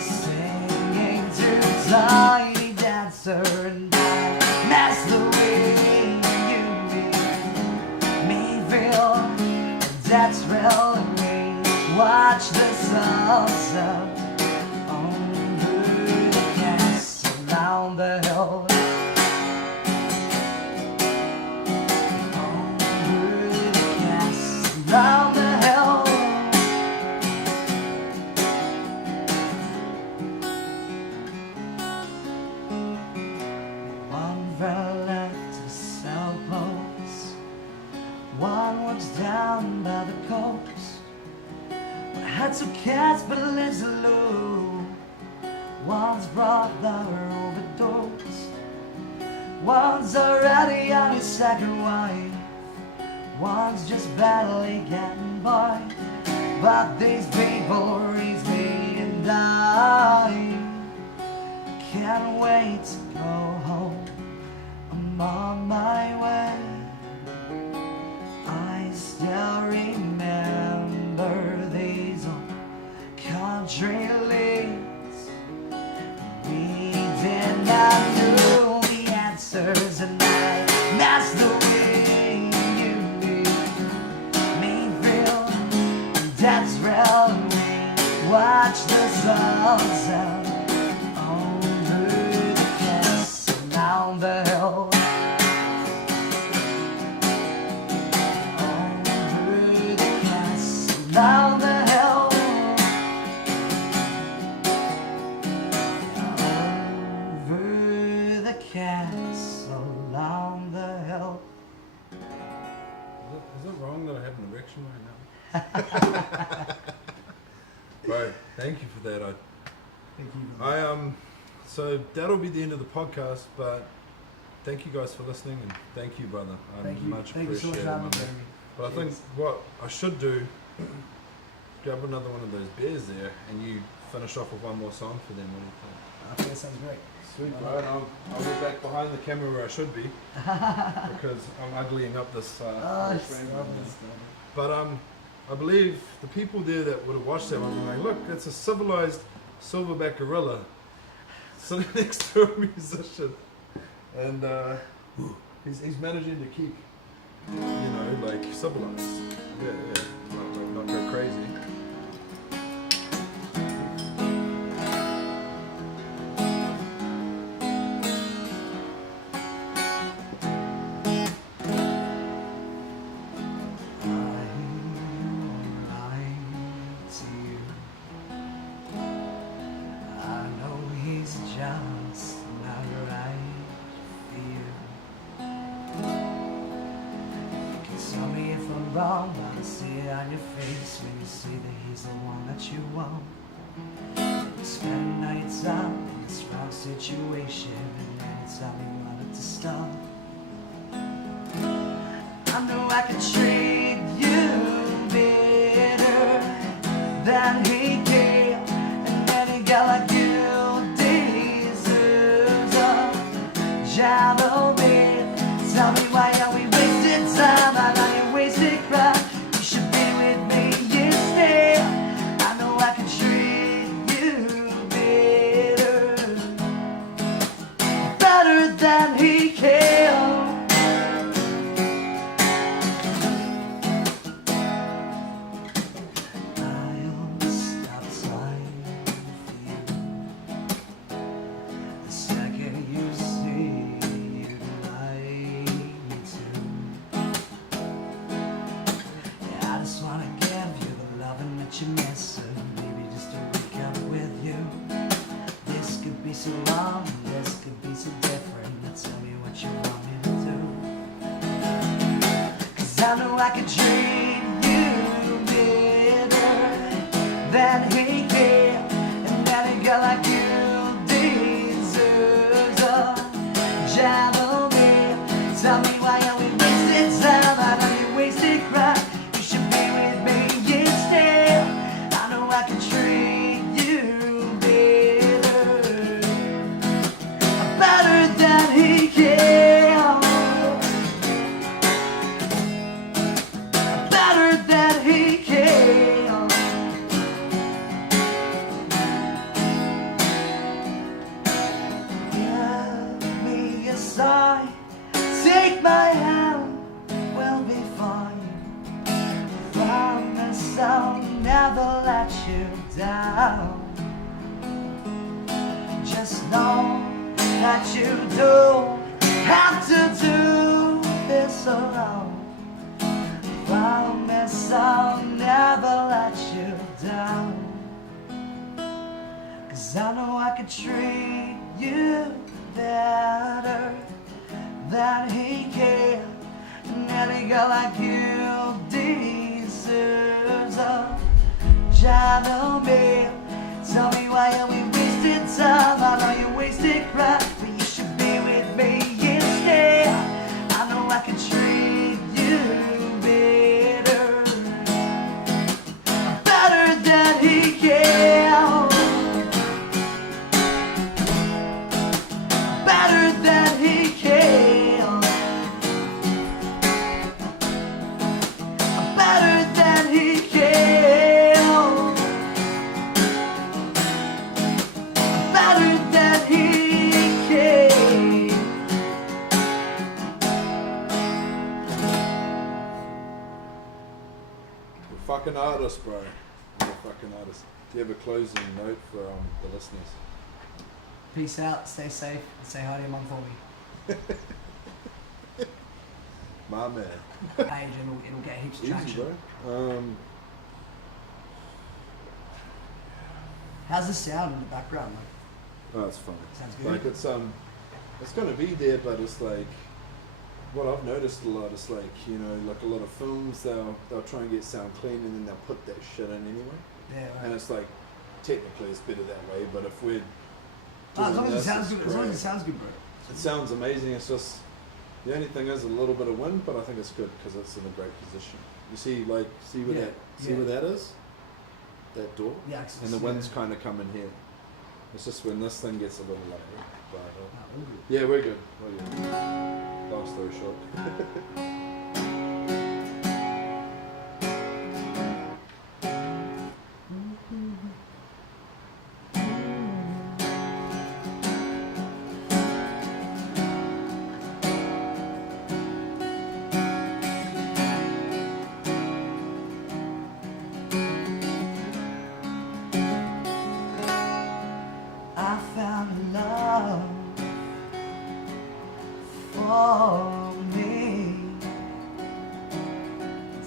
singing to tiny dancer, and that's the way you make me feel. That's really watch the sunset over the castle down the hill. Over the castle down the hill. One fell left to cell posts. One was down by the coast. I had two cats but lives alone. One's brother overdosed. One's already on his second wife. One's just barely getting by. But these people raise me and die. Can't wait to go home. I'm on my way. I still remember these old country lanes. We did not know the answers, and that's the way you make me feel. That's really watch the sunset over the castle down the hill. Down the hill, over the castle, down the hill. Is it wrong that I have an erection right now? Bro, thank you for that. So that'll be the end of the podcast, but thank you guys for listening, and thank you, brother. Thank you. Much Thank you so much appreciated, for having my me. man. But I think what I should do, grab another one of those beers there, and you finish off with one more song for them. What do you think? I think that sounds great. Sweet, bro. And I'll get back behind the camera where I should be because I'm uglying up this. But I believe the people there that would have watched that one were like, look, it's a civilized silverback gorilla sitting next to a musician, and he's managing to keep, like civilized. Yeah, not go crazy. Just not right for you. You can tell me if I'm wrong, but I see it on your face when you see that he's the one that you want. You spend nights out in this wrong situation, and then you tell me you wanted to stop. I know I can treat you better than he can, and any girl like you shallow bed. Tell me why are we wasting time? I know you wasted crap. You should be with me instead. I know I can treat you better than he can. could treat you better than he can, and that a girl like you deserves a job of me. Tell me why are we wasting time? I know you wasted crime. You should be with me instead. I know I can treat you better than he can, better than he can. Give me a sign, take my hand, we'll be fine. Promise I'll never let you down. Just know that you don't have to do this alone. Promise I'll never let you down. 'Cause I know I could treat you better than he can, and any girl like you deserves a job of me. Tell me why are we wasting time? I know you wasted crime, but you should be with me instead. I know I can treat you better, better than he can, better than he can, better than he can, better than he can. You're a fucking artist, bro. You're a fucking artist. Do you have a closing note for the listeners? Peace out, stay safe, and say hi to your mum for me. My man. Age, and it'll get heaps of Easy, traction. bro. How's the sound in the background? Oh, it's fine. Sounds good. Like it's gonna be there, but it's like what I've noticed a lot is like, you know, like a lot of films they'll try and get sound clean and then they'll put that shit in anyway. Yeah, right. And it's like technically it's better that way, but if we're As long doing as it this, sounds it's good, as long as it great. sounds good, bro. It sounds amazing. It's just the only thing is a little bit of wind, but I think it's good because it's in a great position. You see, like, see where Yeah. where that is? That door? Yeah, 'cause And the it's, wind's kind of coming here. It's just when this thing gets a little low. But all good. yeah, we're good. We're good. Long story short. I found love for me.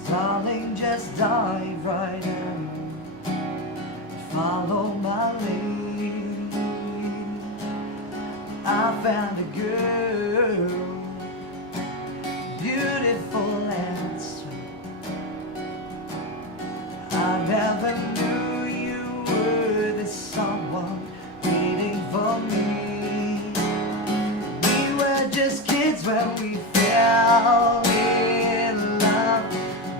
Darling, just dive right in. Follow my lead. I found a girl, beautiful and sweet. I never knew you were the someone waiting for me. We were just kids when we fell in love,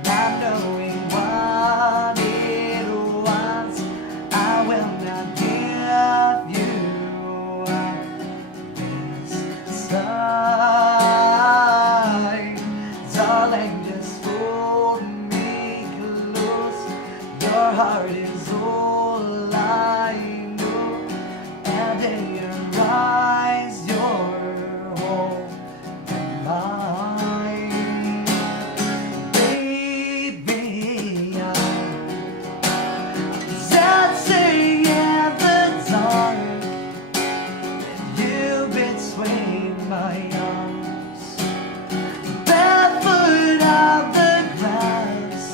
not knowing what it was. I will not give you up this time. Darling, just hold me close. Your heart is all I know, and in your eyes, you're holding mine. Baby, I'm dancing in the dark, and you between my arms, barefoot on the grass,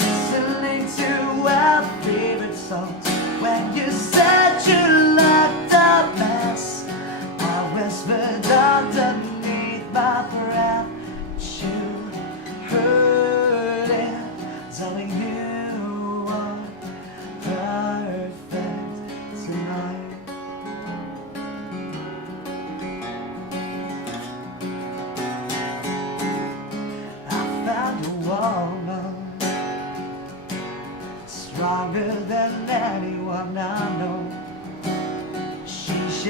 listening to our favorite songs. When you said you loved a mess, I whispered underneath my breath, you heard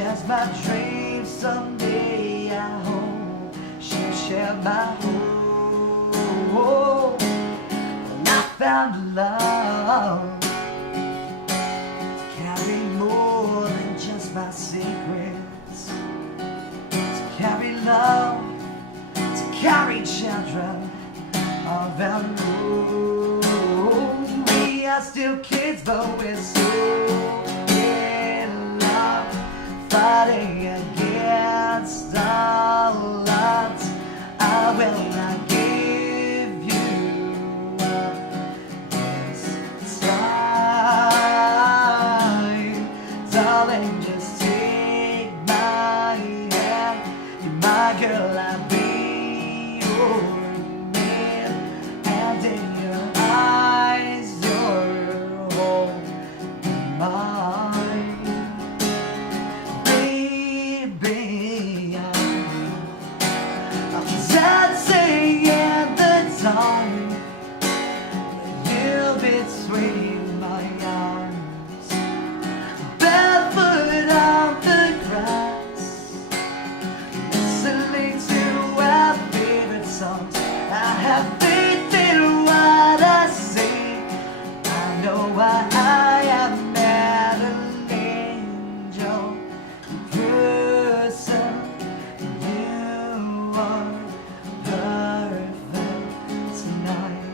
shares my dreams. Someday I hope she'll share my hope. Well, I found a love carry more than just my secrets, to carry love, to carry children of our own. We are still kids, but we're so in love, fighting against all odds. I will not give you up this time, darling. Just take my hand. You're my girl, I'll be your man, and in your eyes, you're all mine, baby. I'm dancing in the dark, you between my arms, barefoot on the grass, listening to our favorite songs. I have faith in what I see. I know why I am not an angel person. You are perfect tonight.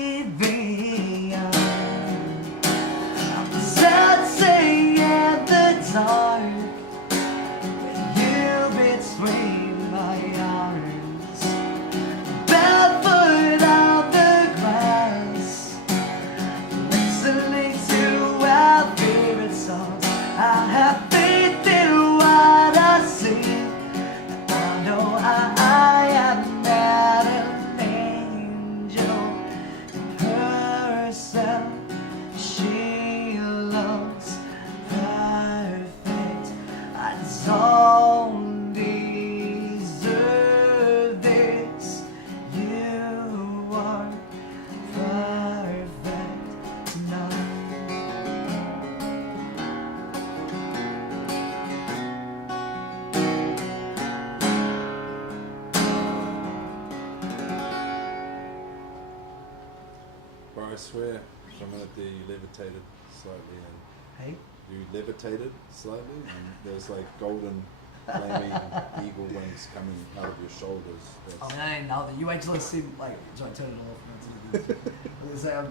Baby, I'm dancing in the dark, with you between my arms, barefoot on the grass, listening to our favorite songs. I have faith in what I see. I know I am not an angel herself. She looks perfect. I don't deserve this. You are perfect tonight. Bro, I swear, someone at the levitated slightly, and Hey? you levitated slightly, and there's like golden flaming eagle wings coming out of your shoulders. That's, I ain't know that. You wait till I see, like, so I turn it off. It's like,